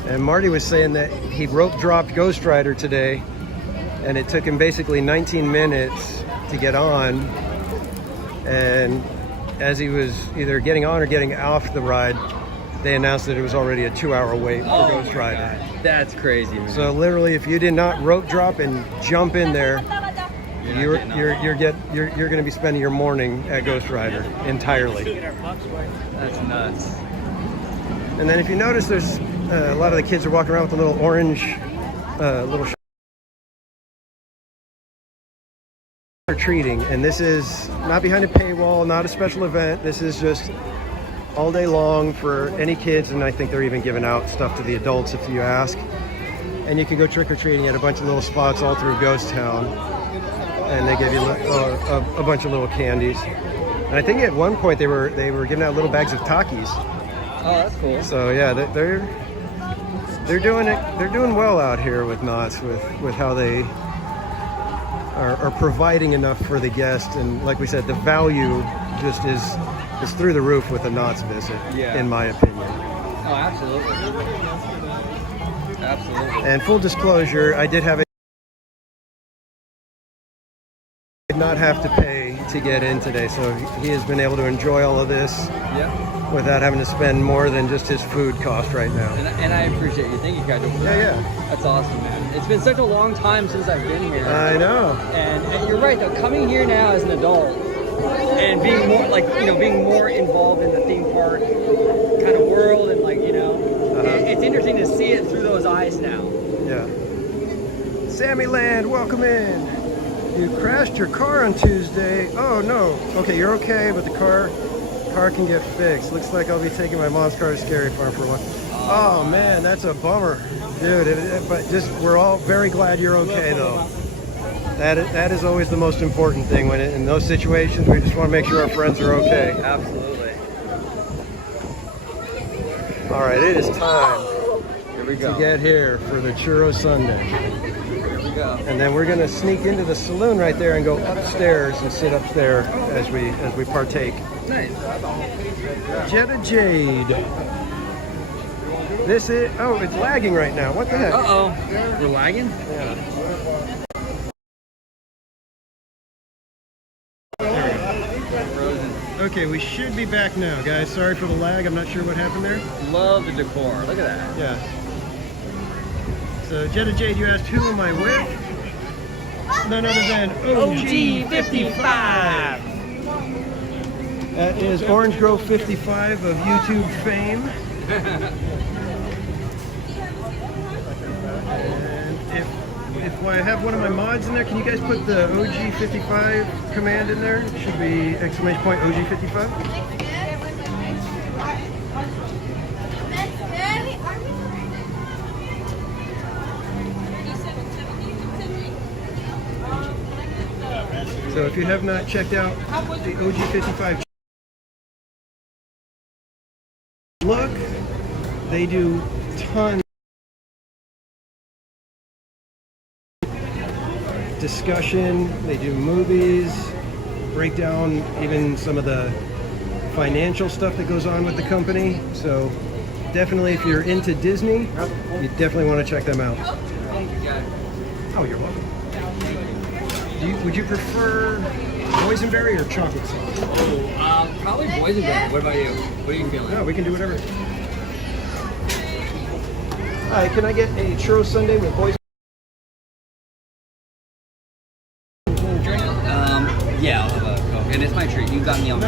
And Marty was saying that he rope dropped Ghost Rider today, and it took him basically 19 minutes to get on. And as he was either getting on or getting off the ride, they announced that it was already a 2-hour wait for Ghost Rider. God. That's crazy, man. So literally, if you did not rope drop and jump in there, you're going to be spending your morning at Ghost Rider entirely. That's nuts. And then if you notice, there's a lot of the kids are walking around with a little orange, little treating, and this is not behind a paywall, not a special event. This is just all day long for any kids, and I think they're even giving out stuff to the adults if you ask. And you can go trick-or-treating at a bunch of little spots all through Ghost Town, and they give you a bunch of little candies. And I think at one point they were giving out little bags of Takis. Oh, that's cool. So yeah, they're doing it. They're doing well out here with Knott's with how they are providing enough for the guest. And like we said, the value just is through the roof with a Knott's visit, Yeah. in my opinion. Oh, absolutely. Absolutely. And full disclosure, I did not have to pay to get in today, so he has been able to enjoy all of this without having to spend more than just his food cost right now. And I appreciate you. Thank you, guys. Yeah. That's awesome, man. It's been such a long time since I've been here. I know. And you're right, though. Coming here now as an adult and being more being more involved in the theme park kind of world, and it's interesting to see it through those eyes now. Yeah. Sammy Land, welcome in. You crashed your car on Tuesday. Oh no. Okay, you're okay, but the car can get fixed. Looks like I'll be taking my mom's car to Scary Farm for one. Oh man, that's a bummer, dude. But we're all very glad you're okay, though. That is always the most important thing when in those situations. We just want to make sure our friends are okay. Absolutely. All right, it is time Here we go. to get here for the Churro Sundae. Here we go. And then we're gonna sneak into the saloon right there and go upstairs and sit up there as we partake. Nice. Jetta Jade. It's lagging right now. What the heck? Uh-oh. We're lagging? Yeah. Okay, we should be back now, guys. Sorry for the lag. I'm not sure what happened there. Love the decor. Look at that. Yeah. So Jetta Jade, you asked who am I with? None other than OG55. That is OrangeGrove55 of YouTube fame. And if I have one of my mods in there, can you guys put the OG55 command in there? It should be exclamation point OG55. So if you have not checked out the OG55 look, they do tons of discussion, they do movies, break down even some of the financial stuff that goes on with the company. So definitely if you're into Disney, you definitely want to check them out. Oh, you're welcome. Would you prefer boysenberry or chocolate sauce? Oh, probably boysenberry. What about you? What are you feeling? No, we can do whatever. Hi, can I get a churro sundae with boysenberry? Yeah, I'll have a Coke. And it's my treat. You got me on No.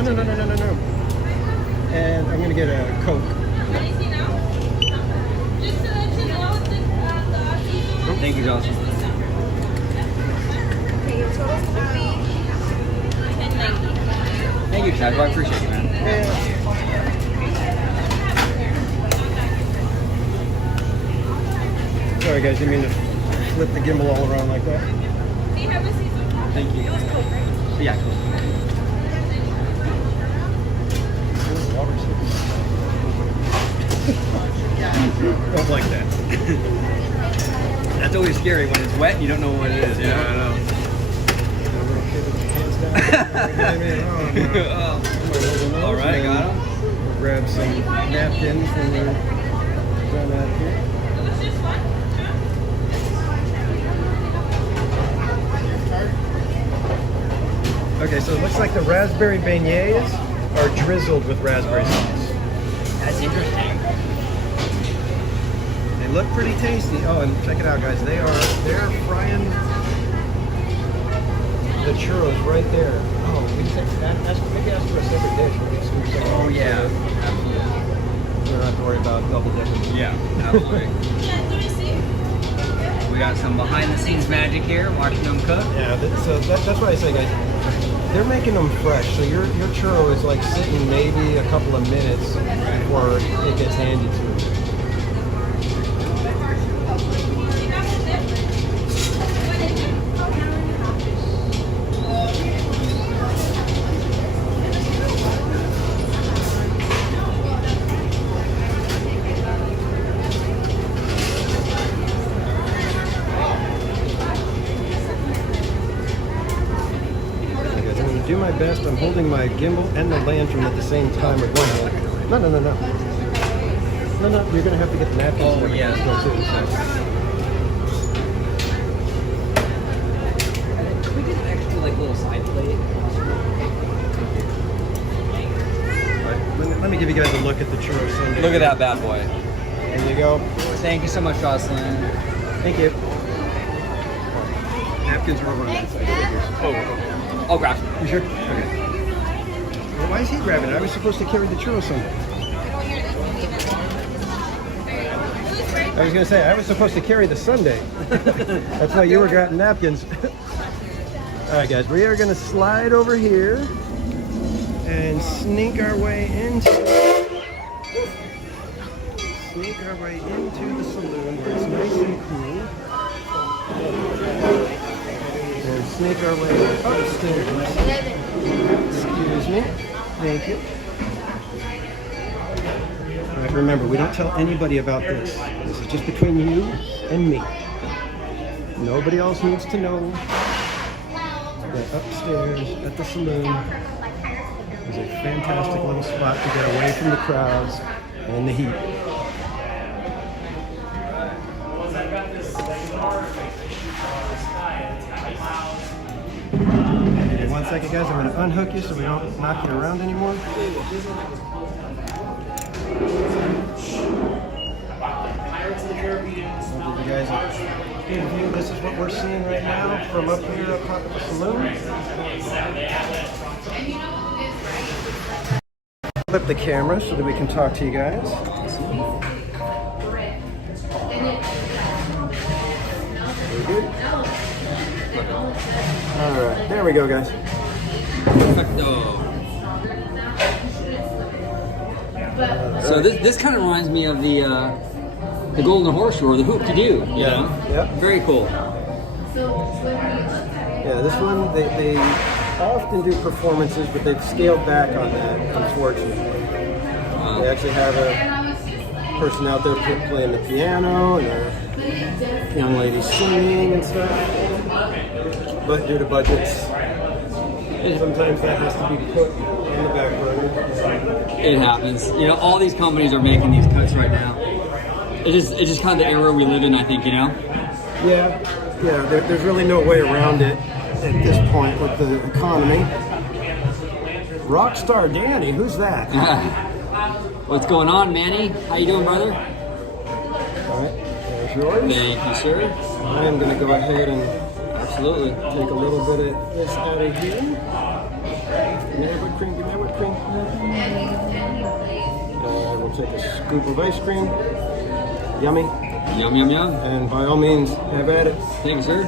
And I'm gonna get a Coke. Thank you, Josh. Thank you, Chad. I appreciate it, man. Sorry guys, didn't mean to flip the gimbal all around like that. Thank you. Yeah, cool. Don't like that. That's always scary when it's wet and you don't know what it is. Yeah, I know. All right, got him. We'll grab some napkins when we're done out here. Okay, so it looks like the raspberry beignets are drizzled with raspberry sauce. That's interesting. They look pretty tasty. Oh, and check it out, guys. They're frying the churros right there. Oh, maybe ask for a separate dish. We can scoop some. Oh yeah, absolutely. We don't have to worry about double dipping. Yeah, absolutely. We got some behind the scenes magic here, watching them cook. Yeah, so that's why I say, guys, they're making them fresh. So your churro is like sitting maybe a couple of minutes before it gets handed to you. Do my best. I'm holding my gimbal and the lantern at the same time with one hand. No. You're gonna have to get the napkins. Oh yeah. Can we get an extra like little side plate? All right, let me give you guys a look at the churro sundae. Look at that bad boy. There you go. Thank you so much, Jocelyn. Thank you. Napkins are over on that side. Oh gosh. You sure? Okay. Well, why is he grabbing it? I was supposed to carry the churro sundae. I was going to say, I was supposed to carry the sundae. That's why you were grabbing napkins. All right, guys, we are going to slide over here and sneak our way into the saloon where it's nice and cool. And sneak our way upstairs. Excuse me. Thank you. All right, remember, we don't tell anybody about this. This is just between you and me. Nobody else needs to know that upstairs at the saloon is a fantastic little spot to get away from the crowds and the heat. Give me 1 second, guys. I'm going to unhook you so we don't knock you around anymore. Pirates of the Caribbean. you guys a good view. This is what we're seeing right now from up here up top of the saloon. Flip the camera so that we can talk to you guys. Very good. All right, there we go, guys. Perfecto. So this kind of reminds me of the Golden Horseshoe or the Hoop-de-Doo. Yeah. Yep. Very cool. Yeah, this one they often do performances, but they've scaled back on that, unfortunately. They actually have a person out there playing the piano and a young lady singing and stuff. But due to budgets, sometimes that has to be put on the back burner. It happens. You know, all these companies are making these cuts right now. It's just kind of the era we live in, I think, you know? Yeah, there's really no way around it at this point with the economy. Rockstar Danny, who's that? What's going on, Manny? How you doing, brother? All right, there's yours. Thank you, sir. I am going to go ahead and Absolutely. take a little bit of this out of here. Give me that whipped cream, give me that whipped cream. We'll take a scoop of ice cream. Yummy. Yum, yum, yum. And by all means, have at it. Thank you, sir.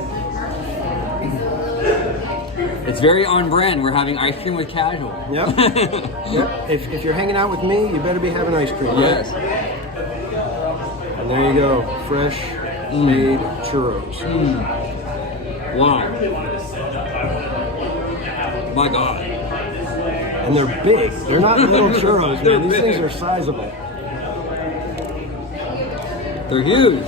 It's very on brand. We're having ice cream with casual. Yep. Yep. If you're hanging out with me, you better be having ice cream. Right? Yes. And there you go. Fresh made churros. Wow. My God. And they're big. They're not little churros, man. These things are sizable. They're huge.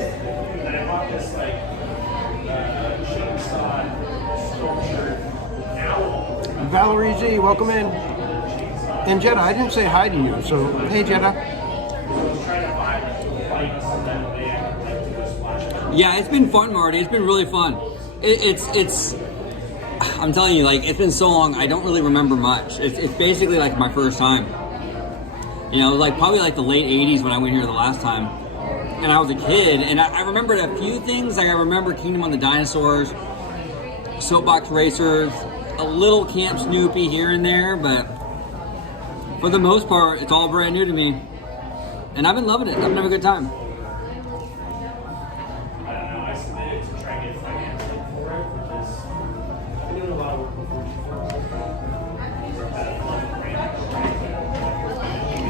Valerie Z, welcome in. And Jetta, I didn't say hi to you, so hey Jetta. Yeah, it's been fun, Marty. It's been really fun. It's I'm telling you, like, it's been so long, I don't really remember much. It's basically like my first time. You know, like probably like the late 80s when I went here the last time. And I was a kid, and I remembered a few things. Like I remember Kingdom on the Dinosaurs, Soapbox Racers, a little Camp Snoopy here and there, but for the most part, it's all brand new to me. And I've been loving it. I've been having a good time.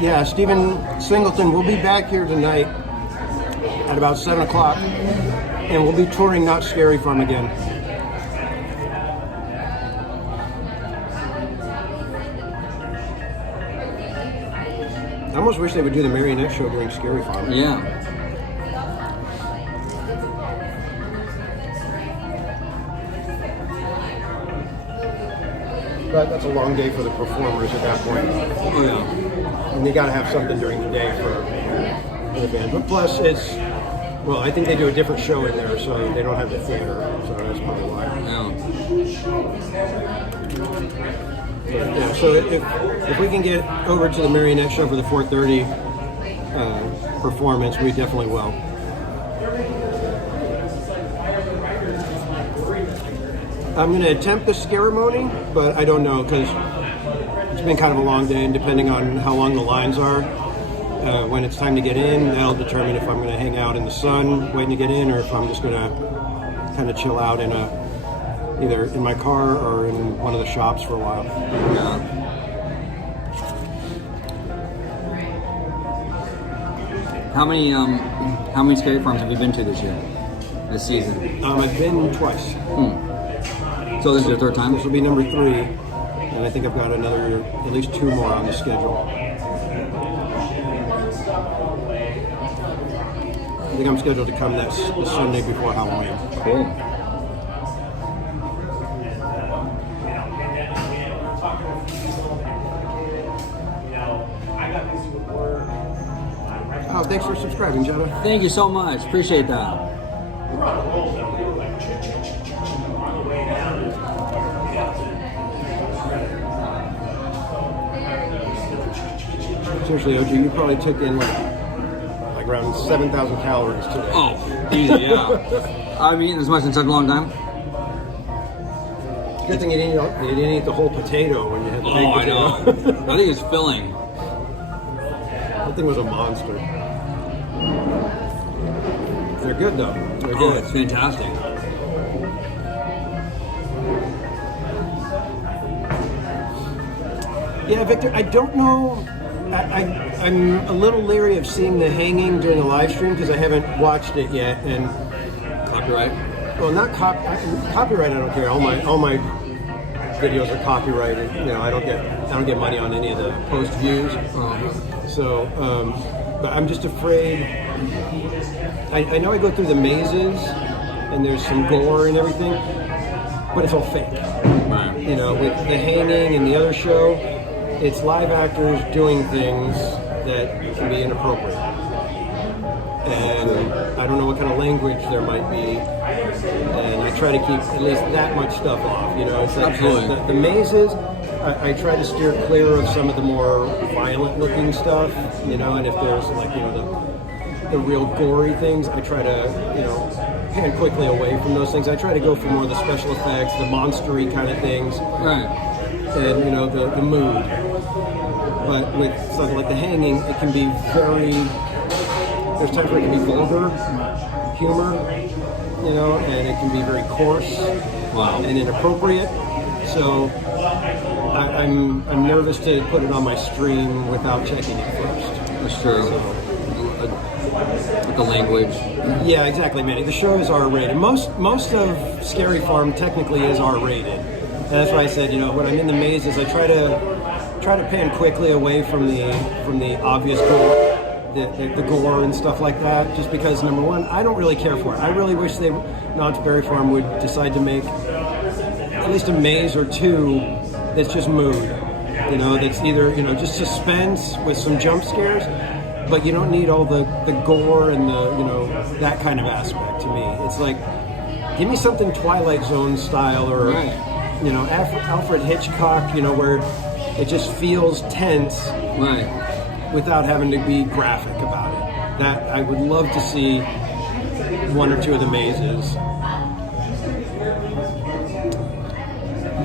Yeah, Stephen Singleton will be back here tonight at about 7 o'clock, and we'll be touring Not Scary Farm again. I almost wish they would do the marionette show during Scary Farm. Yeah. But that's a long day for the performers at that point. Oh, yeah. And they got to have something during the day for the band. But plus, it's, well, I think they do a different show in there, so they don't have the theater. So that's probably why. Yeah. Yeah, so if we can get over to the marionette show for the 4:30 performance, we definitely will. I'm going to attempt the ceremony, but I don't know because it's been kind of a long day, and depending on how long the lines are, when it's time to get in, that'll determine if I'm going to hang out in the sun waiting to get in, or if I'm just going to kind of chill out in either in my car or in one of the shops for a while. Yeah. How many Scary Farms have you been to this this season? I've been twice. So this is your third time? This will be number 3, and I think I've got at least 2 more on the schedule. I think I'm scheduled to come the Sunday before Halloween. Cool. Oh, thanks for subscribing, Jetta. Thank you so much. Appreciate that. Seriously, OG, you probably took in like around 7,000 calories today. Oh, easy, yeah. I've eaten as much in such a long time. Good thing you didn't eat the whole potato when you had the baked I potato. know. I think it's filling. That thing was a monster. They're good though. They're Oh, good. it's fantastic. Yeah, Victor, I don't know. I'm a little leery of seeing the hanging during the live stream because I haven't watched it yet. And Copyright? well, not copyright. I don't care. All my videos are copyrighted. You know, I don't get money on any of the post views. So, but I'm just afraid. I know I go through the mazes and there's some gore and everything, but it's all fake. Right. You know, with the hanging and the other show, it's live actors doing things that can be inappropriate. And I don't know what kind of language there might be. And I try to keep at least that much stuff off. You know, it's like Absolutely. the mazes, I try to steer clear of some of the more violent looking stuff. You know, and if there's like, you know, the real gory things, I try to, you know, pan quickly away from those things. I try to go for more of the special effects, the monstery kind of things. Right. And you know the mood, but with something like the hanging, it can be very. There's times where it can be vulgar humor, you know, and it can be very coarse and inappropriate. So I'm nervous to put it on my stream without checking it first. That's true. With the language. Yeah, exactly, Manny. The show is R-rated. Most of Scary Farm technically is R-rated. And that's why I said, you know, when I'm in the mazes, I try to pan quickly away from the obvious gore, the gore and stuff like that. Just because, number one, I don't really care for it. I really wish Knott's Berry Farm would decide to make at least a maze or two that's just mood. You know, that's either, you know, just suspense with some jump scares, but you don't need all the gore and the, you know, that kind of aspect to me. It's like, give me something Twilight Zone style or. Right. You know, Alfred Hitchcock, you know, where it just feels tense, Right. without having to be graphic about it. That I would love to see one or two of the mazes.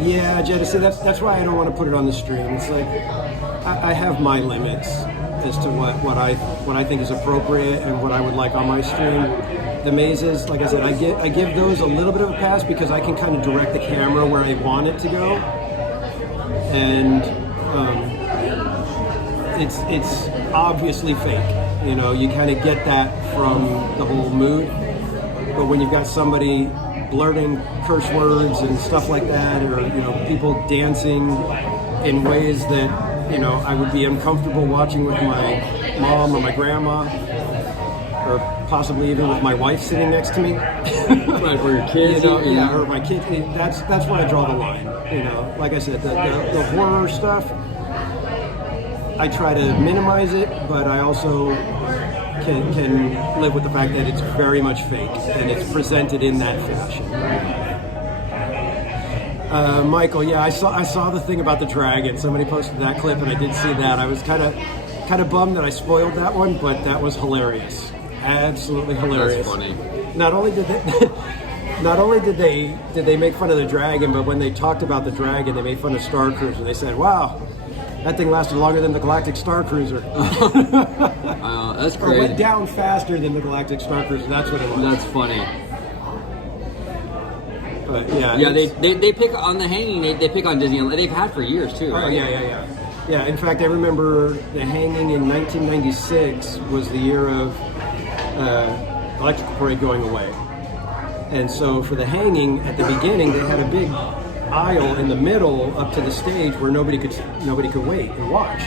Yeah, Jetta, see, that's why I don't want to put it on the stream. It's like I have my limits as to what I think is appropriate and what I would like on my stream. The mazes, like I said, I give those a little bit of a pass because I can kind of direct the camera where I want it to go, and it's obviously fake. You know, you kind of get that from the whole mood. But when you've got somebody blurting curse words and stuff like that, or you know, people dancing in ways that, you know, I would be uncomfortable watching with my mom or my grandma, or possibly even with my wife sitting next to me. Right, for your kids. You know, yeah, or my kids. That's where I draw the line. You know, like I said, the horror stuff, I try to minimize it, but I also can live with the fact that it's very much fake and it's presented in that fashion. Michael, yeah, I saw the thing about the dragon. Somebody posted that clip, and I did see that. I was kind of bummed that I spoiled that one, but that was hilarious. Absolutely hilarious. That's funny. Not only did they make fun of the dragon, but when they talked about the dragon, they made fun of Star Cruiser. They said, "Wow, that thing lasted longer than the Galactic Star Cruiser." That's Or crazy. went down faster than the Galactic Star Cruiser. That's what it was. That's funny. But yeah. Yeah, they pick on the hanging. They pick on Disney. They've had for years too. Right? Oh yeah. Yeah, in fact, I remember the hanging in 1996 was the year of Electrical Parade going away. And so for the hanging, at the beginning, they had a big aisle in the middle up to the stage where nobody could wait and watch.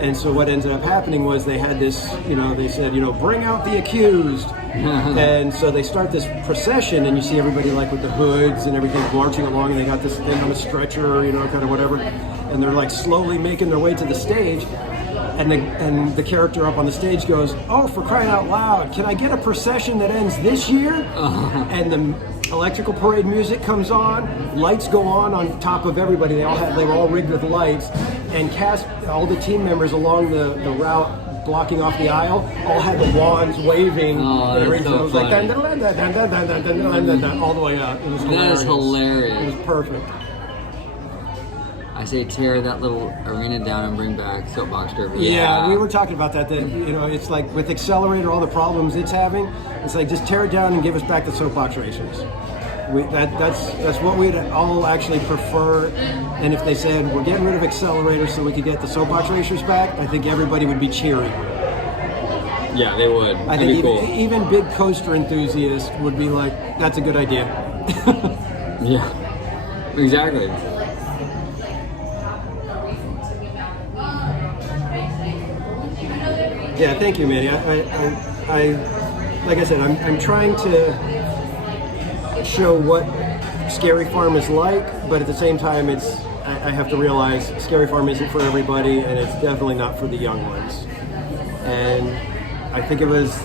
And so what ended up happening was they had this, you know, they said, you know, bring out the accused. And so they start this procession, and you see everybody like with the hoods and everything marching along, and they got this thing on a stretcher, you know, kind of whatever. And they're like slowly making their way to the stage. And the character up on the stage goes, "Oh, for crying out loud, can I get a procession that ends this year?" And the Electrical Parade music comes on, lights go on top of everybody. They were all rigged with lights, and cast all the team members along the route blocking off the aisle all had the wands waving. Oh, and that's so it was like funny. all the way up. It was That is hilarious. hilarious. It was perfect. I say tear that little arena down and bring back Soapbox Derby. Yeah, we were talking about that. That it's like with Accelerator, all the problems it's having. It's like just tear it down and give us back the soapbox races. That's what we'd all actually prefer. And if they said we're getting rid of Accelerator so we could get the soapbox racers back, I think everybody would be cheering. Yeah, they would. I think even big coaster enthusiasts would be like, "That's a good idea." Yeah, exactly. Yeah, thank you, Manny. I like I said, I'm trying to show what Scary Farm is like, but at the same time, I have to realize Scary Farm isn't for everybody, and it's definitely not for the young ones. And I think it was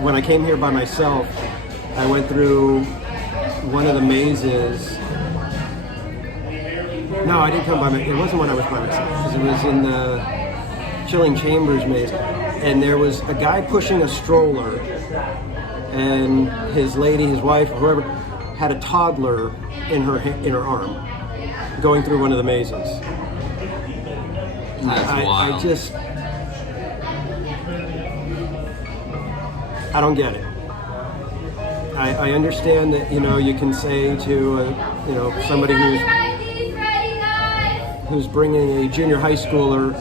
when I came here by myself, I went through one of the mazes. No, I didn't come by myself. It wasn't when I was by myself, because it was in the Chilling Chambers maze. And there was a guy pushing a stroller, and his wife, whoever, had a toddler in her arm, going through one of the mazes. That's wild. I don't get it. I understand that you can say to somebody who's bringing a junior high schooler.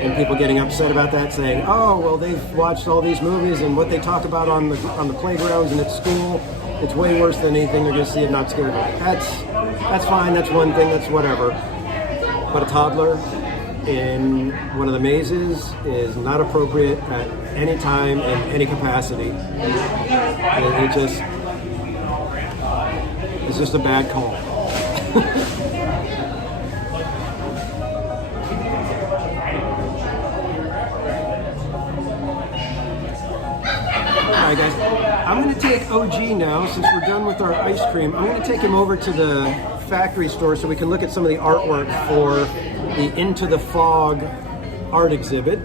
And people getting upset about that, saying, "Oh, well, they've watched all these movies, and what they talk about on the playgrounds and at school, it's way worse than anything they're going to see at Not Scared." That's fine. That's one thing. That's whatever. But a toddler in one of the mazes is not appropriate at any time in any capacity. It's just a bad call. All right, guys, I'm going to take OG now, since we're done with our ice cream. I'm going to take him over to the factory store so we can look at some of the artwork for the Into the Fog art exhibit.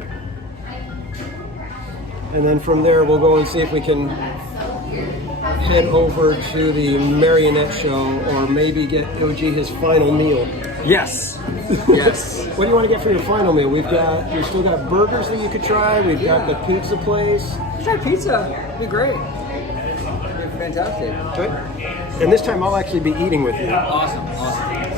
And then from there, we'll go and see if we can head over to the marionette show, or maybe get OG his final meal. Yes. Yes. What do you want to get for your final meal? We've still got burgers that you could try. We've got the pizza place. Try pizza. It'd be great. It'd be fantastic. Good. And this time I'll actually be eating with you. Awesome.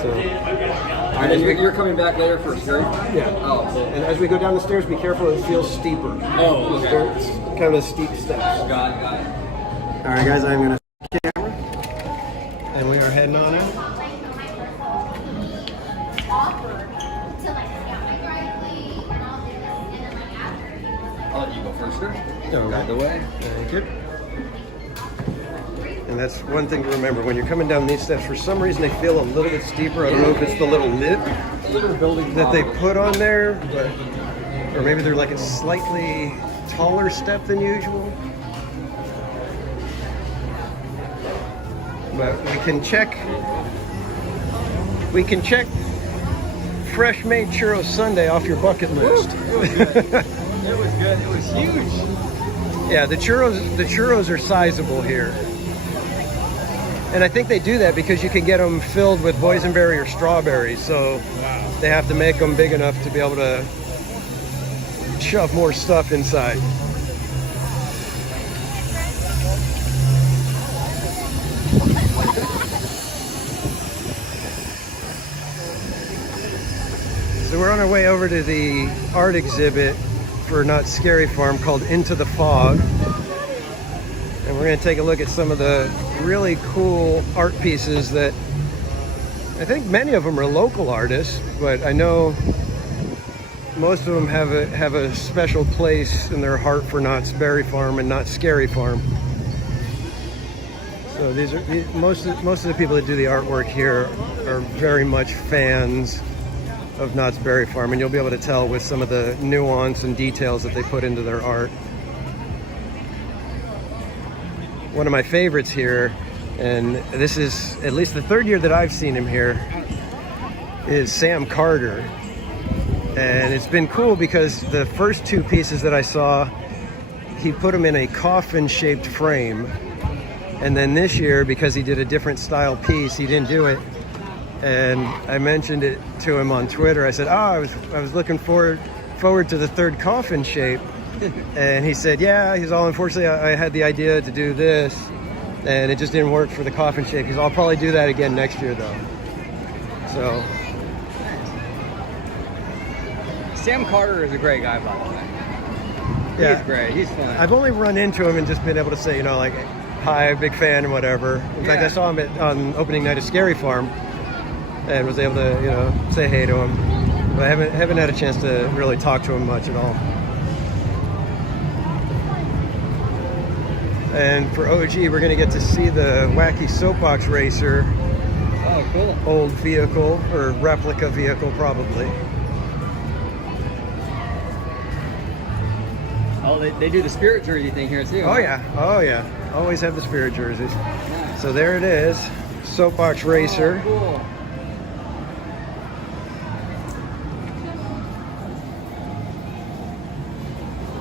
So, And then you're coming back later for Scary Farm? yeah. Oh, cool. And as we go down the stairs, be careful. It feels steeper. Oh, okay. It's kind of steep steps. Got it. All right, guys. I'm gonna camera, and we are heading on out. I'll let you go first, sir. Okay. Guide the way. Thank you. And that's one thing to remember. When you're coming down these steps, for some reason they feel a little bit steeper. I don't know if it's the little lip that they put on there, or maybe they're like a slightly taller step than usual. But we can check Fresh Made Churro Sundae off your bucket list. It was good. It was good. It was huge. Yeah, the churros are sizable here. And I think they do that because you can get them filled with boysenberry or strawberry, so they have to make them big enough to be able to shove more stuff inside. So we're on our way over to the art exhibit for Not Scary Farm called Into the Fog. And we're going to take a look at some of the really cool art pieces that I think many of them are local artists, but I know most of them have a special place in their heart for Knott's Berry Farm and Not Scary Farm. So most of the people that do the artwork here are very much fans of Knott's Berry Farm, and you'll be able to tell with some of the nuance and details that they put into their art. One of my favorites here, and this is at least the third year that I've seen him here, is Sam Carter. And it's been cool because the first two pieces that I saw, he put them in a coffin-shaped frame. And then this year, because he did a different style piece, he didn't do it. And I mentioned it to him on Twitter. I said, I was looking forward to the third coffin shape. And he said, yeah, unfortunately, I had the idea to do this, and it just didn't work for the coffin shape. I'll probably do that again next year, though. So. Sam Carter is a great guy, by the way. Yeah. He's great. He's fun. I've only run into him and just been able to say, like, hi, big fan and whatever. In fact, I saw him on opening night of Scary Farm and was able to, say hey to him. But I haven't had a chance to really talk to him much at all. And for OG, we're going to get to see the wacky soapbox racer. Oh, cool. Old vehicle, or replica vehicle, probably. Oh, they do the spirit jersey thing here, too. Oh, yeah. Always have the spirit jerseys. Nice. So there it is. Soapbox racer. Oh, cool.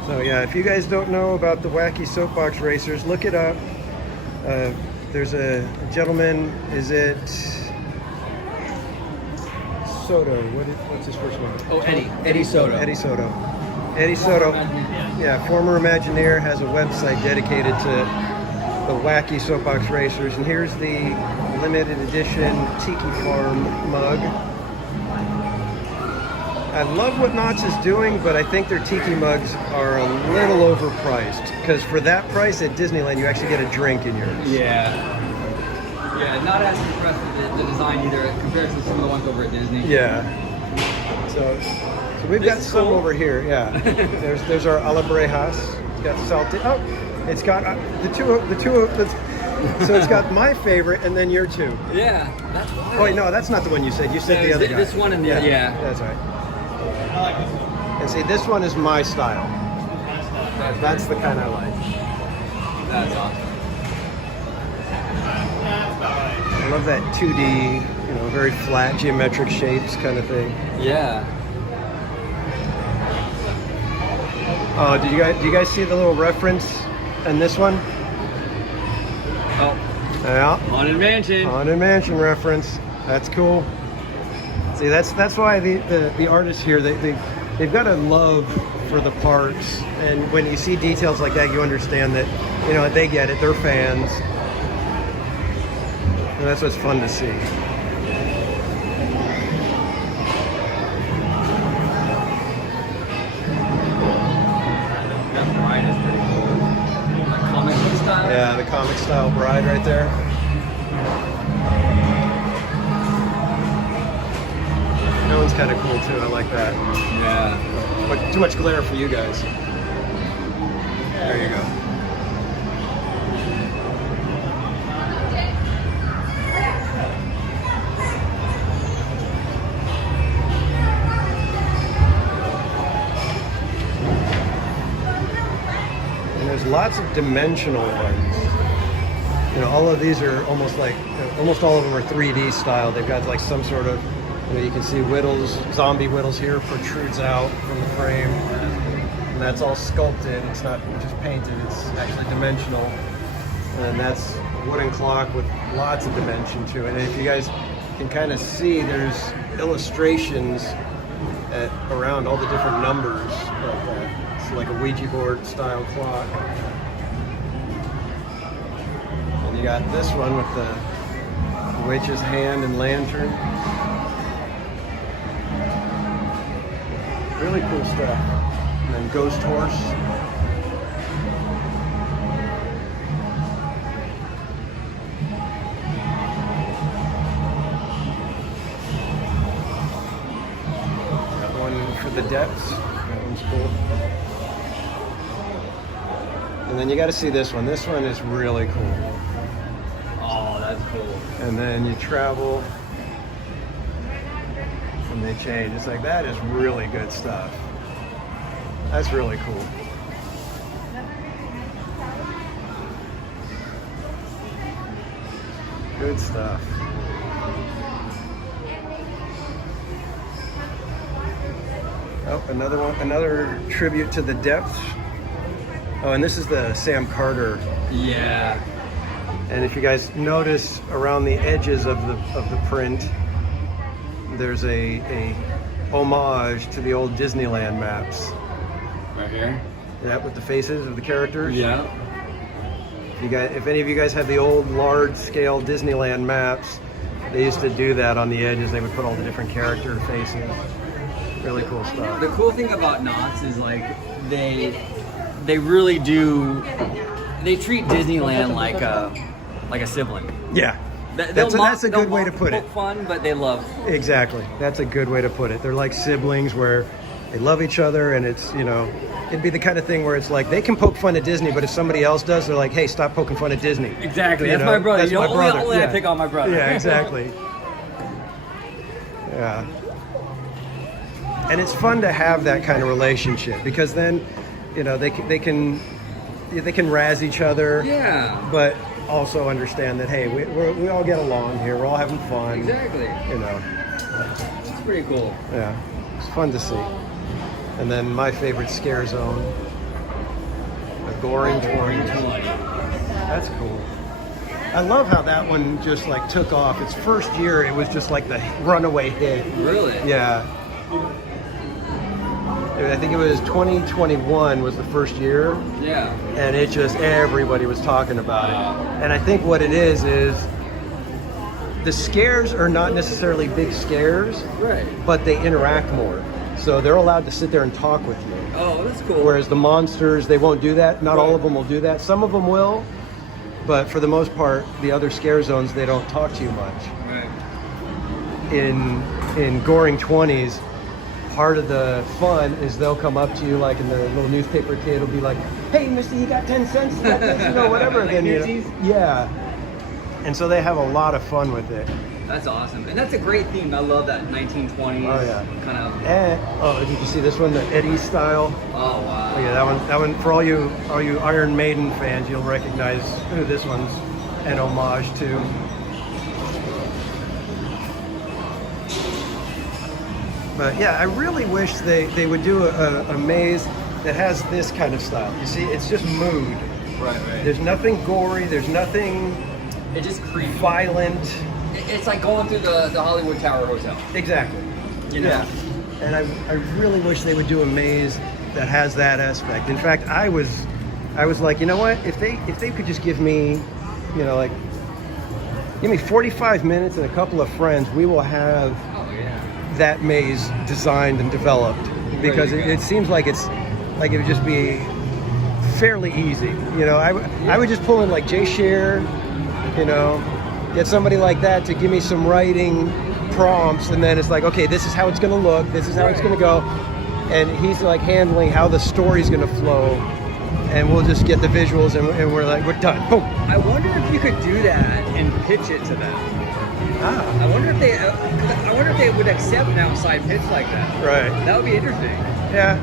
So yeah, if you guys don't know about the wacky soapbox racers, look it up. There's a gentleman, is it Soto? What's his first name? Oh, Eddie Soto. Eddie Soto. Yeah, former Imagineer, has a website dedicated to the wacky soapbox racers. And here's the limited edition Tiki Farm mug. I love what Knott's is doing, but I think their tiki mugs are a little overpriced. Because for that price at Disneyland, you actually get a drink in yours. Yeah, not as impressed with the design either compared to some of the ones over at Disney. Yeah. So we've got some over here. Yeah. there's our Alabrejas. It's got salted. Oh, it's got the two. So it's got my favorite and then your two. Yeah, that's wild. Oh wait, no, that's not the one you said. You said the other guy. This one and the other. Yeah, that's right. And see, this one is my style. That's the kind I like. That's awesome. I love that 2D, very flat geometric shapes kind of thing. Yeah. Oh, do you guys see the little reference in this one? Oh. Yeah. Haunted Mansion. Haunted Mansion reference. That's cool. See, that's why the artists here, they've got a love for the parks, and when you see details like that, you understand that they get it. They're fans, and that's what's fun to see. That bride is pretty cool. Like comic book style. Yeah, the comic style bride right there. That one's kind of cool too. I like that. Yeah. But too much glare for you guys. There you go. And there's lots of dimensional ones. All of these are almost all of them are 3D style. They've got like some sort of, you can see Whittles, zombie Whittles here protrudes out from the frame. And that's all sculpted. It's not just painted, it's actually dimensional. And that's wooden clock with lots of dimension to it. And if you guys can kind of see, there's illustrations around all the different numbers. It's like a Ouija board style clock. And you got this one with the witch's hand and lantern. Really cool stuff. And then Ghost Horse. Got one for the depths. That one's cool. And then you got to see this one. This one is really cool. Oh, that's cool. And then you travel. And they change. It's like, that is really good stuff. That's really cool. Good stuff. Oh, another one, another tribute to the depths. Oh, and this is the Sam Carter. Yeah. And if you guys notice around the edges of the print, there's a homage to the old Disneyland maps. Right here. Yeah, with the faces of the characters. Yeah. If any of you guys have the old large-scale Disneyland maps, they used to do that on the edges. They would put all the different character faces. Really cool stuff. The cool thing about Knott's is like they really do. They treat Disneyland like a sibling. Yeah. That's a good way to put it. Fun, but they love. Exactly. That's a good way to put it. They're like siblings where they love each other, and it's, you know, it'd be the kind of thing where it's like they can poke fun at Disney, but if somebody else does, they're like, hey, stop poking fun at Disney. Exactly. You That's know? my brother. That's You my know, brother. only I Yeah. pick on my brother. Yeah, exactly. Yeah. And it's fun to have that kind of relationship because then, you know, they can razz each other. Yeah. But also understand that, hey, we all get along here. We're all having fun. Exactly. You know. It's pretty cool. Yeah. It's fun to see. And then my favorite scare zone, the Goring 20. That's cool. I love how that one just like took off. Its first year, it was just like the runaway hit. Really? Yeah. I think it was 2021 was the first year. Yeah. And it just, everybody was talking about it. And I think what it is the scares are not necessarily big scares, Right. but they interact more. So they're allowed to sit there and talk with you. Oh, that's cool. Whereas the monsters, they won't do that. Not all of them will do that. Some of them will, but for the most part, the other scare zones, they don't talk to you much. Right. In Goring 20s, part of the fun is they'll come up to you, like in the little newspaper kid will be like, hey, mister, you got 10 cents? You got this? You know, whatever. Like Then, you know, Newsies? yeah. And so they have a lot of fun with it. That's awesome. And that's a great theme. I love that 1920s Oh, yeah. kind of. And, oh, did you see this one, the Eddie style? Oh, wow. Oh, yeah, that one for all you Iron Maiden fans, you'll recognize who this one's an homage to. But yeah, I really wish they would do a maze that has this kind of style. You see, it's just mood. Right. There's nothing gory. There's nothing It just creepy. violent. It's like going through the Hollywood Tower Hotel. Exactly. You know? Yeah. And I really wish they would do a maze that has that aspect. In fact, I was like, you know what? If they could just give me, you know, like, give me 45 minutes and a couple of friends, we will have Oh, yeah. that maze designed and developed, because it seems like it would just be fairly easy. You know, I would just pull in like Jay Shear, you know, get somebody like that to give me some writing prompts, and then it's like, okay, this is how it's going to look, this is how it's going to go, and he's like handling how the story's going to flow, and we'll just get the visuals, and we're like, we're done. Boom. I wonder if you could do that and pitch it to them. I wonder if they would accept an outside pitch like that. Right. That would be interesting. Yeah.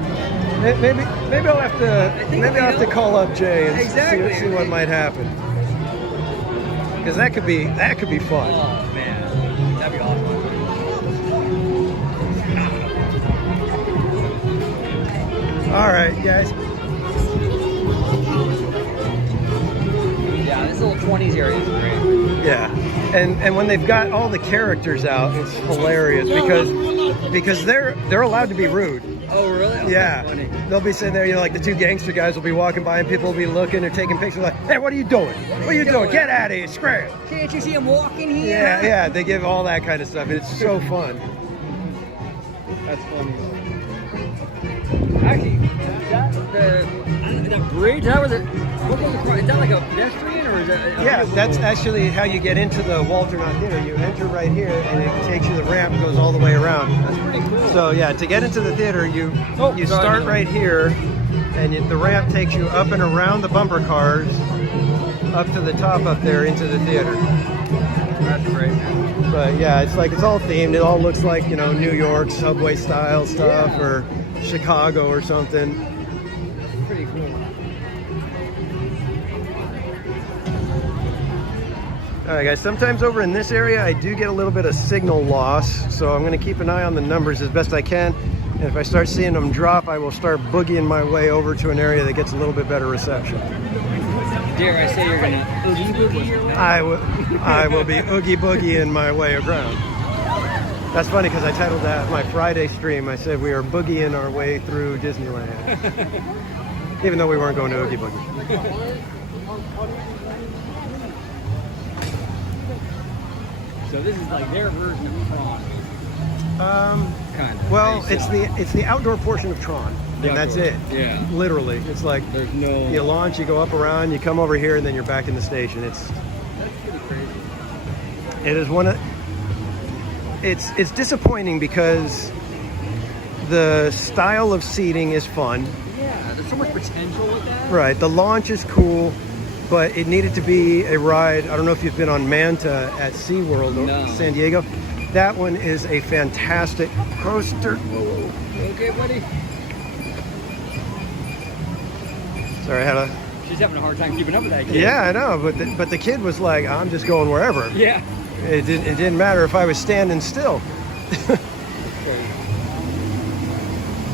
Maybe I'll have to call up Jay and Exactly. see what might happen. Because that could be fun. Oh man, that'd be awesome. All right, guys. Yeah, this little 20s area is great. Yeah. And when they've got all the characters out, it's hilarious because they're allowed to be rude. Oh really? Oh, Yeah. that's funny. They'll be sitting there, you know, like the two gangster guys will be walking by and people will be looking or taking pictures like, hey, what are you doing? What are you doing? Get out of here, scram. Can't you see him walking here? Yeah, they give all that kind of stuff. It's so fun. That's funny. Actually, the bridge, that was it. What goes across? Is that like a pedestrian or is that? Yeah, that's actually how you get into the Walter Knott Theater. You enter right here, and it takes you, the ramp goes all the way around. That's pretty cool. So yeah, to get into the theater, you sorry, start no. right here, and the ramp takes you up and around the bumper cars, up to the top up there into the theater. That's great. But yeah, it's all themed. It all looks like, you know, New York subway style stuff, Yeah. or Chicago or something. Pretty cool. All right, guys, sometimes over in this area, I do get a little bit of signal loss, so I'm going to keep an eye on the numbers as best I can. And if I start seeing them drop, I will start boogieing my way over to an area that gets a little bit better reception. Dare I say you're gonna oogie boogie your way? I will be oogie boogieing my way around. That's funny because I titled that my Friday stream. I said we are boogieing our way through Disneyland. Even though we weren't going to Oogie Boogie. So this is like their version of Tron. Kind of. Well, it's the outdoor portion of Tron, and that's it. Yeah. Literally, it's like there's no. You launch, you go up around, you come over here, and then you're back in the station. That's pretty crazy. It is one of. It's disappointing because the style of seating is fun. Yeah, there's so much potential with that. Right, the launch is cool, but it needed to be a ride. I don't know if you've been on Manta at SeaWorld or San Diego. That one is a fantastic coaster. Whoa. Okay, buddy. Sorry, I had a... She's having a hard time keeping up with that kid. Yeah, I know, but the kid was like, I'm just going wherever. Yeah. It didn't matter if I was standing still.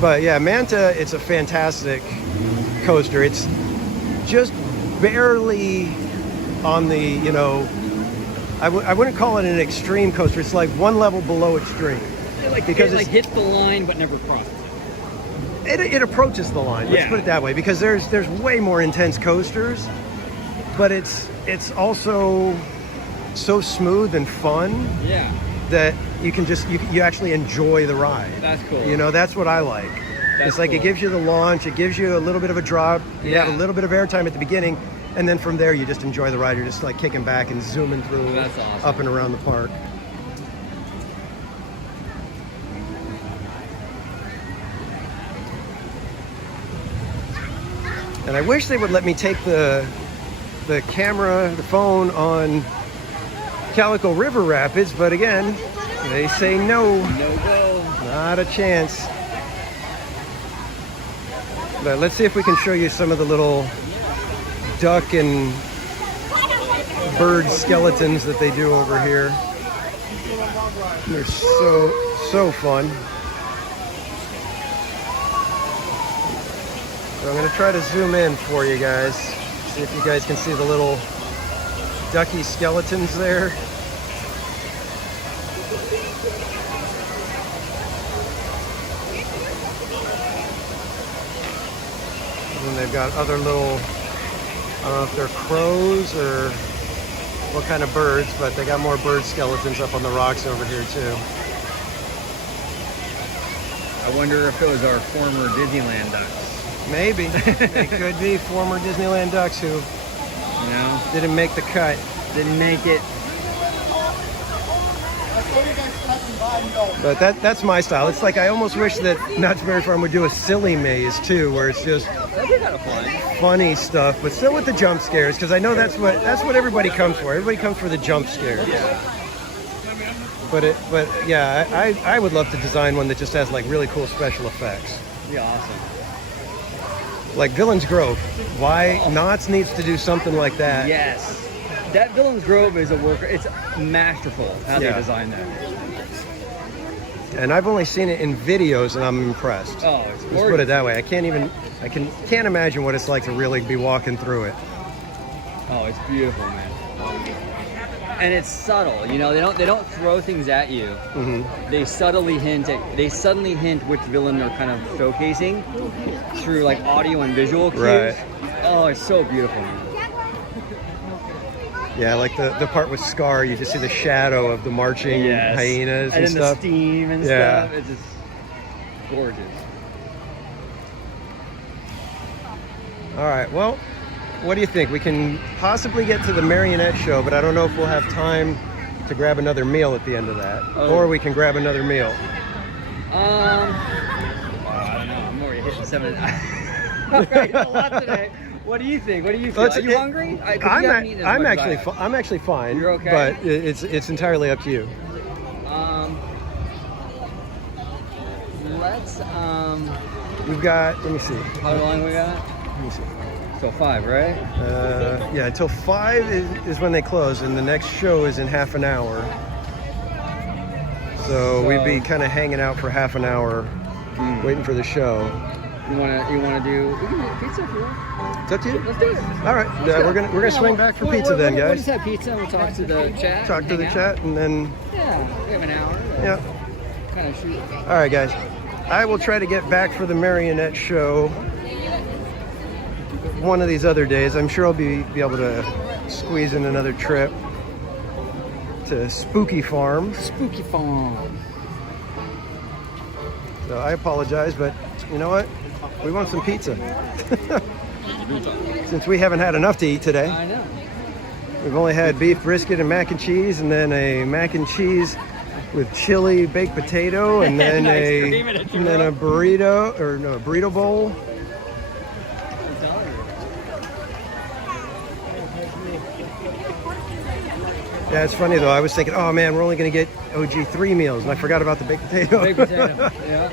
But yeah, Manta, it's a fantastic coaster. It's just barely on the, you know, I wouldn't call it an extreme coaster. It's like one level below extreme. Because it hits the line but never crosses it. It approaches the line. Let's put it that way. Because there's way more intense coasters, but it's also so smooth and fun. Yeah. That you can just you actually enjoy the ride. That's cool. You know, that's what I like. It's like it gives you the launch, it gives you a little bit of a drop, you have a little bit of airtime at the beginning, and then from there you just enjoy the ride. You're just like kicking back and zooming through up and around the park. And I wish they would let me take the camera, the phone on Calico River Rapids, but again, they say no. No go. Not a chance. But let's see if we can show you some of the little duck and bird skeletons that they do over here. They're so fun. So I'm going to try to zoom in for you guys. See if you guys can see the little ducky skeletons there. And they've got other little, I don't know if they're crows or what kind of birds, but they got more bird skeletons up on the rocks over here too. I wonder if it was our former Disneyland ducks. Maybe. It could be former Disneyland ducks who didn't make the cut. Didn't make it. But that's my style. It's like I almost wish that Knott's Berry Farm would do a silly maze too, where it's just funny stuff, but still with the jump scares, because I know that's what everybody comes for. Everybody comes for the jump scares. Yeah. But yeah, I would love to design one that just has like really cool special effects. Yeah, awesome. Like Villain's Grove. Why Knott's needs to do something like that? Yes. That Villain's Grove is a worker. It's masterful how they designed that. And I've only seen it in videos, and I'm impressed. Oh, it's gorgeous. Let's put it that way. I can't imagine what it's like to really be walking through it. Oh, it's beautiful, man. And it's subtle. You know, they don't throw things at you. Mm-hmm. They subtly hint which villain they're kind of showcasing through like audio and visual cues. Right. Oh, it's so beautiful, man. Yeah, like the part with Scar, you just see the shadow of the marching hyenas and stuff. And the steam and stuff. It's just gorgeous. All right, well, what do you think? We can possibly get to the marionette show, but I don't know if we'll have time to grab another meal at the end of that. Oh. Or we can grab another meal. I don't know. I'm already hitting 7. I've eaten a lot today. What do you think? What do you feel? Are you hungry? I'm actually fine. You're okay? But it's entirely up to you. Let's We've got, let me see. How long we got? Let me see. So 5, right? Yeah, until 5 is when they close, and the next show is in half an hour. So we'd be kind of hanging out for half an hour waiting for the show. You wanna do? We can do pizza if you want. It's up to you. Let's do it. All right, we're gonna swing back for pizza then, We'll guys. just have pizza. We'll talk to the chat. Talk to the chat, and then Yeah, we have an hour. yeah. Kind of shoot. All right, guys. I will try to get back for the marionette show one of these other days. I'm sure I'll be able to squeeze in another trip to Spooky Farm. Spooky Farm. So I apologize, but you know what? We want some pizza. Since we haven't had enough to eat today. I know. We've only had beef brisket and mac and cheese, and then a mac and cheese with chili baked potato, and then a burrito a burrito bowl. Yeah, it's funny though. I was thinking, oh man, we're only going to get OG 3 meals, and I forgot about the baked potato. Baked potato. Yeah.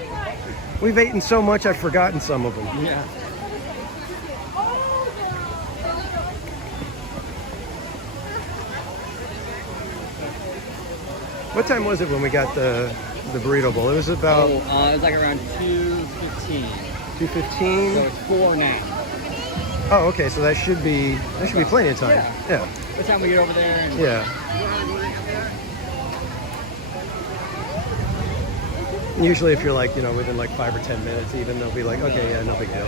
We've eaten so much, I've forgotten some of them. Yeah. What time was it when we got the burrito bowl? It was about it was like around 2:15. 2:15. So it's 4 now. Oh, okay. So that should be plenty of time. Yeah. What time we get over there? And Yeah. Usually, if you're like within like 5 or 10 minutes, even they'll be like, okay, yeah, no big deal.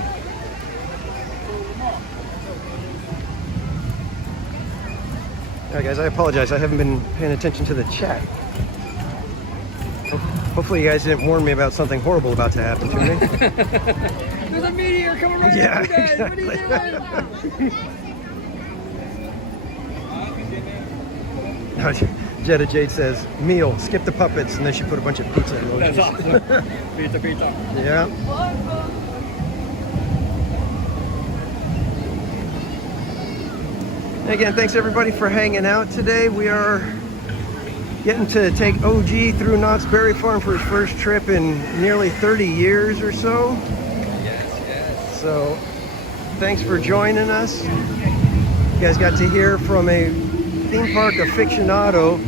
All right, guys. I apologize. I haven't been paying attention to the chat. Hopefully you guys didn't warn me about something horrible about to happen to me. There's a meteor coming right at you guys. Exactly. What are you doing? Jetta Jade says, meal, skip the puppets, and then she put a bunch of pizza emojis. That's awesome. Pizza. Yeah. Again, thanks everybody for hanging out today. We are getting to take OG through Knott's Berry Farm for his first trip in nearly 30 years or so. Yes. So, thanks for joining us. You guys got to hear from a theme park aficionado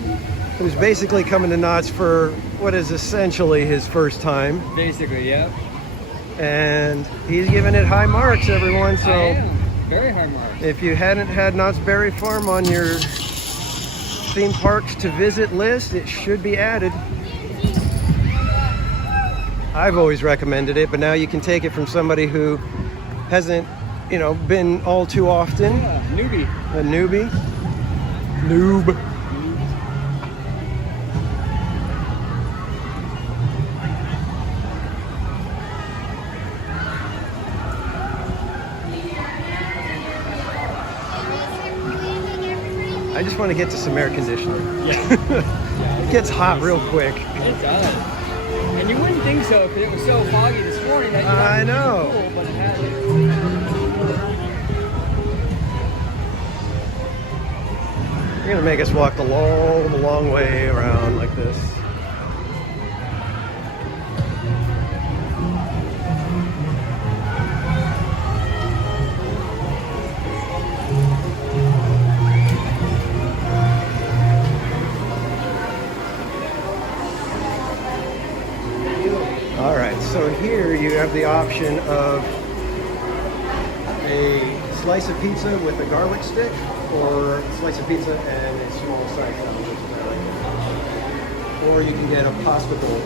who's basically coming to Knott's for what is essentially his first time. Basically, yeah. And he's giving it high marks, everyone. So, I am. Very high marks. if you hadn't had Knott's Berry Farm on your theme parks to visit list, it should be added. I've always recommended it, but now you can take it from somebody who hasn't, been all too often. Yeah, newbie. A newbie. Noob. I just want to get to some air conditioning. Yeah. It gets hot real quick. It does. And you wouldn't think so because it was so foggy this morning that I know. Cool, but it hasn't. You're gonna make us walk the long way around like this. All right, so here you have the option of a slice of pizza with a garlic stick, or a slice of pizza and a small side salad. Or you can get a pasta bowl.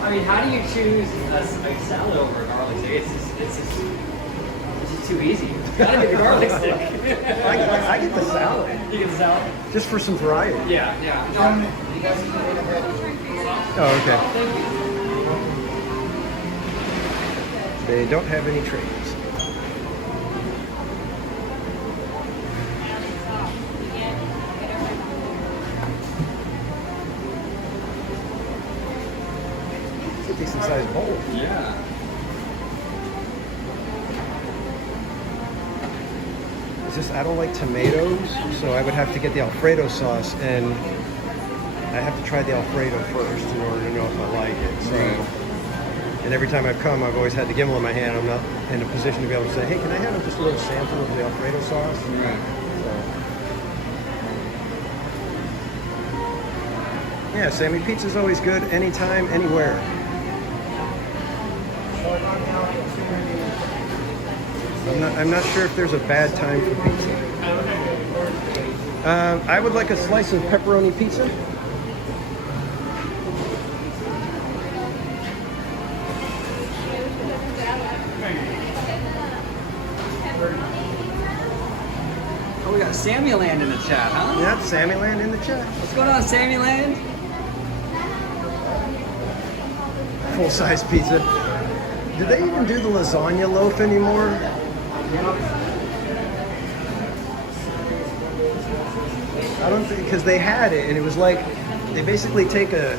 I mean, how do you choose a salad over a garlic stick? It's just too easy. You gotta get the garlic stick. I get the salad. You get the salad? Just for some variety. Yeah. Oh, okay. They don't have any trays. It's a decent sized bowl. Yeah. It's just I don't like tomatoes, so I would have to get the Alfredo sauce, and I have to try the Alfredo first in order to know if I like it. So, and every time I've come, I've always had the gimbal in my hand. I'm not in a position to be able to say, hey, can I have just a little sample of the Alfredo sauce? Right. Yeah, Sammy, pizza's always good anytime, anywhere. I'm not sure if there's a bad time for pizza. I would like a slice of pepperoni pizza. Oh, we got Sammy Land in the chat, huh? Yep, Sammy Land in the chat. What's going on, Sammy Land? Full-size pizza. Do they even do the lasagna loaf anymore? I don't think, because they had it, and it was like, they basically take a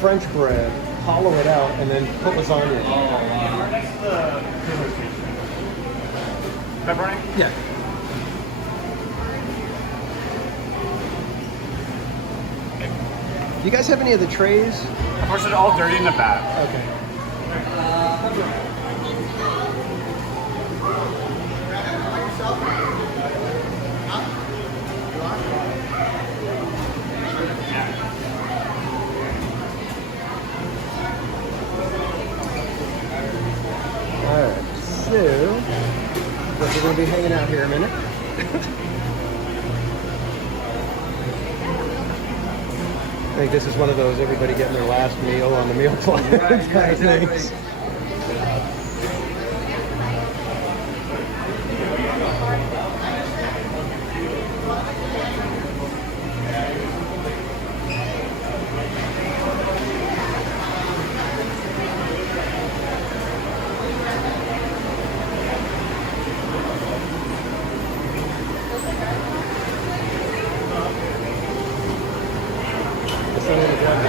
French bread, hollow it out, and then put lasagna in it. Pepperoni? Yeah. Do you guys have any of the trays? Of course, it's all dirty in the back. Okay. Alright, so guess we're going to be hanging out here a minute. I think this is one of those everybody getting their last meal on the meal plan kind of things.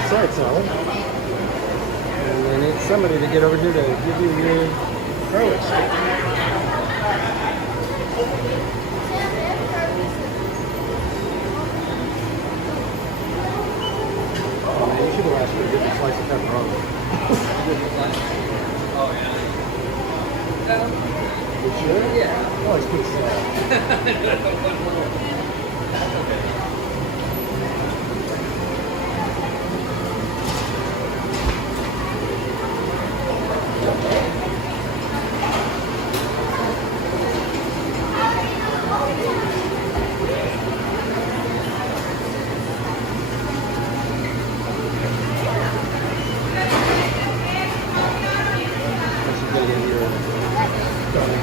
Side salad, and then need somebody to get over here to give you your garlic stick. Oh man, you should have asked for a good slice of pepperoni. Oh, yeah. You sure? Yeah. Oh, it's pizza.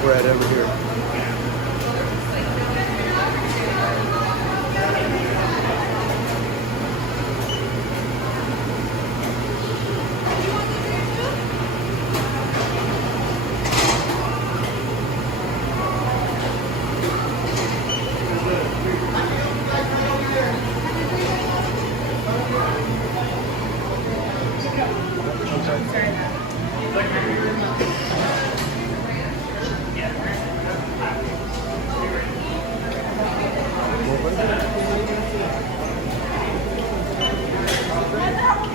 Bread over here.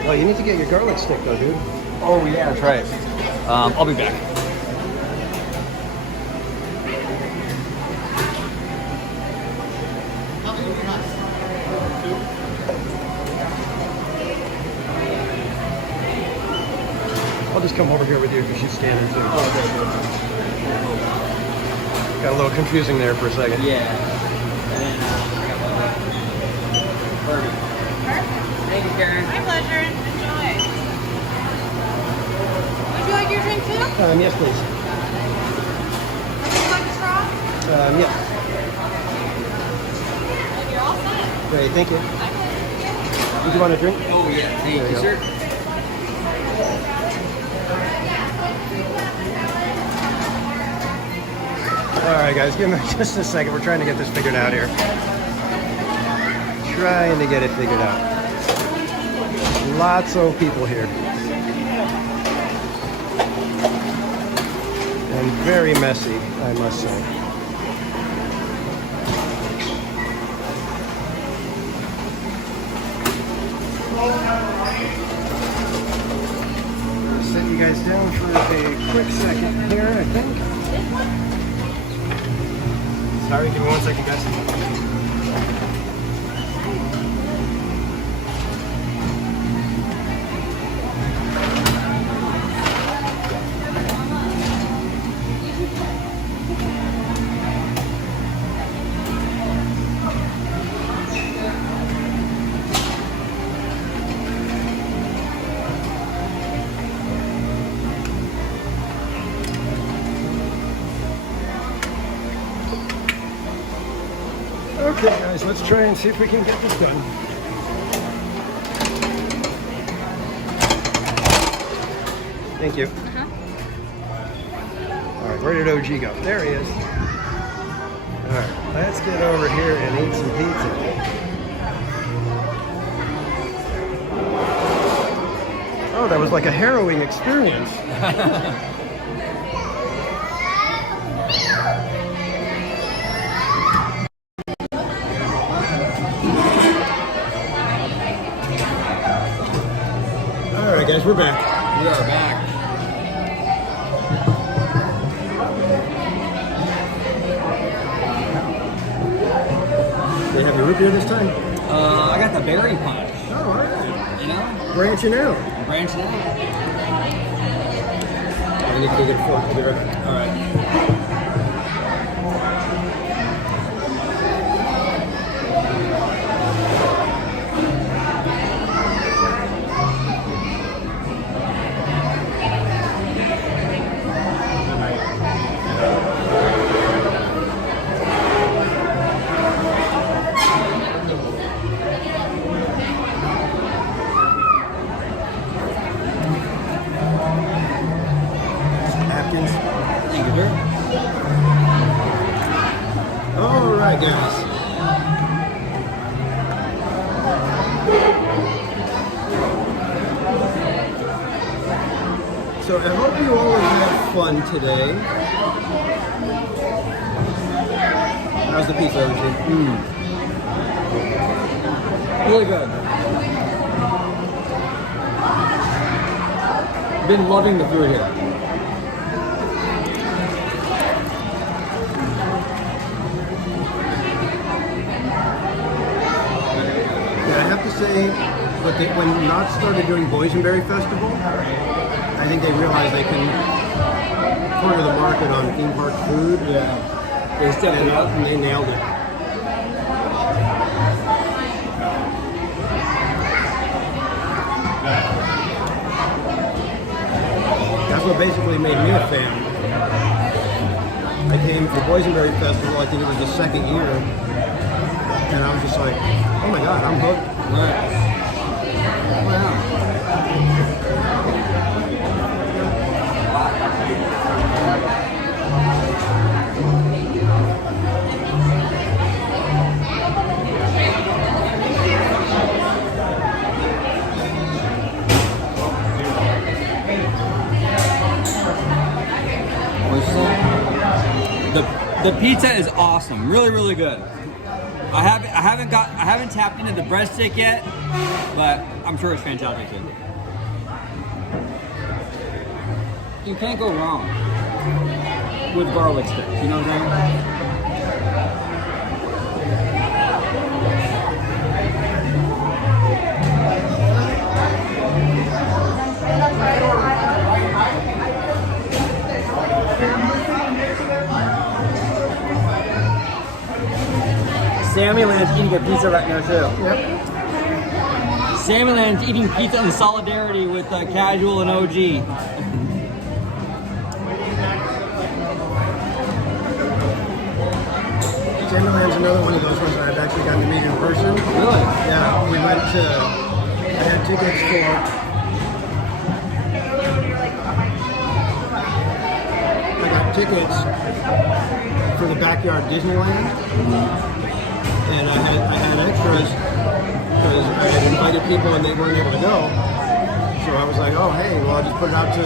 Oh, you need to get your garlic stick though, dude. Oh, yeah, that's right. I'll be back. I'll just come over here with you because she's standing too. Oh, okay, Got a little confusing there for a second. yeah. And then, perfect. Thank you, Karen. My pleasure. Enjoy. Would you like your drink too? Yes, please. Would you like a straw? Yes. You're all set. Great, thank you. Did you want a drink? Oh, yeah. Thank There you, you sir. All right, guys, give me just a second. We're trying to get this figured out here. Trying to get it figured out. Lots of people here. And very messy, I must say. Set you guys down for a quick second here, I think. Sorry, give me 1 second, guys. Okay, guys, let's try and see if we can get this done. Thank you. All right, where did OG go? There he is. All right, let's get over here and eat some pizza. Oh, that was like a harrowing experience. All right, guys, we're back. We are back. They have your root beer this time? I got the berry punch. Oh, all right. You know? Branching out. Branching out. I need to go get a fork. I'll be right back. All right. Napkins. Thank you, sir. All right, guys. So I hope you all have fun today. How's the pizza, OG? Really good. Been loving the food here. Yeah, I have to say, but when Knott started doing Boysenberry Festival, I think they realized they can corner the market on theme park food. Yeah. They stepped it up. And they nailed it. That's what basically made me a fan. I came for Boysenberry Festival, I think it was the second year, and I was just like, oh my god, I'm hooked. Right. Wow. The pizza is awesome. Really, really good. I haven't tapped into the breadstick yet, but I'm sure it's fantastic too. You can't go wrong with garlic sticks. You know what I'm saying? Sammy Land's eating a pizza right now too. Yep. Sammy Land's eating pizza in solidarity with Casual and OG. Sammy Land's another one of those ones that I've actually gotten to meet in person. Really? Yeah, we went to, I had tickets for the backyard Disneyland. And I had extras because I had invited people and they weren't able to go. So I was like, oh hey, well I'll just put it out to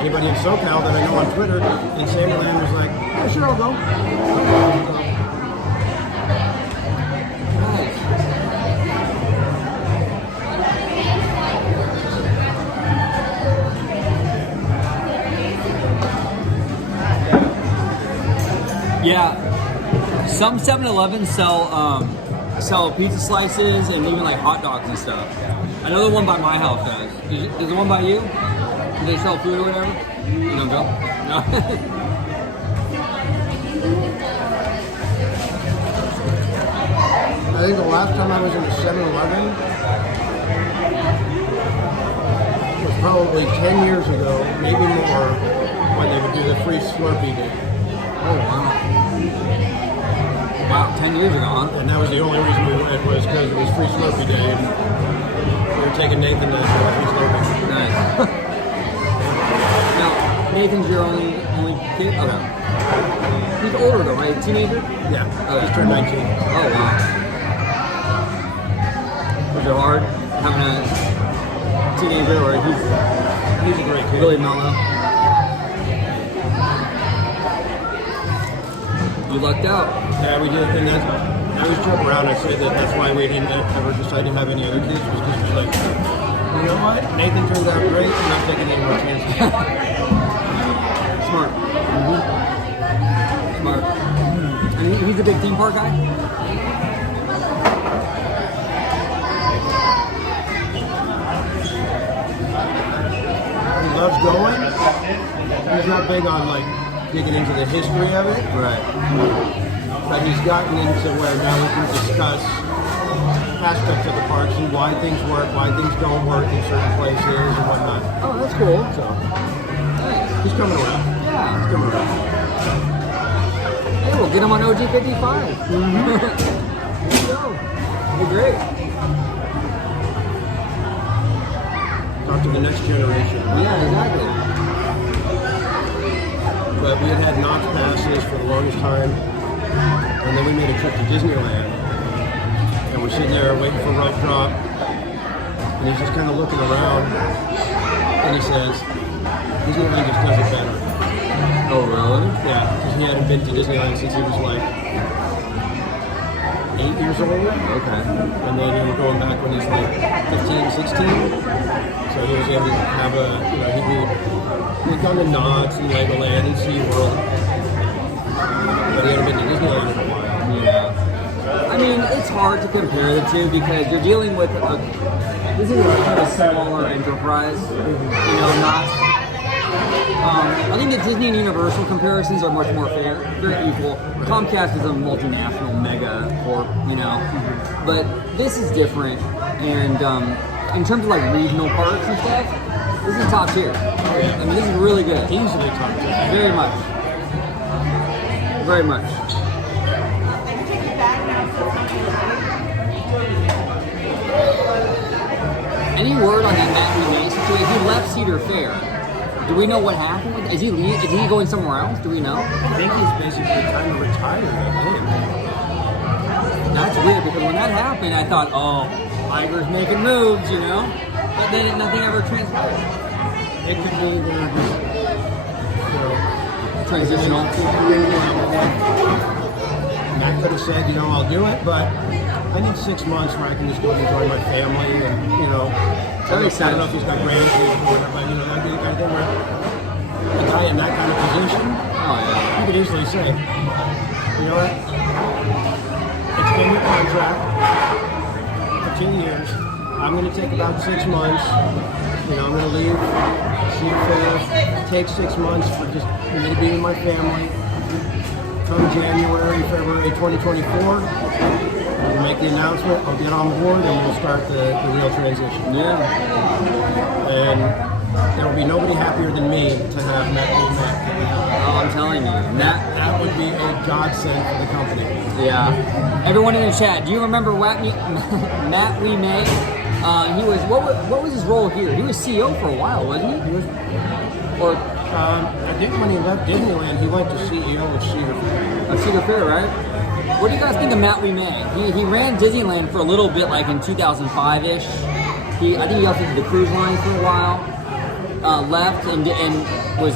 anybody in SoCal that I know on Twitter. And Sammy Land was like, yeah, sure, I'll go. Yeah, some 7-Elevens sell pizza slices and even like hot dogs and stuff. I know the one by my house does. Is the one by you? Do they sell food or whatever? You don't go? No. I think the last time I was in a 7-Eleven was probably 10 years ago, maybe more, when they would do the free Slurpee day. Oh wow. Wow, 10 years ago, huh? And that was the only reason we went was because it was free Slurpee day. And we were taking Nathan to free Slurpee. Nice. Now, Nathan's your only kid? Okay. He's older though, right? Teenager? Yeah, Oh, just turned 19. Oh, wow. Was it hard having a teenager where he's a great kid? Really mellow. You lucked out. Yeah, we did. And that's, I always joke around. I say that that's why we didn't ever decide to have any other kids, was because it was like, you know what? Nathan turned out great. I'm not taking any more chances. Smart. Smart. And he's a big theme park guy? He loves going. He's not big on like digging into the history of it. Right. But he's gotten into where now we can discuss aspects of the parks and why things work, why things don't work in certain places and whatnot. Oh, that's cool. So he's coming around. Yeah. He's coming around. Hey, we'll get him on OG55. Mm-hmm. There you go. Be great. Talk to the next generation. Yeah, exactly. But we had Knott's passes for the longest time. And then we made a trip to Disneyland. And we're sitting there waiting for rope drop. And he's just kind of looking around. And he says, Disneyland just does it better. Oh, really? Yeah, because he hadn't been to Disneyland since he was like 8 years old. Okay. And then he was going back when he's like 15, 16. So he was able to have a, you know, he'd gone to Knott's and Legoland and SeaWorld. But he hadn't been to Disneyland in a while. Yeah. I mean, it's hard to compare the two because you're dealing with this is a kind of smaller enterprise. You know, not. I think the Disney and Universal comparisons are much more fair. They're equal. Comcast is a multinational mega corp, you know. But this is different. And in terms of like regional parks and stuff, this is top tier. I mean, this is really good. Easily top tier. Very much. Very much. Any word on that Matt Renee situation? He left Cedar Fair. Do we know what happened? Is he going somewhere else? Do we know? I think he's basically kind of retired, I think. That's weird because when that happened, I thought, oh, Iger's making moves, you know? But then nothing ever transpired. It could be they're just, you know, Transitional. Matt could have said, you know, I'll do it, but I need 6 months where I can just go and enjoy my family and, you know, I don't know if he's got grandkids or whatever, but, you know, that'd be the kind of thing where a guy in that kind of position, you could easily say, you know what, extend your contract for 2 years. I'm going to take about 6 months. You know, I'm going to leave, Cedar Fair, take 6 months for just me to be with my family. Come January, February 2024, we'll make the announcement, I'll get on board, and we'll start the real transition. Yeah. And there will be nobody happier than me to have Matt. Oh, I'm telling you. That would be a godsend for the company. Yeah. Everyone in the chat, do you remember Matt Remay? He was what was his role here? He was CEO for a while, wasn't he? He was, I think when he left Disneyland, he went to CEO of Cedar Fair. Of Cedar Fair, right? What do you guys think of Matt Remay? He ran Disneyland for a little bit, like in 2005-ish. I think he also did the cruise line for a while. Left and was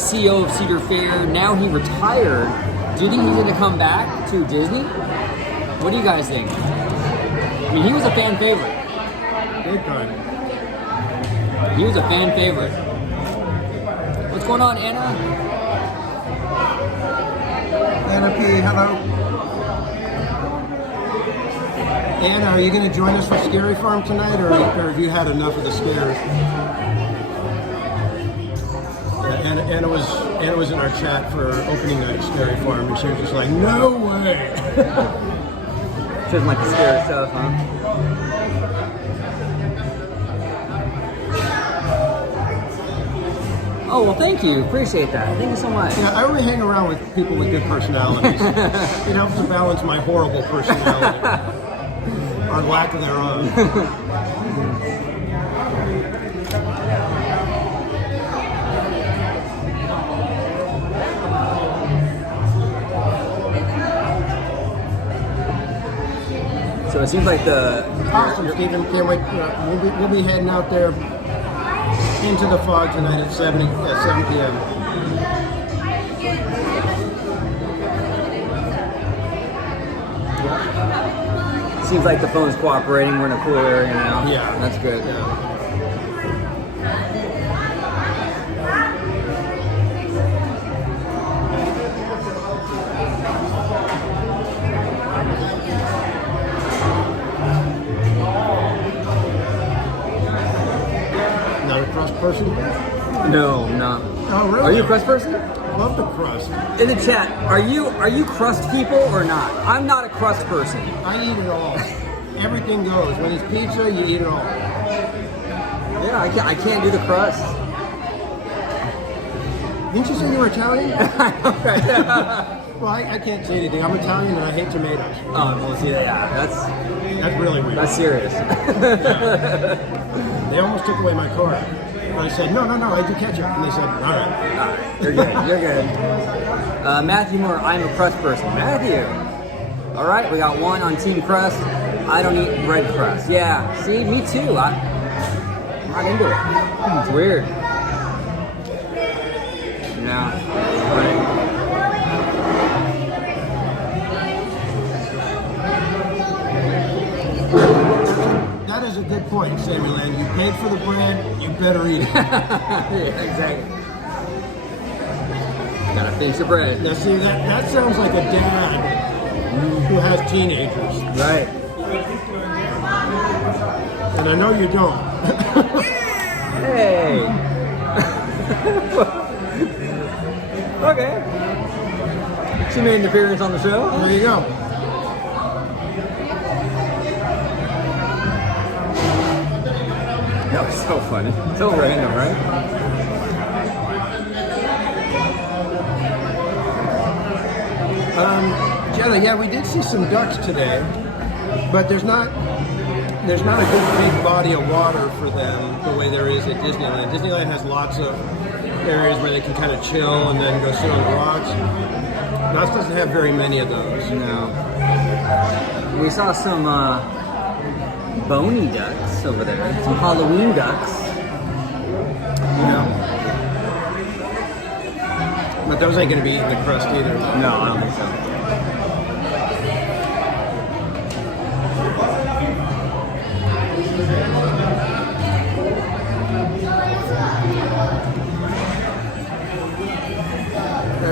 CEO of Cedar Fair. Now he retired. Do you think he's going to come back to Disney? What do you guys think? I mean, he was a fan favorite. Big time. He was a fan favorite. What's going on, Anna? Anna P, hello. Anna, are you going to join us for Scary Farm tonight, or have you had enough of the scares? Anna was in our chat for opening night at Scary Farm, and she was just like, no way! She doesn't like the scary stuff, huh? Oh, well, thank you. Appreciate that. Thank you so much. Yeah, I only hang around with people with good personalities. It helps to balance my horrible personality. Or lack thereof. So it seems like the... Awesome, Stephen. Can't wait. We'll be heading out there into the fog tonight at 7 p.m. Seems like the phone's cooperating. We're in a cool area now. Yeah. That's good. Yeah. Not a crust person? No, no. Oh, really? Are you a crust person? Love the crust. In the chat, are you crust people or not? I'm not a crust person. I eat it all. Everything goes. When it's pizza, you eat it all. Yeah, I can't do the crust. Didn't you say you were Italian? Well, I can't say anything. I'm Italian and I hate tomatoes. Oh, well, see, yeah, that's really weird. That's serious. They almost took away my car. And I said, no, I do ketchup. And they said, all right. You're good, you're good. Matthew Moore, I'm a crust person. Matthew. All right, we got one on Team Crust. I don't eat bread crust. Yeah, see, me too. I'm not into it. It's weird. Yeah, right. That is a good point, Samuel. And you paid for the bread, you better eat it. Yeah, exactly. Gotta finish the bread. Now, see, that sounds like a dad who has teenagers. Right. And I know you don't. Hey. Okay. She made an appearance on the show. There you go. That was so funny. So random, right? Jenna, yeah, we did see some ducks today, but there's not a good big body of water for them the way there is at Disneyland. Disneyland has lots of areas where they can kind of chill and then go sit on the rocks. Knott's doesn't have very many of those. No. We saw some bony ducks over there. Some Halloween ducks. Yeah. But those ain't going to be eating the crust either. No, I don't think so.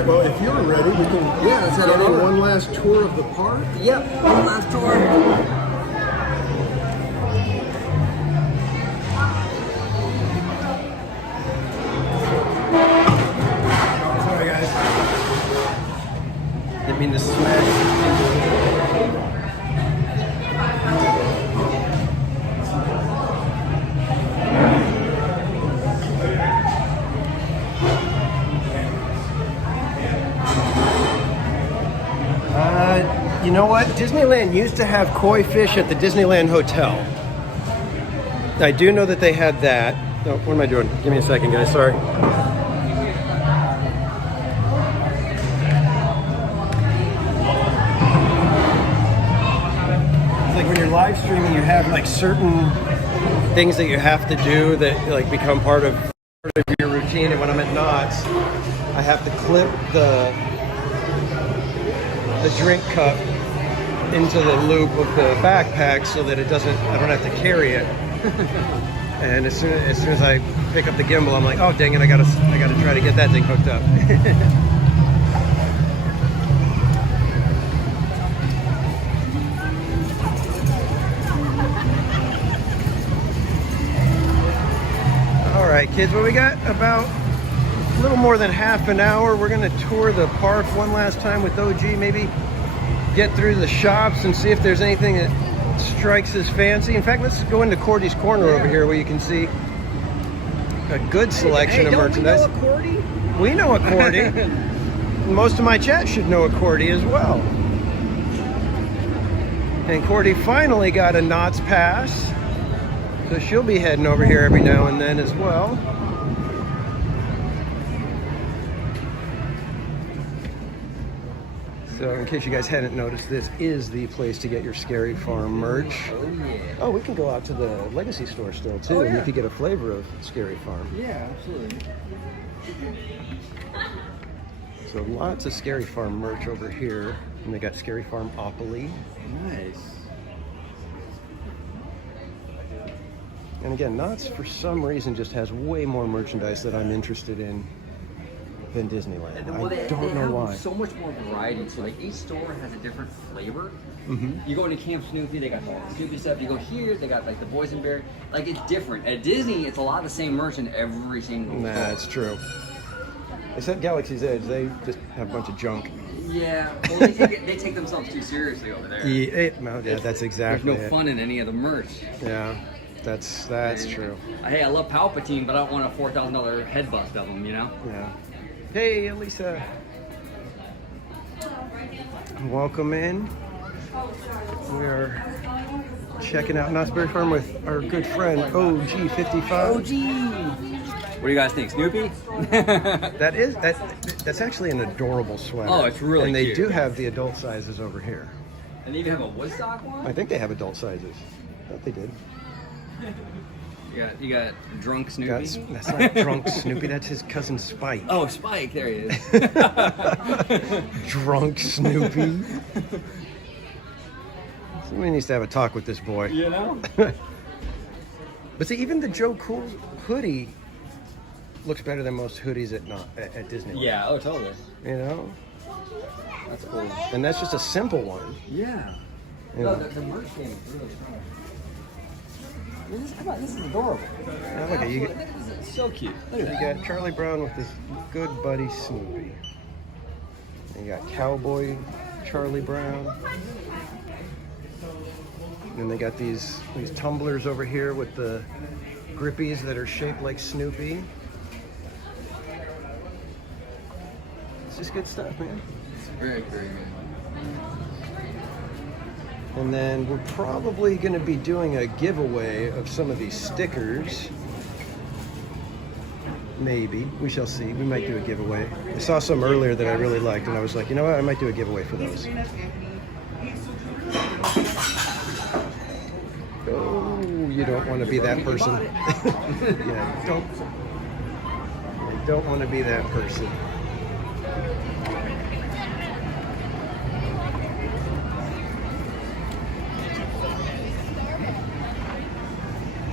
Well, if you're ready, we can let's head get on over. one last tour of the park. Yep, one last tour. Sorry, guys. Didn't mean to smash. You know what? Disneyland used to have koi fish at the Disneyland Hotel. I do know that they had that. Oh, what am I doing? Give me a second, guys. Sorry. It's like when you're live streaming, you have like certain things that you have to do that like become part of your routine. And when I'm at Knott's, I have to clip the drink cup into the loop of the backpack so that I don't have to carry it. And as soon as I pick up the gimbal, I'm like, oh dang it, I gotta try to get that thing hooked up. All right, kids, well, we got about a little more than half an hour. We're gonna tour the park one last time with OG, maybe get through the shops and see if there's anything that strikes his fancy. In fact, let's go into Cordy's Corner over here where you can see a good selection of merchandise. We know a Cordy. We know a Cordy. Most of my chat should know a Cordy as well. And Cordy finally got a Knott's pass, so she'll be heading over here every now and then as well. So in case you guys hadn't noticed, this is the place to get your Scary Farm merch. Oh, yeah. Oh, we can go out to the Legacy store still too, and you can get a flavor of Scary Farm. Yeah, absolutely. So lots of Scary Farm merch over here, and they got Scary Farm-opoly. Nice. And again, Knott's for some reason just has way more merchandise that I'm interested in than Disneyland. I don't know why. So much more variety. So like each store has a different flavor. Mm-hmm. You go into Camp Snoopy, they got all the Snoopy stuff. You go here, they got like the boysenberry. Like it's different. At Disney, it's a lot of the same merch in every single store. That's true. Except Galaxy's Edge, they just have a bunch of junk. Yeah, well, they take themselves too seriously over there. Yeah, that's exactly There's no fun in any of the merch. Yeah, that's true. Hey, I love Palpatine, but I don't want a $4,000 head bust of him, you know? Yeah. Hey, Elisa. Welcome in. We are checking out Knott's Berry Farm with our good friend OG55. What do you guys think, Snoopy? That's actually an adorable sweater. Oh, it's really And they cute. do have the adult sizes over here. And they even have a Woodstock one? I think they have adult sizes. I thought they did. You got drunk Snoopy? That's not drunk Snoopy. That's his cousin Spike. Oh, Spike, there he is. Drunk Snoopy. Somebody needs to have a talk with this boy. You know? But see, even the Joe Cool hoodie looks better than most hoodies at Disneyland. Yeah, oh, totally. You know? That's cool. And that's just a simple one. Yeah. You No, know? the merch game is really strong. This is adorable. Now look at you. It's so cute. You got Charlie Brown with his good buddy Snoopy. And you got Cowboy Charlie Brown. And then they got these tumblers over here with the grippies that are shaped like Snoopy. It's just good stuff, man. It's very, very good. And then we're probably going to be doing a giveaway of some of these stickers. Maybe. We shall see. We might do a giveaway. I saw some earlier that I really liked, and I was like, you know what? I might do a giveaway for those. Oh, you don't want to be that person. Yeah, you don't want to be that person.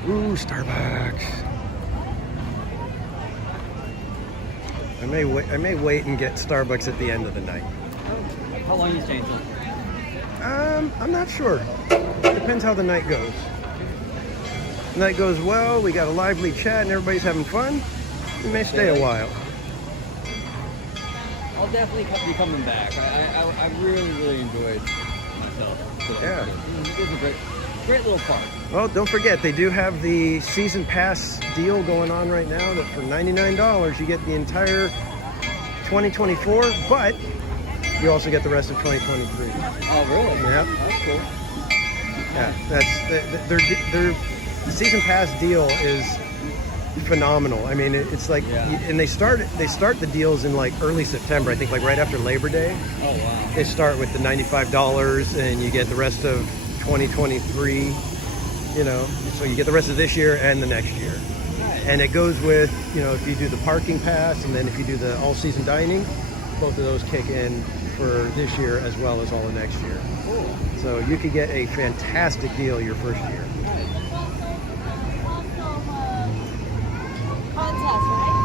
Ooh, Starbucks. I may wait and get Starbucks at the end of the night. How long are you staying till? I'm not sure. Depends how the night goes. The night goes well, we got a lively chat and everybody's having fun, we may stay a while. I'll definitely be coming back. I really, really enjoyed myself. So Yeah. It was a great little park. Well, don't forget, they do have the season pass deal going on right now that for $99 you get the entire 2024, but you also get the rest of 2023. Oh, really? Yeah. That's cool. Yeah, their season pass deal is phenomenal. I mean, it's like, and they start the deals in like early September. I think like right after Labor Day. Oh wow. They start with the $95, and you get the rest of 2023. You know, so you get the rest of this year and the next year. Nice. And it goes with, you know, if you do the parking pass, and then if you do the all-season dining, both of those kick in for this year as well as all of next year. Cool. So you could get a fantastic deal your first year. Contest, right?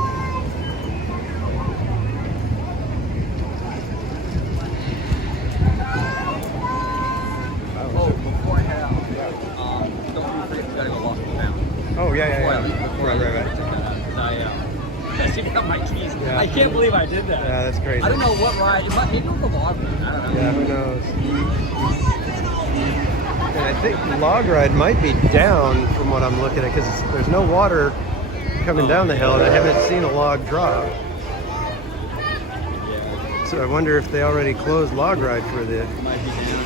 Oh, before I head out, don't forget you gotta go walk the fountain. Oh, yeah. Right. I still got my keys. Yeah. I can't believe I did that. Yeah, that's crazy. I don't know what ride. Maybe it was the log ride. I don't know. Yeah, who knows? And I think Log Ride might be down from what I'm looking at, because there's no water coming down the hill, and I haven't seen a log drop. So I wonder if they already closed log ride for the. Might be down.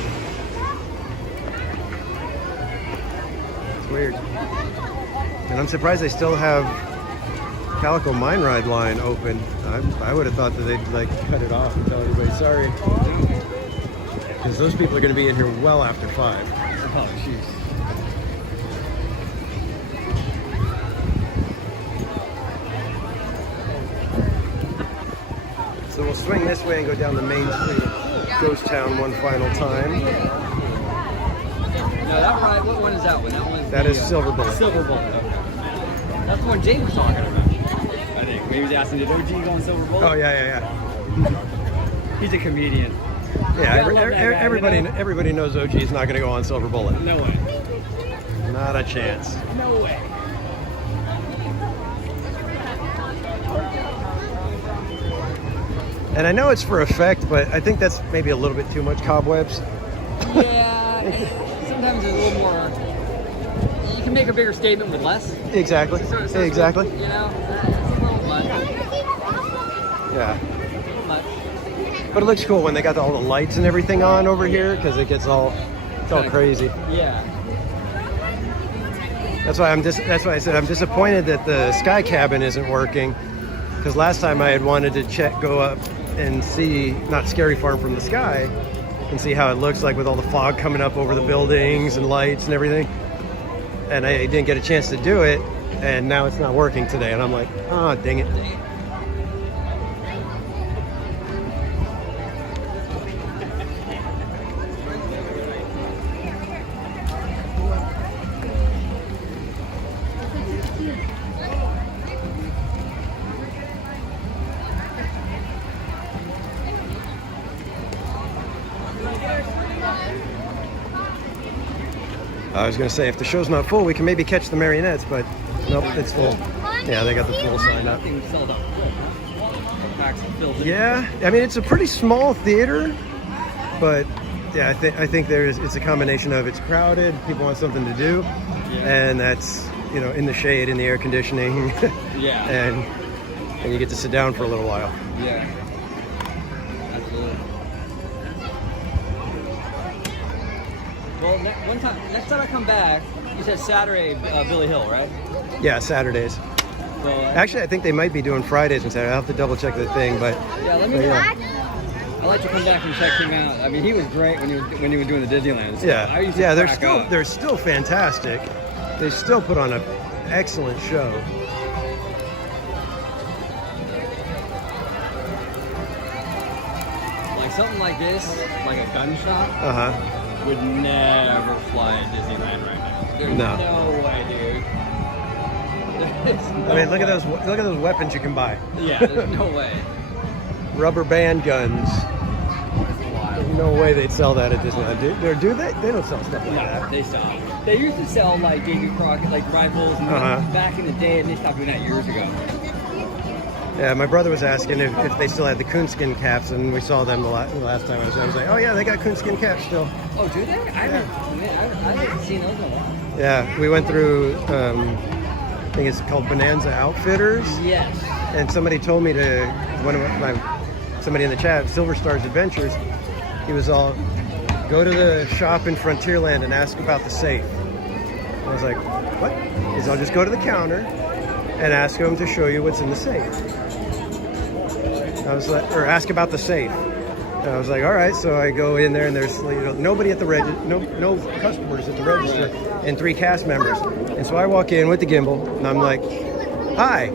It's weird. And I'm surprised they still have Calico Mine Ride line open. I would have thought that they'd like cut it off and tell everybody sorry. Because those people are going to be in here well after 5. Oh, jeez. So we'll swing this way and go down the main street of Ghost Town one final time. No, that ride, what one is that one? That one's That is Silver Bullet. Silver Bullet, okay. That's the one James was talking about. I think. Maybe he was asking, did OG go on Silver Bullet? Oh, yeah. He's a comedian. Yeah, I love that guy, everybody, you know? everybody knows OG is not going to go on Silver Bullet. No way. Not a chance. No way. And I know it's for effect, but I think that's maybe a little bit too much cobwebs. Yeah, sometimes it's a little more. You can make a bigger statement with less. Exactly. So Exactly. You know, it's a little much. Yeah. A little much. But it looks cool when they got all the lights and everything on over here, because it gets all, it's all crazy. Yeah. That's why I said I'm disappointed that the sky cabin isn't working, because last time I had wanted to go up and see not Scary Farm from the sky and see how it looks like with all the fog coming up over the buildings and lights and everything, and I didn't get a chance to do it, and now it's not working today, and I'm like, oh, dang it. I was going to say, if the show's not full, we can maybe catch the marionettes, but nope, it's full. Yeah, they got the full sign up. Things sold out quick, huh? Packs filled in. Yeah, I mean, it's a pretty small theater, but yeah, I think it's a combination of it's crowded, people want something to do, and that's, you know, in the shade, in the air conditioning, Yeah. and you get to sit down for a little while. Yeah. Absolutely. Well, next time I come back, you said Saturday, Billy Hill, right? Yeah, Saturdays. So, Actually, I think they might be doing Fridays and Saturdays. I'll have to double check the thing, but yeah, let me. but yeah. I'd like to come back and check him out. I mean, he was great when he was doing the Disneyland. So Yeah, I used to yeah, crack they're up. still fantastic. They still put on an excellent show. Like something like this, like a gun shop, Uh-huh. would never fly at Disneyland right now. There's No. no way, dude. There's no I mean, look at way. those weapons you can buy. Yeah, there's no way. Rubber band guns. There's no way they'd sell that at Disneyland. Do they? They don't sell stuff like No, that. they stopped. They used to sell like Davy Crockett, like rifles and back in the day, and they stopped doing that years ago. Yeah, my brother was asking if they still had the coonskin caps, and we saw them the last time I was like, oh yeah, they got coonskin caps still. Oh, do they? I haven't seen those in a while. Yeah, we went through, I think it's called Bonanza Outfitters. Yes. And somebody told me somebody in the chat, Silver Stars Adventures, he was all, go to the shop in Frontierland and ask about the safe. I was like, what? He said, I'll just go to the counter and ask him to show you what's in the safe. I was like, or ask about the safe. And I was like, all right. So I go in there and there's nobody at the register, no customers at the register, and 3 cast members. And so I walk in with the gimbal and I'm like, hi,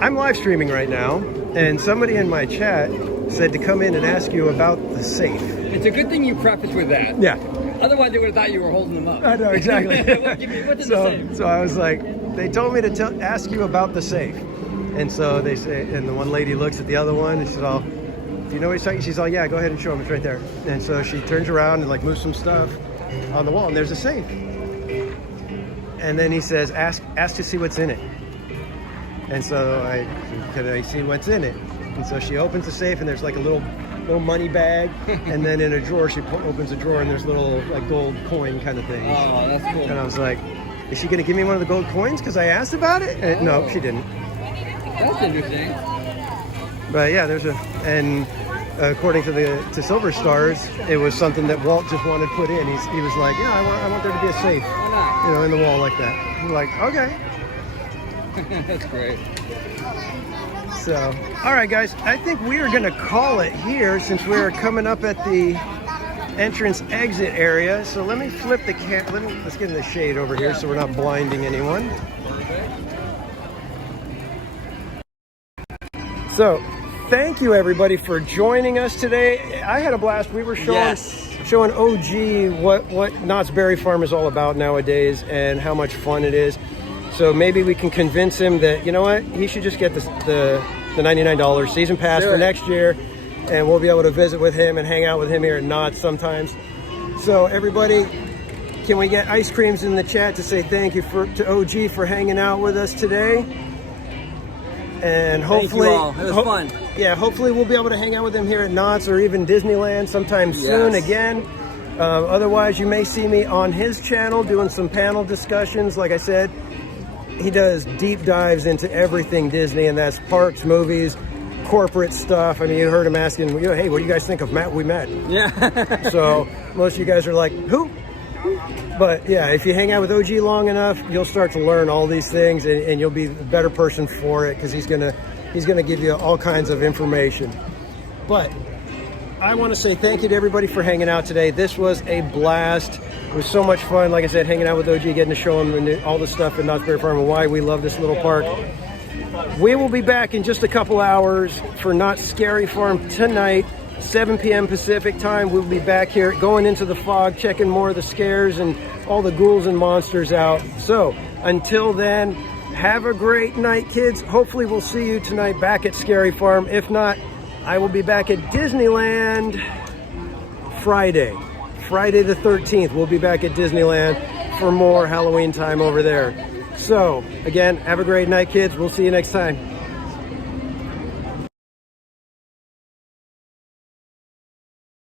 I'm live streaming right now, and somebody in my chat said to come in and ask you about the safe. It's a good thing you prefaced with that. Yeah. Otherwise, they would have thought you were holding them up. I know, exactly. What's in the safe? So I was like, they told me to ask you about the safe. And so they say, and the one lady looks at the other one and she's all, do you know what he's talking? She's all, yeah, go ahead and show him, it's right there. And so she turns around and like moves some stuff on the wall, and there's a safe. And then he says, ask to see what's in it. And so can I see what's in it? And so she opens the safe and there's like a little money bag, and then in a drawer she opens a drawer and there's little like gold coin kind of things. Oh, that's cool. And I was like, Is she going to give me one of the gold coins because I asked about it? No, she didn't. That's interesting. But yeah, there's and according to Silver Stars, it was something that Walt just wanted put in. He was like, yeah, I want there to be a safe, you know, in the wall like that. I'm like, okay. That's great. So, all right, guys, I think we are going to call it here since we're coming up at the entrance exit area. So let me flip the let's get in the shade over here so we're not blinding anyone. So, thank you everybody for joining us today. I had a blast. We were showing OG what Knott's Berry Farm is all about nowadays and how much fun it is. So maybe we can convince him that, you know what, he should just get the $99 season pass for next year, and we'll be able to visit with him and hang out with him here at Knott sometimes. So everybody, can we get ice creams in the chat to say thank you to OG for hanging out with us today? And hopefully, thank you all. It was fun. Yeah, hopefully we'll be able to hang out with him here at Knott's or even Disneyland sometime soon again. Otherwise, you may see me on his channel doing some panel discussions. Like I said, he does deep dives into everything Disney, and that's parks, movies, corporate stuff. I mean, you heard him asking, you know, hey, what do you guys think of Matt We Met? Yeah. So most of you guys are like, who? But yeah, if you hang out with OG long enough, you'll start to learn all these things, and you'll be a better person for it because he's gonna give you all kinds of information. But I want to say thank you to everybody for hanging out today. This was a blast. It was so much fun. Like I said, hanging out with OG, getting to show him all the stuff at Knott's Berry Farm and why we love this little park. We will be back in just a couple hours for Knott's Scary Farm tonight, 7 p.m. Pacific time. We'll be back here going into the fog, checking more of the scares and all the ghouls and monsters out. So until then, have a great night, kids. Hopefully we'll see you tonight back at Scary Farm. If not, I will be back at Disneyland Friday the 13th. We'll be back at Disneyland for more Halloween time over there. So again, have a great night, kids. We'll see you next time.